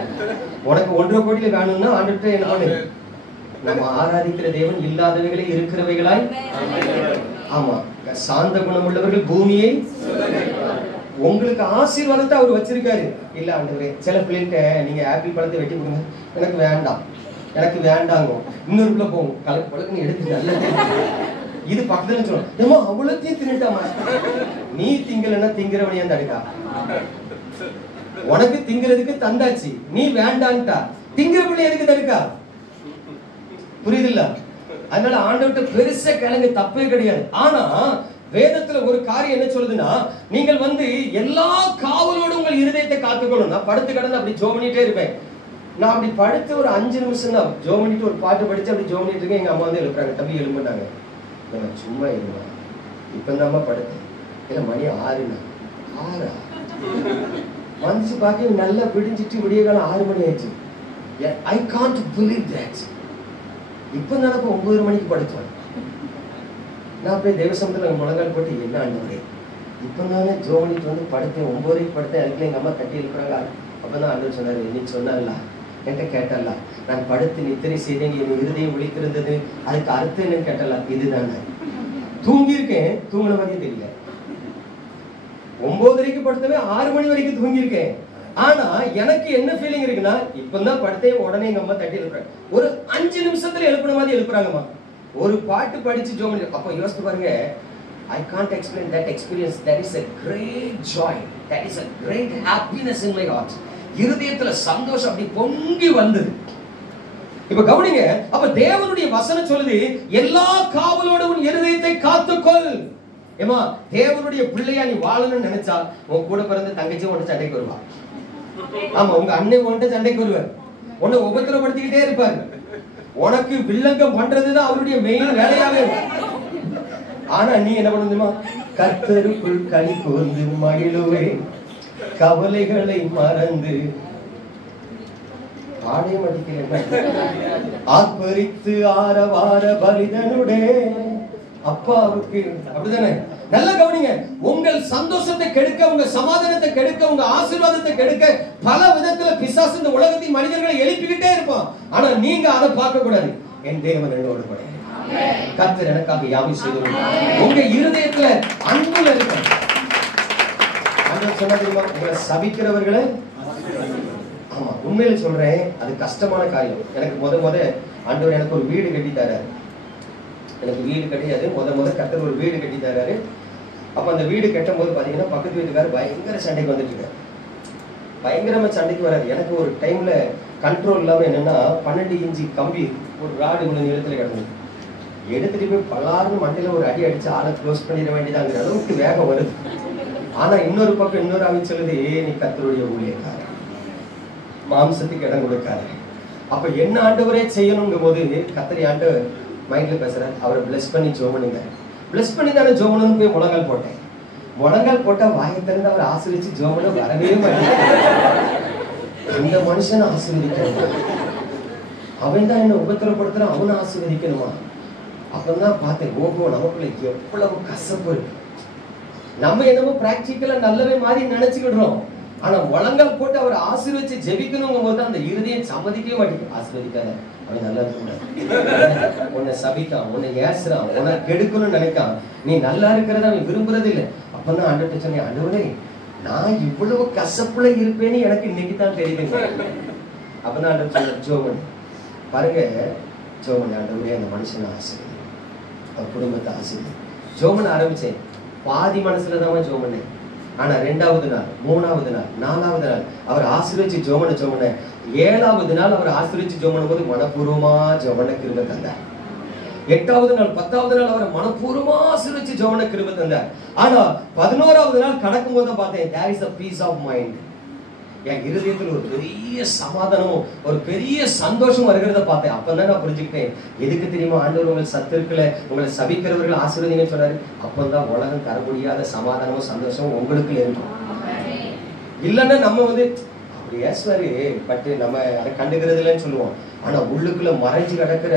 உனக்கு 1.5 கோடியில வேணும்னா ஆண்டுகிட்ட என்ன பண்ணு? நம்ம ஆராதிக்கிற தேவன் இல்லாதவைகளை இருக்கிறவைகளாய், ஆமா, சாந்த குணம் உள்ளவர்கள் பூமியை, உங்களுக்கு ஆசீர்வாதத்தை அவர் வச்சிருக்காரு. இல்ல ஆண்டவரே, சில பிள்ளைகிட்ட நீங்க ஆப்பிள் பழத்தை வெட்டி கொடுங்க, எனக்கு வேண்டாம், எனக்கு வேண்டாங்க. இன்னொருக்குள்ள போகும், கலக்கு பழக்கம் எடுத்து நல்லது. இது பக்கத்துல சொல்லணும், ஏமா அவ்வளோத்தையும் தின்னுட்டாமா. நீ திங்கலன்னா திங்கிறவனையா தடுக்கா? உனக்கு திங்கிறதுக்கு தந்தாச்சு, நீ வேண்டான்ட்டா. திங்கிற பிள்ளை எதுக்கு தடுக்கா? புரியுதுல்ல? அதனால ஆண்டவர்கிட்ட பெருசா கிழங்கு தப்பே கிடையாது. ஆனா வேதத்துல ஒரு காரியம் என்ன சொல்லுதுன்னா, நீங்கள் எல்லா காவலோடும் உங்கள் இருதயத்தை காத்துக்கொள்ளும். நான் படுத்து கடந்து அப்படி ஜோம் பண்ணிட்டே இருப்பேன். நான் அப்படி படுத்து ஒரு 5 நிமிஷம் தான் ஜோம் பண்ணிட்டு ஒரு பாட்டு படிச்சு அப்படி ஜோம் பண்ணிட்டு இருக்கேன். எங்க அம்மா எழுப்புறாங்க, தம்பி எழுப்புனாங்க. நான் சும்மா இருந்தேன், இப்ப இந்த அம்மா படுத்தேன். இல்ல மணி 6 வந்துச்சு பார்க்க நல்லா விடிஞ்சிட்டு விடிய காலம் 6 மணி ஆயிடுச்சு. I can't believe that. இப்ப நான் 9 மணிக்கு படுத்தேன். நான் அப்படியே தேவசமத்துல முழங்கால் போட்டு, என்ன ஆண்டவரே, இப்ப நானே ஜோ பண்ணிட்டு படுத்தேன், 9 படுத்தேன். அதுக்குள்ள எங்க அம்மா தட்டி எழுப்புறாங்க. அப்பதான் ஆண்டவர் சொன்னாரு, நீ சொன்னல, என்கிட்ட கேட்டல, நான் படுத்து நித்திரை செய்தேன், என் இருதயம் விழித்திருந்தது, அதுக்கு அர்த்தம் என்னன்னு கேட்டல. இதுதானே தூங்கி இருக்கேன், தூங்கின மாதிரியே தெரியல. 9:30க்கு படுத்தவன் 6 மணி வரைக்கும் தூங்கி இருக்கேன். ஆனா எனக்கு என்ன ஃபீலிங் இருக்குன்னா, இப்பதான் படுத்தேன், உடனே எங்க அம்மா தட்டி எழுப்புறாங்க. ஒரு 5 நிமிஷத்துல எழுப்புன மாதிரி எழுப்புறாங்கம்மா. ஒரு பாட்டு படிச்சு ஜோ பண்ணி. அப்ப யோசித்து பாருங்க, I can't explain that experience. That is a great joy, that is a great happiness in my heart. இருதயத்துல சந்தோஷம் அப்படி பொங்கி வந்தது. இப்ப கவனிங்க, அப்ப தேவனுடைய வசனம் சொல்லுது, எல்லா காவலோடும் உன் இருதயத்தை காத்துக்கொள். ஏமா, தேவனுடைய பிள்ளையா நீ வாழணும்னு நினைச்சா உன் கூட பிறந்த தங்கச்சி உன்கிட்ட சண்டைக்கு வருவா. ஆமா, உங்க அண்ணன் உன்கிட்ட சண்டைக்கு வருவார், உன்னை உபத்திரப்படுத்திக்கிட்டே இருப்பாரு. உனக்கு வில்லங்கம் பண்றதுதான் அவருடைய மெயின் வேலையாவே இருக்கும். ஆனா நீ என்ன பண்ணுமா? கர்த்தருக்குள் களி கூர்ந்து மகிழுவே, கவலைகளை மறந்து பாடையும் அடிக்கிறேன், ஆர்ப்பரித்து ஆரவார பலிதனுடே அப்பாவுக்கு. அப்படிதானே? நல்ல கவனிங்க, உங்கள் சந்தோஷத்தை கெடுக்க, உங்க சமாதானத்தை கெடுக்க, உங்க ஆசீர்வாதத்தை கெடுக்க பல விதத்துல பிசாசு இந்த உலகத்தின் மனிதர்களை எழுப்பிக்கிட்டே இருப்பான். ஆனா நீங்க அதை பார்க்க கூடாது. என் தேவன் என்னோடு கூட, கர்த்தர் எனக்காக யாவை செய்து, உங்க இருதயத்துல அன்புல இருக்க. ஆண்டவர் சொன்னா தெரியுமா, உங்களை சபிக்கிறவர்களை, ஆமா உண்மையில சொல்றேன், அது கஷ்டமான காரியம். எனக்கு முத ஆண்டவர் எனக்கு ஒரு வீடு கட்டி தராரு. எனக்கு வீடு கிடையாது, முத கர்த்தர் ஒரு வீடு கட்டி தராரு. அப்ப அந்த வீடு கட்டும் போது பாத்தீங்கன்னா பக்கத்து வீட்டுக்காரர் பயங்கர சண்டைக்கு வந்துட்டு இருக்காரு. பயங்கரமா சண்டைக்கு வராது. எனக்கு ஒரு டைம்ல கண்ட்ரோல் இல்லாம என்னன்னா, 12 இன்ச்சு கம்பி ஒரு ராடு இவ்வளவு நிலத்துல கிடந்தது. எடுத்துட்டு போய் பல்லாருன்னு மண்டையில ஒரு அடி அடிச்சு ஆளை க்ளோஸ் பண்ணிட வேண்டியதாங்கிற அளவுக்கு வேகம் வருது. ஆனா இன்னொரு பக்கம் இன்னொரு ஆவி சொல்லுது, நீ கர்த்தருடைய ஊழியக்காரர், மாம்சத்துக்கு இடம் கொடுக்காரு. அப்ப என்ன ஆண்டவரே செய்யணுங்கும் போது கர்த்தர் ஆண்டவர் மைண்ட்ல பேசுறாரு, அவரை பிளஸ் பண்ணி ஜோம் பண்ணுங்க. பிளஸ் பண்ணி தானே ஜோம் பண்ணணும்னு போய் முழங்கால் போட்டேன். முழங்கால் போட்டா வாயை திறந்து அவர் ஆசீர்வதிச்சு ஜோம் பண்ண வரவே மாட்டேன். அந்த மனுஷனை ஆசீர்வதிக்கணும், அவன் தான் என்ன உபத்திரப்படுத்துறான், அவனை ஆசீர்வதிக்கணுமா? அப்பதான் பார்த்தேன், ஓஹோ நமக்குள்ள எவ்வளவு கசப்பு இருக்கு. நம்ம என்னமோ பிராக்டிக்கலா நல்லவே மாதிரி நினைச்சுக்கிடுறோம். ஆனா முழங்கால் போட்டு அவர் ஆசீர்வதிச்சு ஜெபிக்கணுங்கும் போது அந்த இருதயம் சம்மதிக்கவே மாட்டேங்குது. ஆசீர்வதிக்காத, அவன் நல்லா இருக்க, உன்னை சபிக்கான், உன்னை ஏசுறான், உன்னை கெடுக்கணும்னு நினைக்கான், நீ நல்லா இருக்கிறத அவன் விரும்புறது இல்லை. அப்பதான் ஆண்டவர்கிட்ட சொன்னேன், ஆண்டவரே நான் இவ்வளவு கசப்புல இருப்பேன்னு எனக்கு இன்னைக்கு தான் தெரியுதுங்க. அப்பதான் ஆண்டவர் சொன்ன, ஜோமன் பாருங்க, ஜோமன் ஆண்டவரே அந்த மனுஷனை ஆசீர்வதி, அவர் குடும்பத்தை ஆசீர்வதி. ஜோமன் ஆரம்பிச்சேன், பாதி மனசுலதான் ஜோமன். ஆனா 2வது நாள், 3வது நாள், 4வது நாள் அவர் ஆசீர்வதிச்சு ஜோமனை 7வது நாள் அவர் ஆசீர்வதிச்சு ஜோமனும் போது மனப்பூர்வமா ஜோமனை கிருபை தந்தார். 8வது நாள் 10வது நாள் அவரை மனப்பூர்வமா ஆசீர்வதிச்சு ஜெபன கிருபை தந்தார். ஆனா 11வது நாள் கடக்கும் போது பார்த்தேன், there is a peace of mind. என் இருதயத்தில் ஒரு பெரிய சமாதானமும் ஒரு பெரிய சந்தோஷம் வருகிறத பார்த்தேன். அப்பதான் நான் புரிஞ்சுக்கிட்டேன், எதுக்கு தெரியுமா ஆண்டவர் உங்களை சத்துருக்களை உங்களை சபிக்கிறவர்கள் ஆசீர்வதிங்கன்னு சொன்னாரு. அப்பதான் உலகம் தர முடியாத சமாதானமும் சந்தோஷமும் உங்களுக்கு இருக்கும். இல்லைன்னா நம்ம வந்து அப்படி ஏசுவாரு பட் நம்ம அதை கண்டுக்கிறது இல்லைன்னு சொல்லுவோம். ஆனா உள்ளுக்குள்ள மறைஞ்சு கிடக்கிற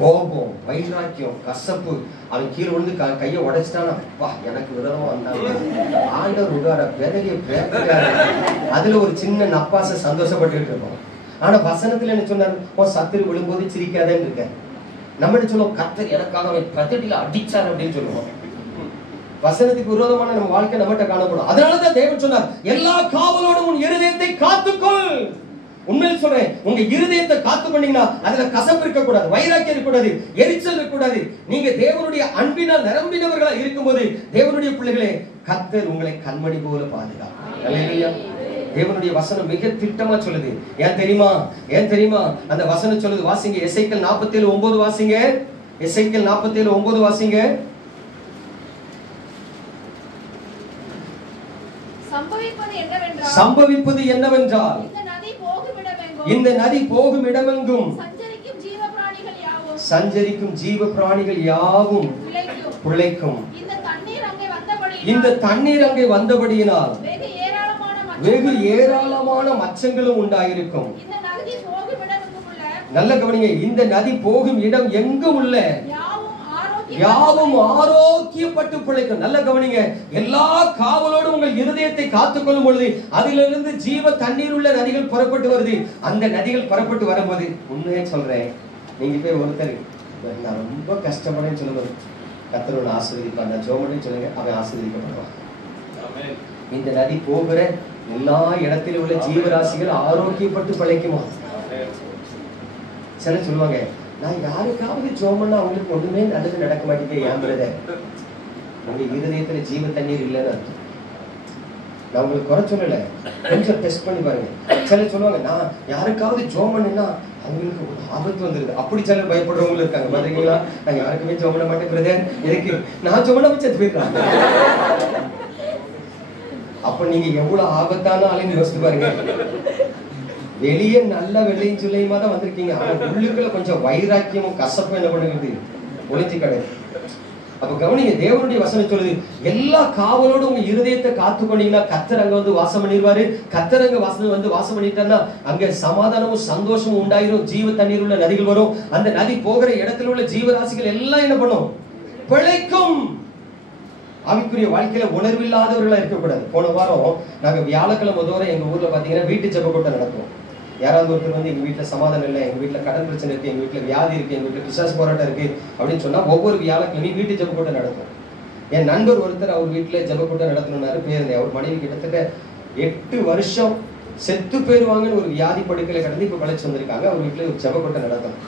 கோபம், வைராக்கியம், கசப்பு, அவன் கீழே விழுந்து கையை உடைச்சிட்டானா, எனக்கு விரோதமா வந்தாங்க ஆண்டவர் உடார பெரிய அதுல ஒரு சின்ன நப்பாச சந்தோஷப்பட்டு இருக்கோம். ஆனா வசனத்துல என்ன சொன்னாரு, உன் சத்துரு விழும்போது சிரிக்காதேன்னு இருக்க. நம்ம என்ன சொல்லுவோம், கர்த்தர் எனக்காக பிரதிடில அடிச்சார் அப்படின்னு சொல்லுவோம். வசனத்துக்கு விரோதமான நம்ம வாழ்க்கை நம்மகிட்ட காணப்படும். அதனாலதான் தேவன் சொன்னார், எல்லா காவலோடும் உன் இருதயத்தை காத்துக்கொள். உண்மையில் சொல்றேன், உங்க இருதயத்தை காத்துக்கொண்டீங்கன்னா அதுல கசப்பு இருக்க கூடாது, வைராக்கியம் இருக்க கூடாது, எரிச்சல் இருக்க கூடாது. நீங்க தேவனுடைய அன்பினால் நிரம்பினவர்களா இருக்கும்போது தேவனுடைய பிள்ளைகளே, கர்த்தர் உங்களை கண்மணி போல பாதுகாப்பார். அல்லேலூயா. தேவனுடைய வசனம் மிக திட்டமா சொல்லுது. ஏன் தெரியுமா அந்த வசனம் சொல்லுது, வாசிங்க எசேக்கியேல் 47:9 வாசிங்க. எசேக்கியேல் 47:9 வாசிங்க. சம்பவிப்பது என்னவென்றால் இந்த நதி போகும் இடமெங்கும் சஞ்சரிக்கும் ஜீவ பிராணிகள் யாவும் பிழைக்கும். இந்த தண்ணீர் அங்கே வந்தபடியினால் வெகு ஏராளமான மச்சங்களும் உண்டாயிருக்கும். நல்ல கவனிங்க, இந்த நதி போகும் இடம் எங்கும் உள்ள யாவும் ஆரோக்கியப்பட்டு பிழைக்கும். நல்ல கவனிங்க, எல்லா காவலோடும் உங்கள் இருதயத்தை காத்துக்கொள்ளும் பொழுது அதிலிருந்து ஜீவ தண்ணீர் உள்ள நதிகள் புறப்பட்டு வருது. அந்த நதிகள் புறப்பட்டு வரும்போது உண்மையே சொல்றேன், நீங்க போய் ஒருத்தர் நான் ரொம்ப கஷ்டப்படேன்னு சொல்லுவது கர்த்தரோட ஆசீர்வதிப்பான், நான் ஜோமன்னு சொல்லுங்க, அவன் ஆசீர்வதிக்கப்படுவான். இந்த நதி போகிற எல்லா இடத்திலும் உள்ள ஜீவராசிகள் ஆரோக்கியப்பட்டு பிழைக்குமா? சில சொல்லுவாங்க, நான் யாருக்காவது ஜோமன்னா அவங்களுக்கு ஒண்ணுமே நல்லது நடக்க மாட்டேங்குது. ஏன் பிரதர், உங்க இருதயத்துல ஜீவ தண்ணீர் இல்லைன்னு அர்த்தம். நான் உங்களுக்கு குறை சொல்லல, கொஞ்சம் டெஸ்ட் பண்ணி பாருங்க. சில சொல்லுவாங்க, நான் யாருக்காவது ஜோமன்னா அவங்களுக்கு ஒரு ஆபத்து வந்துருது. அப்படி சில பயப்படுறவங்களும் இருக்காங்க பாத்தீங்களா. நான் யாருக்குமே ஜோம் பண்ண மாட்டேன் பிரதர், எதுக்கு நான் ஜோம் பண்ண வச்சு போயிருக்காங்க. அப்ப நீங்க எவ்வளவு ஆபத்தான ஆளுன்னு யோசிச்சு பாருங்க. வெளியே நல்ல வெள்ளையும் சொல்லியுமா தான் வந்திருக்கீங்க, ஆனா உள்ளுக்குள்ள கொஞ்சம் வைராக்கியமும் கசப்பும் என்ன பண்ணுறது ஒளிஞ்சு கிடையாது. அப்ப கவனிங்க, தேவனுடைய வசனம் சொல்லுது, எல்லா காவலோடு உங்க இருதயத்தை காத்துக்கொண்டீங்கன்னா கர்த்தர் அங்க வந்து வாசம் பண்ணிடுவாரு. கர்த்தர் அங்க வாசம் பண்ணிட்டாருன்னா அங்க சமாதானமும் சந்தோஷமும் உண்டாயிரும். ஜீவ தண்ணீர் உள்ள நதிகள் வரும். அந்த நதி போகிற இடத்துல உள்ள ஜீவராசிகள் எல்லாம் என்ன பண்ணும், பிழைக்கும். ஆவிக்குரிய வாழ்க்கையில உணர்வில்லாதவர்களா இருக்கக்கூடாது. போன வாரம் நாங்க வியாழக்கிழமை தோறும் எங்க ஊர்ல பாத்தீங்கன்னா வீட்டு ஜெப கூட்டம் நடக்கும். யாராவது ஒருத்தர் வந்து எங்க வீட்டுல சமாதானம் இல்லை, எங்க வீட்டுல கடன் பிரச்சனை இருக்கு, எங்க வீட்டுல வியாதி இருக்கு, எங்க வீட்டுல பிசாசு போராட்டம் இருக்கு அப்படின்னு சொன்னா ஒவ்வொரு வியாழக்கிழமையும் வீட்டு ஜெப கூட்டம் நடக்கும். என் நண்பர் ஒருத்தர் அவர் வீட்டுல ஜெப கூட்டம் நடத்தணும்னாரு. பேருந்தேன், அவர் மனைவி கிட்டத்தட்ட 8 வருஷம் செத்து போயிருவாங்கன்னு ஒரு வியாதி படுக்கையில கடந்து இப்ப பழைச்சு வந்திருக்காங்க. அவர் வீட்டுல ஒரு ஜெப கூட்டம் நடத்தணும்.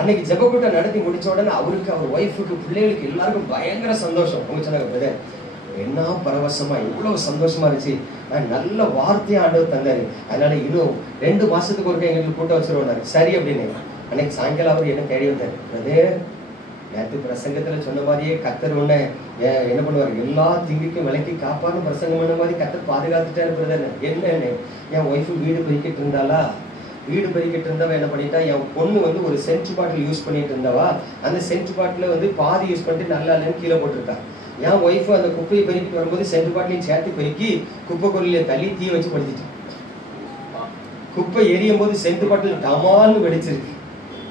அன்னைக்கு ஜெப கூட்டம் நடத்தி முடிச்ச உடனே அவருக்கு, அவர் ஒய்ஃபுக்கு, பிள்ளைகளுக்கு எல்லாருக்கும் பயங்கர சந்தோஷம். அவங்க சொன்னாங்க, என்ன பரவசமா எவ்வளவு சந்தோஷமா இருந்துச்சு, நல்ல வார்த்தையா ஆண்டவர் தந்தாரு, அதனால இன்னும் 2 மாசத்துக்கு ஒருக்க எங்களுக்கு கூட்டம் வச்சிருவாரு. சரி அப்படின்னு அன்னைக்கு சாயங்காலம் அவர் என்ன தேடி வந்தாரு. அதே நேற்று பிரசங்கத்துல சொன்ன மாதிரியே கர்த்தர் உன்னை என்ன பண்ணுவாரு, எல்லா திங்குக்கும் விலைக்கு காப்பான்னு பிரசங்கம் பண்ண மாதிரி கர்த்தர் பாதுகாத்துட்டாரு பிரதர். என்னன்னு, என் ஒய்ஃபு வீடு பெருக்கிட்டு இருந்தாளா, வீடு பெருக்கிட்டு இருந்தவ என்ன பண்ணிட்டா, என் பொண்ணு வந்து ஒரு சென்ட் பாட்டில் யூஸ் பண்ணிட்டு இருந்தவா, அந்த சென்ட் பாட்டில வந்து பாதி யூஸ் பண்ணிட்டு நல்லா இல்லைன்னு கீழே போட்டிருக்கா. என் ஒய்ஃபு அந்த குப்பையை பெருக்கிட்டு வரும்போது சென்ட் பாட்டிலையும் சேர்த்து பெருக்கி குப்பை கொல்லில தள்ளி தீ வச்சு படுத்திட்டு, குப்பை எரியும் போது சென்ட் பாட்டில் டமால்னு வெடிச்சிருக்கு.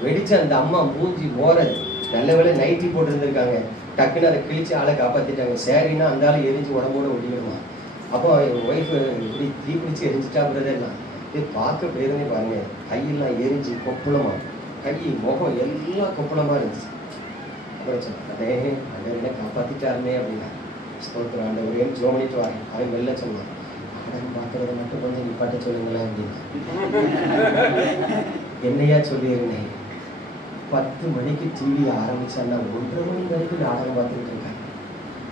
வெடிச்சு அந்த அம்மா மூஞ்சி ஓர, நல்ல வேலை நைட்டி போட்டு இருந்திருக்காங்க, டக்குன்னு அதை கிழிச்சு ஆளை காப்பாத்திட்டாங்க. சரின்னா அந்த ஆளை எரிஞ்சு உடம்போட ஒட்டிக்கணுமா. அப்போ என் ஒய்ஃபு இப்படி தீ பிடிச்சி எரிஞ்சிட்டா பிரதர்லாம் பார்க்க பேருனே பாருங்க, கையெல்லாம் எரிஞ்சு கொப்பளமா, கை முகம் எல்லாம் கொப்பளமா இருந்துச்சு. அப்புறம் சொன்னே, என்ன காப்பாத்திட்டாருமே அப்படின்னா, ஸ்தோத்திரம் ஆண்டவரே ஜோம் பண்ணிட்டு வரேன். அவன் வெளில சொன்னான், ஆடம் பார்க்கறத மட்டும் கொஞ்சம் நிப்பாட்ட சொல்லுங்களேன் அப்படின்னா. என்னையா சொல்லியிருந்தேன், 10 மணிக்கு டிவி ஆரம்பிச்சா 1:30 மணி வரைக்கும் நாடகம் பார்த்துட்டு இருக்கேன்.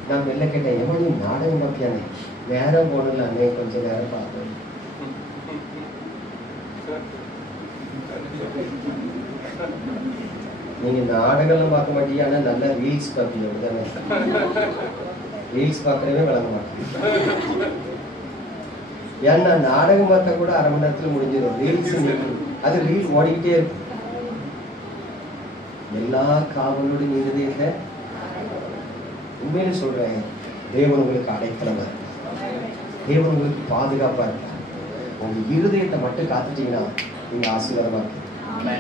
நான் வெளில கேட்டேன், எவனையும் நாடகம் பார்த்தியானே, நேரம் போனல அண்ணே கொஞ்சம் நேரம் பார்த்தேன். நீங்க நாடகம் பார்க்க மாட்டீங்க, ஆனா நல்ல ரீல்ஸ் பார்ப்பீங்க. அப்படிதானே? ரீல்ஸ் பார்க்கறவே விளங்க மாட்டேன். ஏன்னா நாடகம் பார்த்தா கூட அரை மணி நேரத்துல முடிஞ்சிடும். ரீல்ஸ் அது ரீல் ஓடிக்கிட்டே இருக்கு. எல்லா காவலோடு இருதயத்தை உண்மையில சொல்றேன், தேவன் உங்களுக்கு அடைக்கலமா, தேவன் உங்களுக்கு பாதுகாப்பா இருக்க. உங்க இருதயத்தை மட்டும் காத்துட்டீங்கன்னா நீங்க ஆசீர்வாதமா இருக்கு.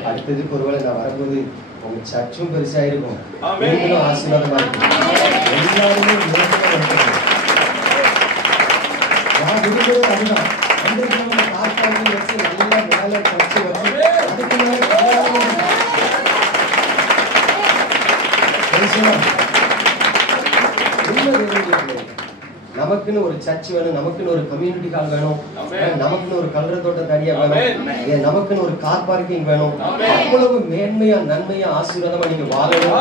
அடுத்ததுக்கு ஒருவேளை நான் வரும்போது உங்க சர்ச்சும் பெருசா இருக்கும், நீங்களும் ஆசீர்வாதமா இருக்கு. எல்லாருமே நான் விரும்புறது அதுதான். காத்தாங்க வச்சு நல்லா மேல வச்சு அதுக்கு நமக்குன்னு ஒரு சர்ச் வேணும், நமக்குன்னு ஒரு கம்யூனிட்டி ஹால் வேணும், நமக்குன்னு ஒரு கல்ற தோட்டம் தனியா வேணும், நமக்குன்னு ஒரு கார் பார்க்கிங் வேணும். அவ்வளவு மேன்மையா நன்மையா ஆசீர்வாதமா நீங்க வாழணும்.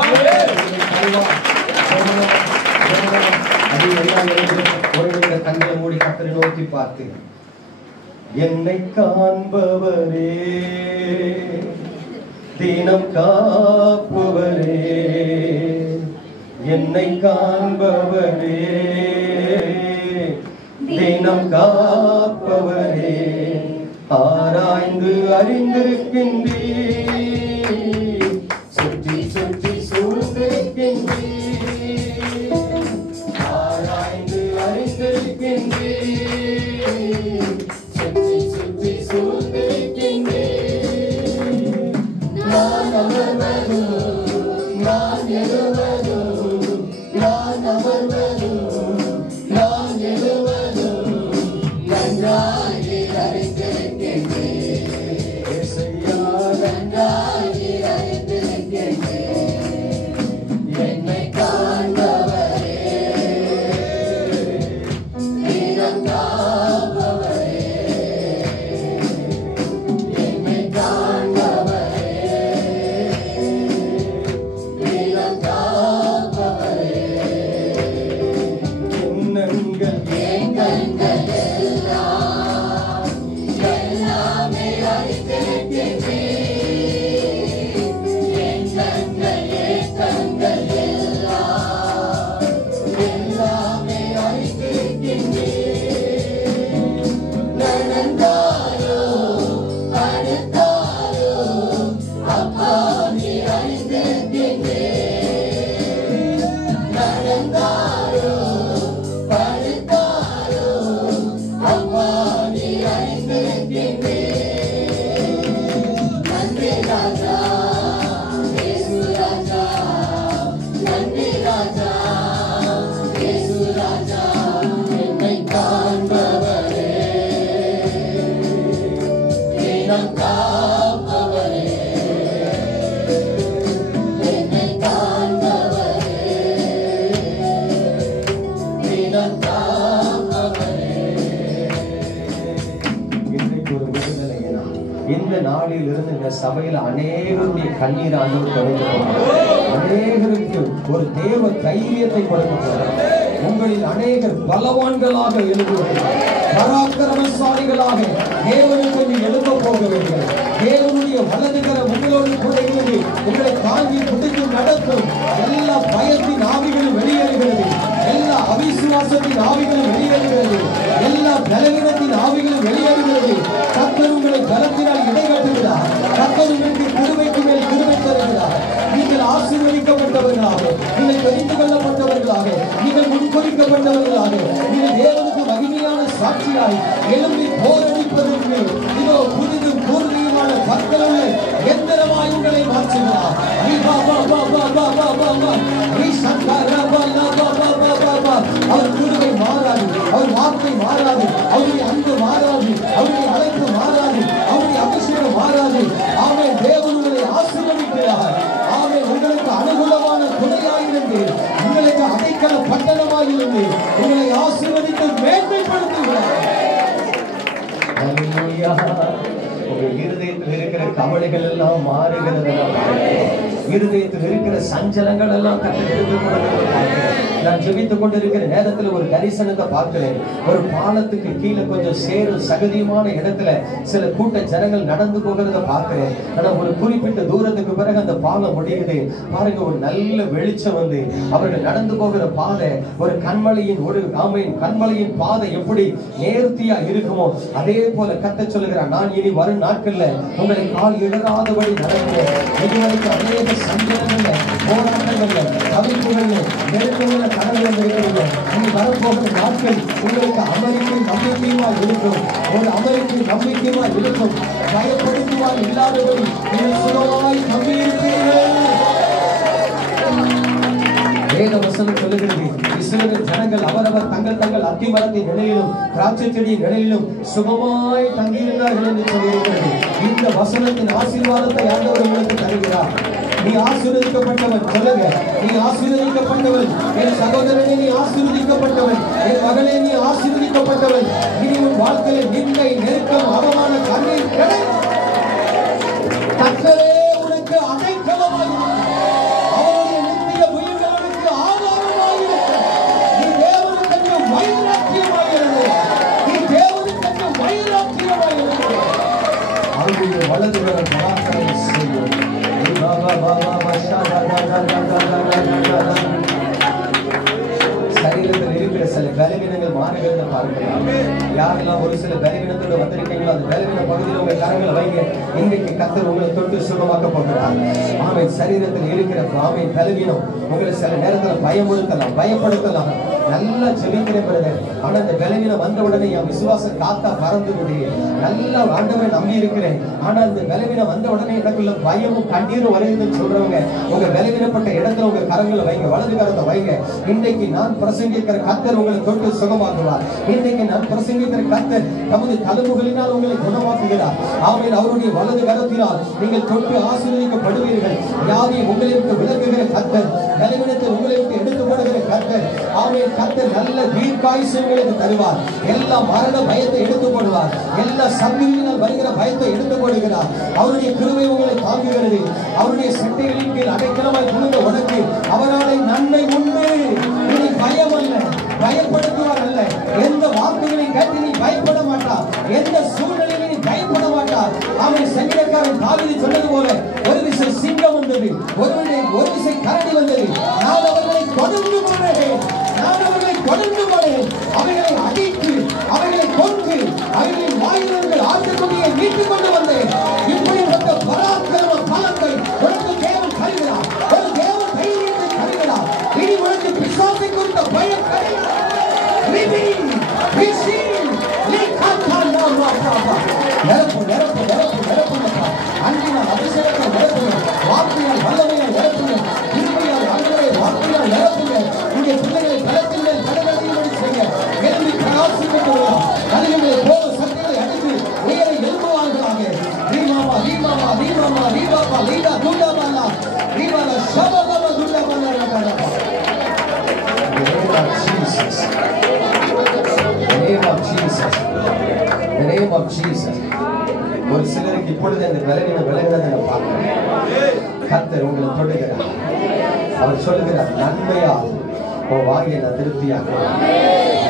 ஒரு கண்களை மூடி கர்த்தரை நோக்கி பார்த்து, என்னை காண்பவரே, தினம் காப்பவரே, என்னை காண்பவரே, தினம் காப்பவரே, ஆராய்ந்து அறிந்திருக்கின்றீ, சுற்றி சுற்றி சூழ்ந்திருக்கின்றீ, ஆராய்ந்து அறிந்திருக்கின்றீ, சுற்றி சுற்றி சூழ்ந்திருக்கின்றீ. நான் அமர்வதும் நான் எழுவதும், நான் அமர்வதும் நான் எழுவதும் நன்றாகி அறிந்திருக்கின்றேன். நன்றாகி அறிந்திருக்கின்றேன். என்னை காண்பவரே, தினம் காப்பவரே, என்னை காண்பவரே, தினம் காப்பவரே. என் கண்கள் எல்லாம் எல்லாமே அறிந்திருக்கின்றேன். என் கண்கள் எல்லாம் எல்லாமே அறிந்திருக்கின்றேன். நடந்தாரோ படுத்தாரோ அப்பா நீ அறிந்திருக்கின்றேன். நடந்தாரோ படுத்தாரோ அப்பா நீ அறிந்திருக்கின்றேன். நன்றி ராஜா, இயேசு ராஜா, நன்றி ராஜா, இயேசு ராஜா, என்னை காண்பவரே, தினம் காப்பவரே, என்னை காண்பவரே, தினம் காப்பவரே. இன்றைக்கு ஒரு விடுதலை நாள். இந்த நாளில் இருந்து இந்த சபையில் அநேகருடைய கண்ணீர் ஆண்டவர் தொடங்க போகிறார். அநேகருக்கு ஒரு தேவ தைரியத்தை கொடுக்க போகிறார். உங்களில் அநேகர் பலவான்களாக எழுதுவார்கள், பராக்கிரமசாலிகளாக தேவனுக்கு எழுத போக வேண்டும். தேவனுடைய வலதுகர உங்களோடு கூட இருந்து உங்களை தாங்கி பிடித்து நடத்தும். எல்லா பயத்தின் ஆவிகளும் வெளியேறுகிறது, எல்லா அவிசுவாசத்தின் ஆவிகளும் வெளியேறுகிறது, எல்லா பலவீனத்தின் ஆவிகளும் வெளியேறுகிறது. கர்த்தர் உங்களை பலத்தினால் இடைகட்டுகிறார். கர்த்தர் உங்களுக்கு கிருபைக்கு மேல் கிருபை தருகிறார். நீங்கள் ஆசீர்வதிக்கப்பட்டவர்களாக, நீங்கள் தெரிந்து கொள்ளப்பட்டவர்களாக, நீங்கள் முன்குறிக்கப்பட்டவர்களாக, நீங்கள் தேவனுக்கு மகிமையான சாட்சியாய் எழும்பி போரடிப்பதற்கு இதோ புதிதும் பூர்வீகமான பற்களுள்ள எந்திரமாய் உங்களை மாற்றுகிறார். அவர் கிருபை மாறாது, அவர் வார்த்தை மாறாது, அவருடைய அன்பு மாறாது, அவருடைய அழைப்பு மாறாது, அவருடைய அபிஷேகம் மாறாது. ஆமென். தேவன் உங்களை ஆசீர்வதிக்கிறார். ஆமென். உங்களுக்கு அனுகூலமான துணையாயிருந்து, உங்களுக்கு அடைக்கல பட்டணமாயிருந்து உங்களை ஆசீர்வதித்து மேன்மைப்படுத்துகிறார். உங்க இருதயத்தில் இருக்கிற கவலைகள் எல்லாம் மாறுகிறது. இருதயத்தில் இருக்கிற சஞ்சலங்கள் எல்லாம் கர்த்தர் எடுத்துக் கொண்டு நான் ஜெபித்துக் கொண்டிருக்கிற நேரத்துல ஒரு தரிசனத்தை பார்க்கிறேன். ஒரு பாலத்துக்கு கீழே கொஞ்சம் சேரும் சகதியுமான இடத்துல சில கூட்ட ஜனங்கள் நடந்து போகிறத பார்க்கிறேன். ஆனா ஒரு குறிப்பிட்ட தூரத்துக்கு பிறகு அந்த பாலம் முடியுது. பாருங்க, ஒரு நல்ல வெளிச்சம் வந்து அவர்கள் நடந்து போகிற பாதை ஒரு கண்மலையின் பாதை எப்படி நேர்த்தியா இருக்குமோ அதே போல கர்த்தர் சொல்லுகிறார், நான் இனி வரும் நாட்கள்ல உங்களை கால் இடராதபடி நடக்கிறேன். இதுவரைக்கும் அநேக சஞ்சலங்கள்ல, போராட்டங்கள்ல, தவிப்புகள்ல, நெருக்கங்கள்ல கடந்து வந்திருக்கிறீங்க. இனி வரப்போகிற நாட்கள் உங்களுக்கு அமெரிக்கை நம்பிக்கையுமா இருக்கும். ஒரு அமெரிக்கை நம்பிக்கையுமா இருக்கும். பயப்படுத்துவார் இல்லாதபடி நீங்கள் சுகமாய் நம்பியிருக்கிறீர்கள். வேத வசனம் சொல்லுகிறது, இஸ்ரவேல் ஜனங்கள் அவரவர் தங்கள் அத்திமரத்தின் நிலையிலும் திராட்சை செடியின் நிலையிலும் சுகமாய் தங்கியிருந்தார்கள் என்று சொல்லியிருக்கிறது. இந்த வசனத்தின் ஆசீர்வாதத்தை ஆண்டவர் உங்களுக்கு தருகிறார். நீ ஆசீர்வதிக்கப்பட்டவன். சொல்லுங்க, நீ ஆசீர்வதிக்கப்பட்டவன். என் சகோதரனே, நீ ஆசீர்வதிக்கப்பட்டவன். என் மகளே, நீ ஆசீர்வதிக்கப்பட்டவன். இனி உன் வாழ்க்கையில் நிந்தை, நெருக்கம், அவமான, கண்ணீர் கிடையாது. கர்த்தரே உனக்கு அடைக்கலமாக அவருடைய நித்திய உயிர்களுக்கு ஆதாரமாக இருக்கு. நீ தேவனுக்கு வைராக்கியமாக இருக்கு. நீ தேவனுக்கு வைராக்கியமாக இருக்கு. அவருடைய வலதுகரம் பராக்கிரமம் செய்யும். சரீரத்தில் இருக்கிற சில பலவீனங்கள் மாறுகிறத பார்க்கலாம். யாரெல்லாம் ஒரு சில பலவீனத்தோடு வந்திருக்கீங்களோ அந்த பலவீன பகுதியில் உங்க கரங்களை வைங்க. இன்றைக்கு கர்த்தர் உங்களை தொட்டு சுகமாக்க போகிறார். ஆமென். சரீரத்தில் இருக்கிற பலவீனம் உங்களை சில நேரத்தில் பயமுறுத்தலாம், பயப்படுத்தலாம். நல்லா ஜெபிக்கிறேன் பிரதர், ஆனா இந்த பலவீனம் வந்த உடனே என் விசுவாசம் காத்தா பறந்து விடுது. நல்லா ஆண்டவரை நம்பி இருக்கிறேன், ஆனா இந்த பலவீனம் வந்த உடனே எனக்குள்ள பயமும் கண்ணீரும் வருதுன்னு சொல்றவங்க உங்க பலவீனப்பட்ட இடத்துல உங்க கரங்களை வைங்க, வலது கரத்தை வைங்க. இன்றைக்கு நான் பிரசங்கிக்கிற கர்த்தர் உங்களை தொட்டு சுகமாக்குவார். இன்றைக்கு நான் பிரசங்கிக்கிற கர்த்தர் தமது தழும்புகளினால் உங்களை குணமாக்குகிறார். ஆமென். அவருடைய வலது கரத்தினால் நீங்கள் தொட்டு ஆசீர்வதிக்கப்படுவீர்கள். வியாதியை உங்களை விட்டு விலக்குகிற கர்த்தர், பலவீனத்தை உங்களை விட்டு எடுத்து போடுகிற கர்த்தர். ஆமென். கர்த்தர் நல்ல தீர்க்காயுசை உங்களுக்கு தருவார். எல்லா மரண பயத்தை எடுத்து போடுவார். எல்லா சங்கிலியினால் வருகிற பயத்தை எடுத்து போடுகிறார். அவருடைய கிருபை உங்களை தாங்குகிறது. அவருடைய சட்டைகளின் கீழ் அடைக்கலமாய் புகுந்த உனக்கு அவராலே நன்மை உண்டு. நீ பயம் அல்ல, பயப்படுத்துவார் அல்ல. எந்த வார்த்தைகளை கேட்டு நீ பயப்பட மாட்டார். எந்த சூழ்நிலையிலும் நீ பயப்பட மாட்டார். அவன் சங்கீதக்காரன் தாவீது சொன்னது போல, ஒரு விசை சிங்கம் வந்தது, ஒரு விசை கரடி வந்தது, நான் அவர்களை தொடர்ந்து போனேன், அவைகளை அடித்து அவைகளை கொன்று அவைகளின் வாயிலிருந்து ஆட்டுக்குட்டியை மீட்டுக் கொண்டு வந்தேன். இப்படிப்பட்ட பராக்கிரம பலத்தை உனக்கு தேவன் தருகிறார். ஒரு தேவ தைரியத்தை தருகிறார். இனி உனக்கு பிசாசை குறித்த பயம் கிடையாது. அன்பினால் அபிஷேகத்தை நிரப்புங்க, வார்த்தையால் வல்லமையை நிரப்புங்க, கிருபையால் ஆண்டவரை வார்த்தையால் நிரப்புங்க. உங்களுடைய பிள்ளைகளை பலத்தின் மேல் கடகடையும்படி செய்ய எழுதி பிரகாசிக்கட்டும். கலிகளை போல சக்திகளை அடித்து உயரை எழுப்புவார்களாக. ரீமாமா ரீமாமா ரீமாமா ரீபாபா லீடா துண்டாபாலா ரீபாலா ஷபபாபா துண்டாபாலா ரகாரபா. The name of Jesus. ஒரு சிலருக்கு இப்பொழுது அந்த விலகினதை நான் பார்க்கிறேன். கர்த்தர் உங்களை தொடுகிறார். அவர் சொல்லுகிறார், நன்மையால் உன் வாயை நான் திருப்தியாக்குவேன்.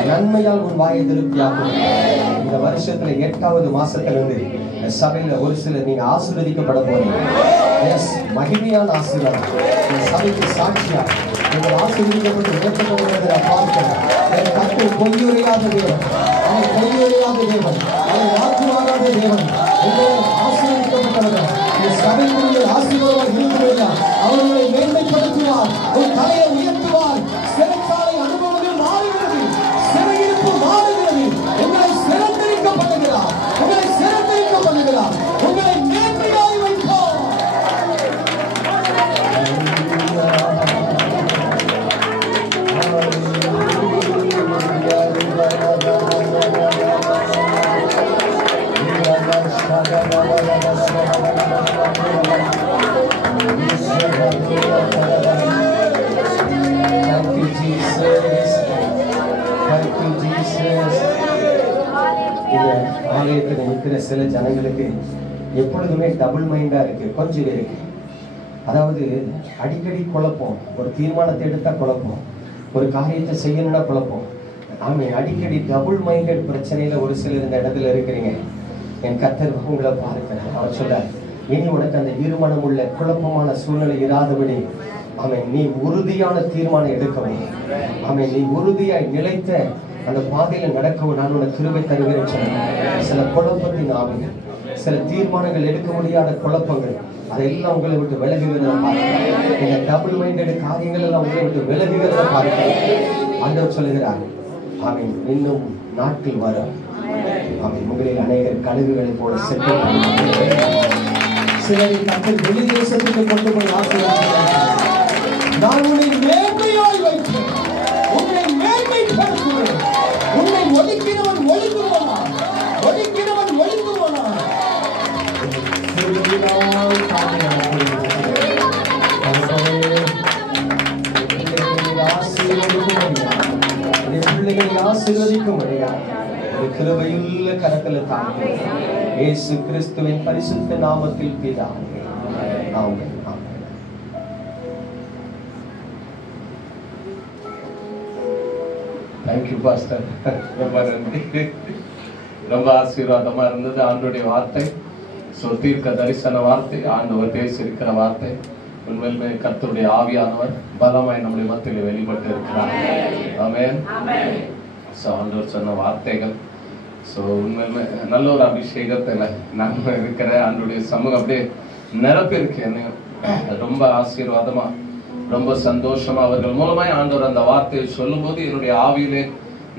நன்மையால் உன் வாயை திருப்தியாக்குவேன். இந்த வருஷத்துல 8வது மாசத்திலிருந்து சபையில ஒரு சிலர் நீங்க ஆசீர்வதிக்கப்பட போறீங்க. எஸ், மகிமையான ஆசீர்வாதம். இந்த சபைக்கு சாட்சியா நீங்கள் ஆசீர்வதிக்கப்பட்டு உயர்த்தப்படுகிறதை நான் பார்க்கிறேன். என் கர்த்தர் பொய்யுரையாத தேவன், அவர் பொய்யுரையாத தேவன், அவர் வாக்குவாராத தேவன். ஆசீர்வதிக்கப்பட்டவர்கள் இந்த சபைக்குரிய ஆசீர்வாதம் இருக்கிறதா? அவர்களை மேன்மைப்படுத்துவார், ஒரு தலையை உயர்த்துவார். சிறைச்சாலை அனுபவங்கள் மாறுகிறது, சிறையிருப்பு மாறுகிறது. உங்களை சிறந்தரிக்கப்படுகிறார், உங்களை சிறந்தரிக்கப்படுகிறார், உங்களை மேன்மையாய் வைப்பார். ஆலயத்தில் இருக்கிற சில ஜனங்களுக்கு எப்பொழுதுமே டபுள் மைண்டா இருக்கு கொஞ்சம் இருக்கு. அதாவது அடிக்கடி குழப்பம், ஒரு தீர்மானத்தை எடுத்தா குழப்பம், ஒரு காரியத்தை செய்யணும்னா குழப்பம். ஆமே, அடிக்கடி டபுள் மைண்டட் பிரச்சனையில ஒரு சிலர் இந்த இடத்துல இருக்கிறீங்க. என் கர்த்தர் உங்களை பார்க்கிறேன். அவர் சொல்றார், இனி உனக்கு அந்த இருமனம் உள்ள குழப்பமான சூழ்நிலை இராதபடி அவன் நீ உறுதியான தீர்மானம் எடுக்கவும், அவன் நீ உறுதியாய் நிலைத்த அந்த பாதையில நடக்கவும் நான் உனக்கு கிருபை தருகிறேன் சொன்னேன். சில குழப்பத்தின் ஆவிகள், சில தீர்மானங்கள் எடுக்க முடியாத குழப்பங்கள், அதெல்லாம் உங்களை விட்டு விலகுகிறத பார்க்கிறேன். இந்த டபுள் மைண்டட் காரியங்கள் எல்லாம் உங்களை விட்டு விலகுகிறத பார்க்கிறேன். ஆண்டவர் சொல்லுகிறார், அவன் இன்னும் நாட்கள் வரும். அவன் உங்களில் அநேகர் கழுகுகளை போல சென்று சிலரை தங்கள் வெளி தேசத்துக்கு கொண்டு போய் ஆசீர்வதிக்கிறார். நான் உன்னை மேன்மையாய் வைப்பேன், உன்னை மேன்மைப்படுத்துவேன். உன்னை ஒதுக்கினவன் ஒழிந்து போனான், ஒதுக்கினவன் ஒழிந்து போனான். பிள்ளைகளை ஆசீர்வதிக்கும் கிருபையுள்ள கரத்துல தாங்க இயேசு கிறிஸ்துவின் பரிசுத்த நாமத்தில் பிதாவே, ஆமென். Thank you pastor. ரொம்ப நன்றி. ரொம்ப ஆசீர்வாதமா இருந்தது ஆண்டவருடைய வார்த்தை. தீர்க்க தரிசன வார்த்தை, ஆண்டவர் பேசியிருக்கிற வார்த்தை. உண்மையிலுமே கர்த்தருடைய ஆவியானவர் பலமாய் நம்முடைய மத்தியில் வெளிப்பட்டு இருக்கிறார். ஆமென். ஆண்டவர் சொன்ன வார்த்தைகள் உண்மையிலுமே நல்ல ஒரு அபிஷேகத்துல நான் இருக்கிற ஆண்டவருடைய சமூகம் அப்படியே நிரப்பி இருக்கு. என்ன ரொம்ப ஆசீர்வாதமா, ரொம்ப சந்தோஷமா அவர்கள் மூலமாய் ஆண்டவர் அந்த வார்த்தையை சொல்லும் போது என்னுடைய ஆவியிலே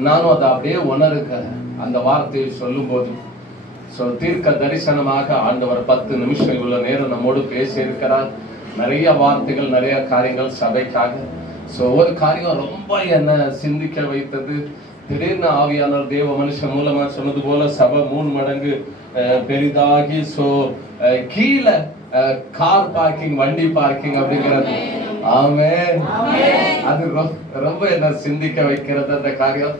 நானும் அதை அப்படியே உணர்க. அந்த வார்த்தையை சொல்லும் போது தீர்க்க தரிசனமாக ஆண்டவர் 10 நிமிஷம் இவ்வளவு நேரம் நம்மோடு பேசி இருக்கிறார். நிறைய வார்த்தைகள், நிறைய காரியங்கள் சபைக்காக. ஒரு காரியம் ரொம்ப என்ன சிந்திக்க வைத்தது. திடீர்னு ஆவியானவர் தேவ மனுஷன் மூலமா சொன்னது போல சபை 3 மடங்கு பெரிதாகி கீழே கார் பார்க்கிங், வண்டி பார்க்கிங் அப்படிங்கிறது. ஆமென். அது ரொம்ப என்ன சிந்திக்க வைக்கிறது அந்த காரியம்.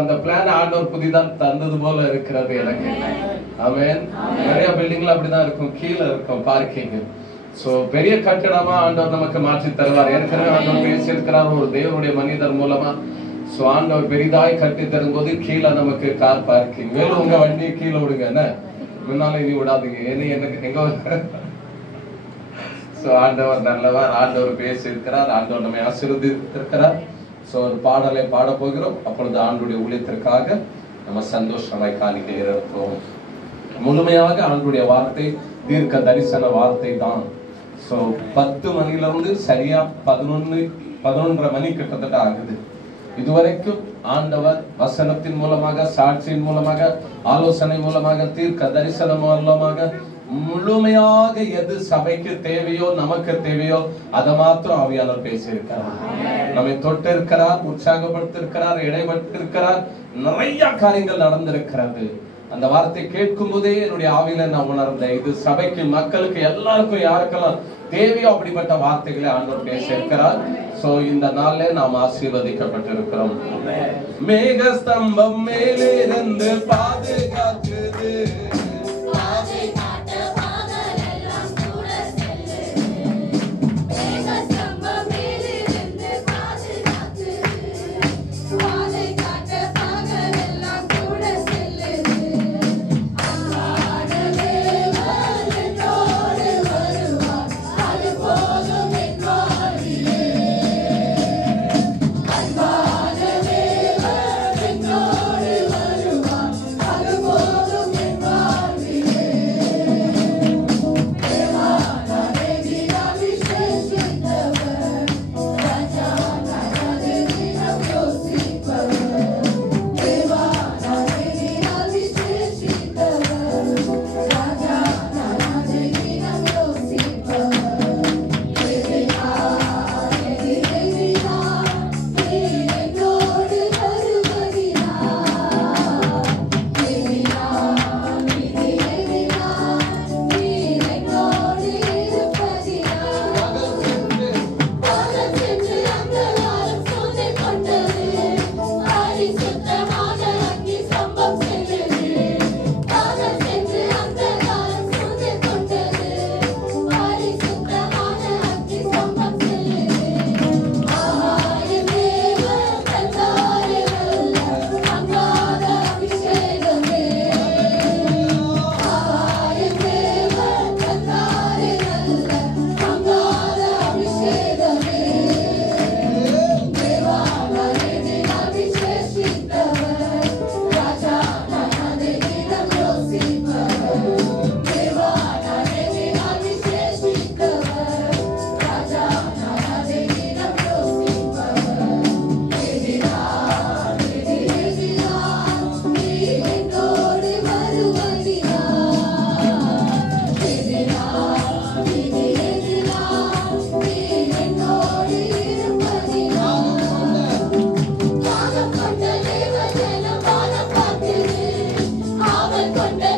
அந்த பிளான் ஆண்டவர் புதிதான் தந்தது போல இருக்கிறது எனக்கு. ஆமென். நிறைய பில்டிங்ல அப்படிதான் இருக்கும், கீழே இருக்கும் பார்க்கிங். பெரிய கட்டிடமா ஆண்டவர் நமக்கு மாற்றி தருவார். ஏற்கனவே ஆண்டவர் பேசியிருக்கிறார் ஒரு தேவனுடைய மனிதர் மூலமா. ஆண்டவர் பெரிதாய் கட்டி தரும்போது கீழே நமக்கு கார் பார்க்கிங். மேலும் உங்க வண்டியை கீழே விடுங்க, என்ன முன்னால இனி விடாதீங்க. எனக்கு எங்க ஆண்டவர் நல்லவர். ஆண்டவர் பேசி இருக்கிறார். ஆண்டவர் நம்மை ஆசீர்வதித்திருக்கிறார். ஒரு பாடலை பாட போகிறோம். அப்பொழுது ஆண்டவருடைய ஊழியத்திற்காக நம்ம சந்தோஷமாய் காணிக்கை இருப்போம். முழுமையாக ஆண்டவருடைய வார்த்தை தீர்க்க தரிசன வார்த்தை தான். 10 மணிலிருந்து சரியா 11:30 மணி கிட்டத்தட்ட ஆகுது. இதுவரைக்கும் ஆண்டவர் வசனத்தின் மூலமாக, சாட்சியின் மூலமாக, ஆலோசனை மூலமாக, தீர்க்க தரிசனம் மூலமாக முழுமையாக எது சபைக்கு தேவையோ, நமக்கு தேவையோ அதை மாத்திரம் ஆவியானவர் பேசியிருக்கிறார். நம்மை தொட்டு இருக்கிறார், உற்சாகப்படுத்திருக்கிறார், இடைப்பட்டிருக்கிறார். நிறைய காரியங்கள் நடந்திருக்கிறது. அந்த வார்த்தை கேட்கும் போதே என்னுடைய ஆவியில நான் உணர்ந்தேன், இது சபைக்கு, மக்களுக்கு, எல்லாருக்கும் யாருக்கெல்லாம் தேவையோ அப்படிப்பட்ட வார்த்தைகளை ஆண்டவர் பேசியிருக்கிறார். இந்த நாள்ல நாம் ஆசீர்வதிக்கப்பட்டிருக்கிறோம். மேகஸ்தம்பம் மேலிருந்து பாதுகாக்குது, Come on. கொண்ட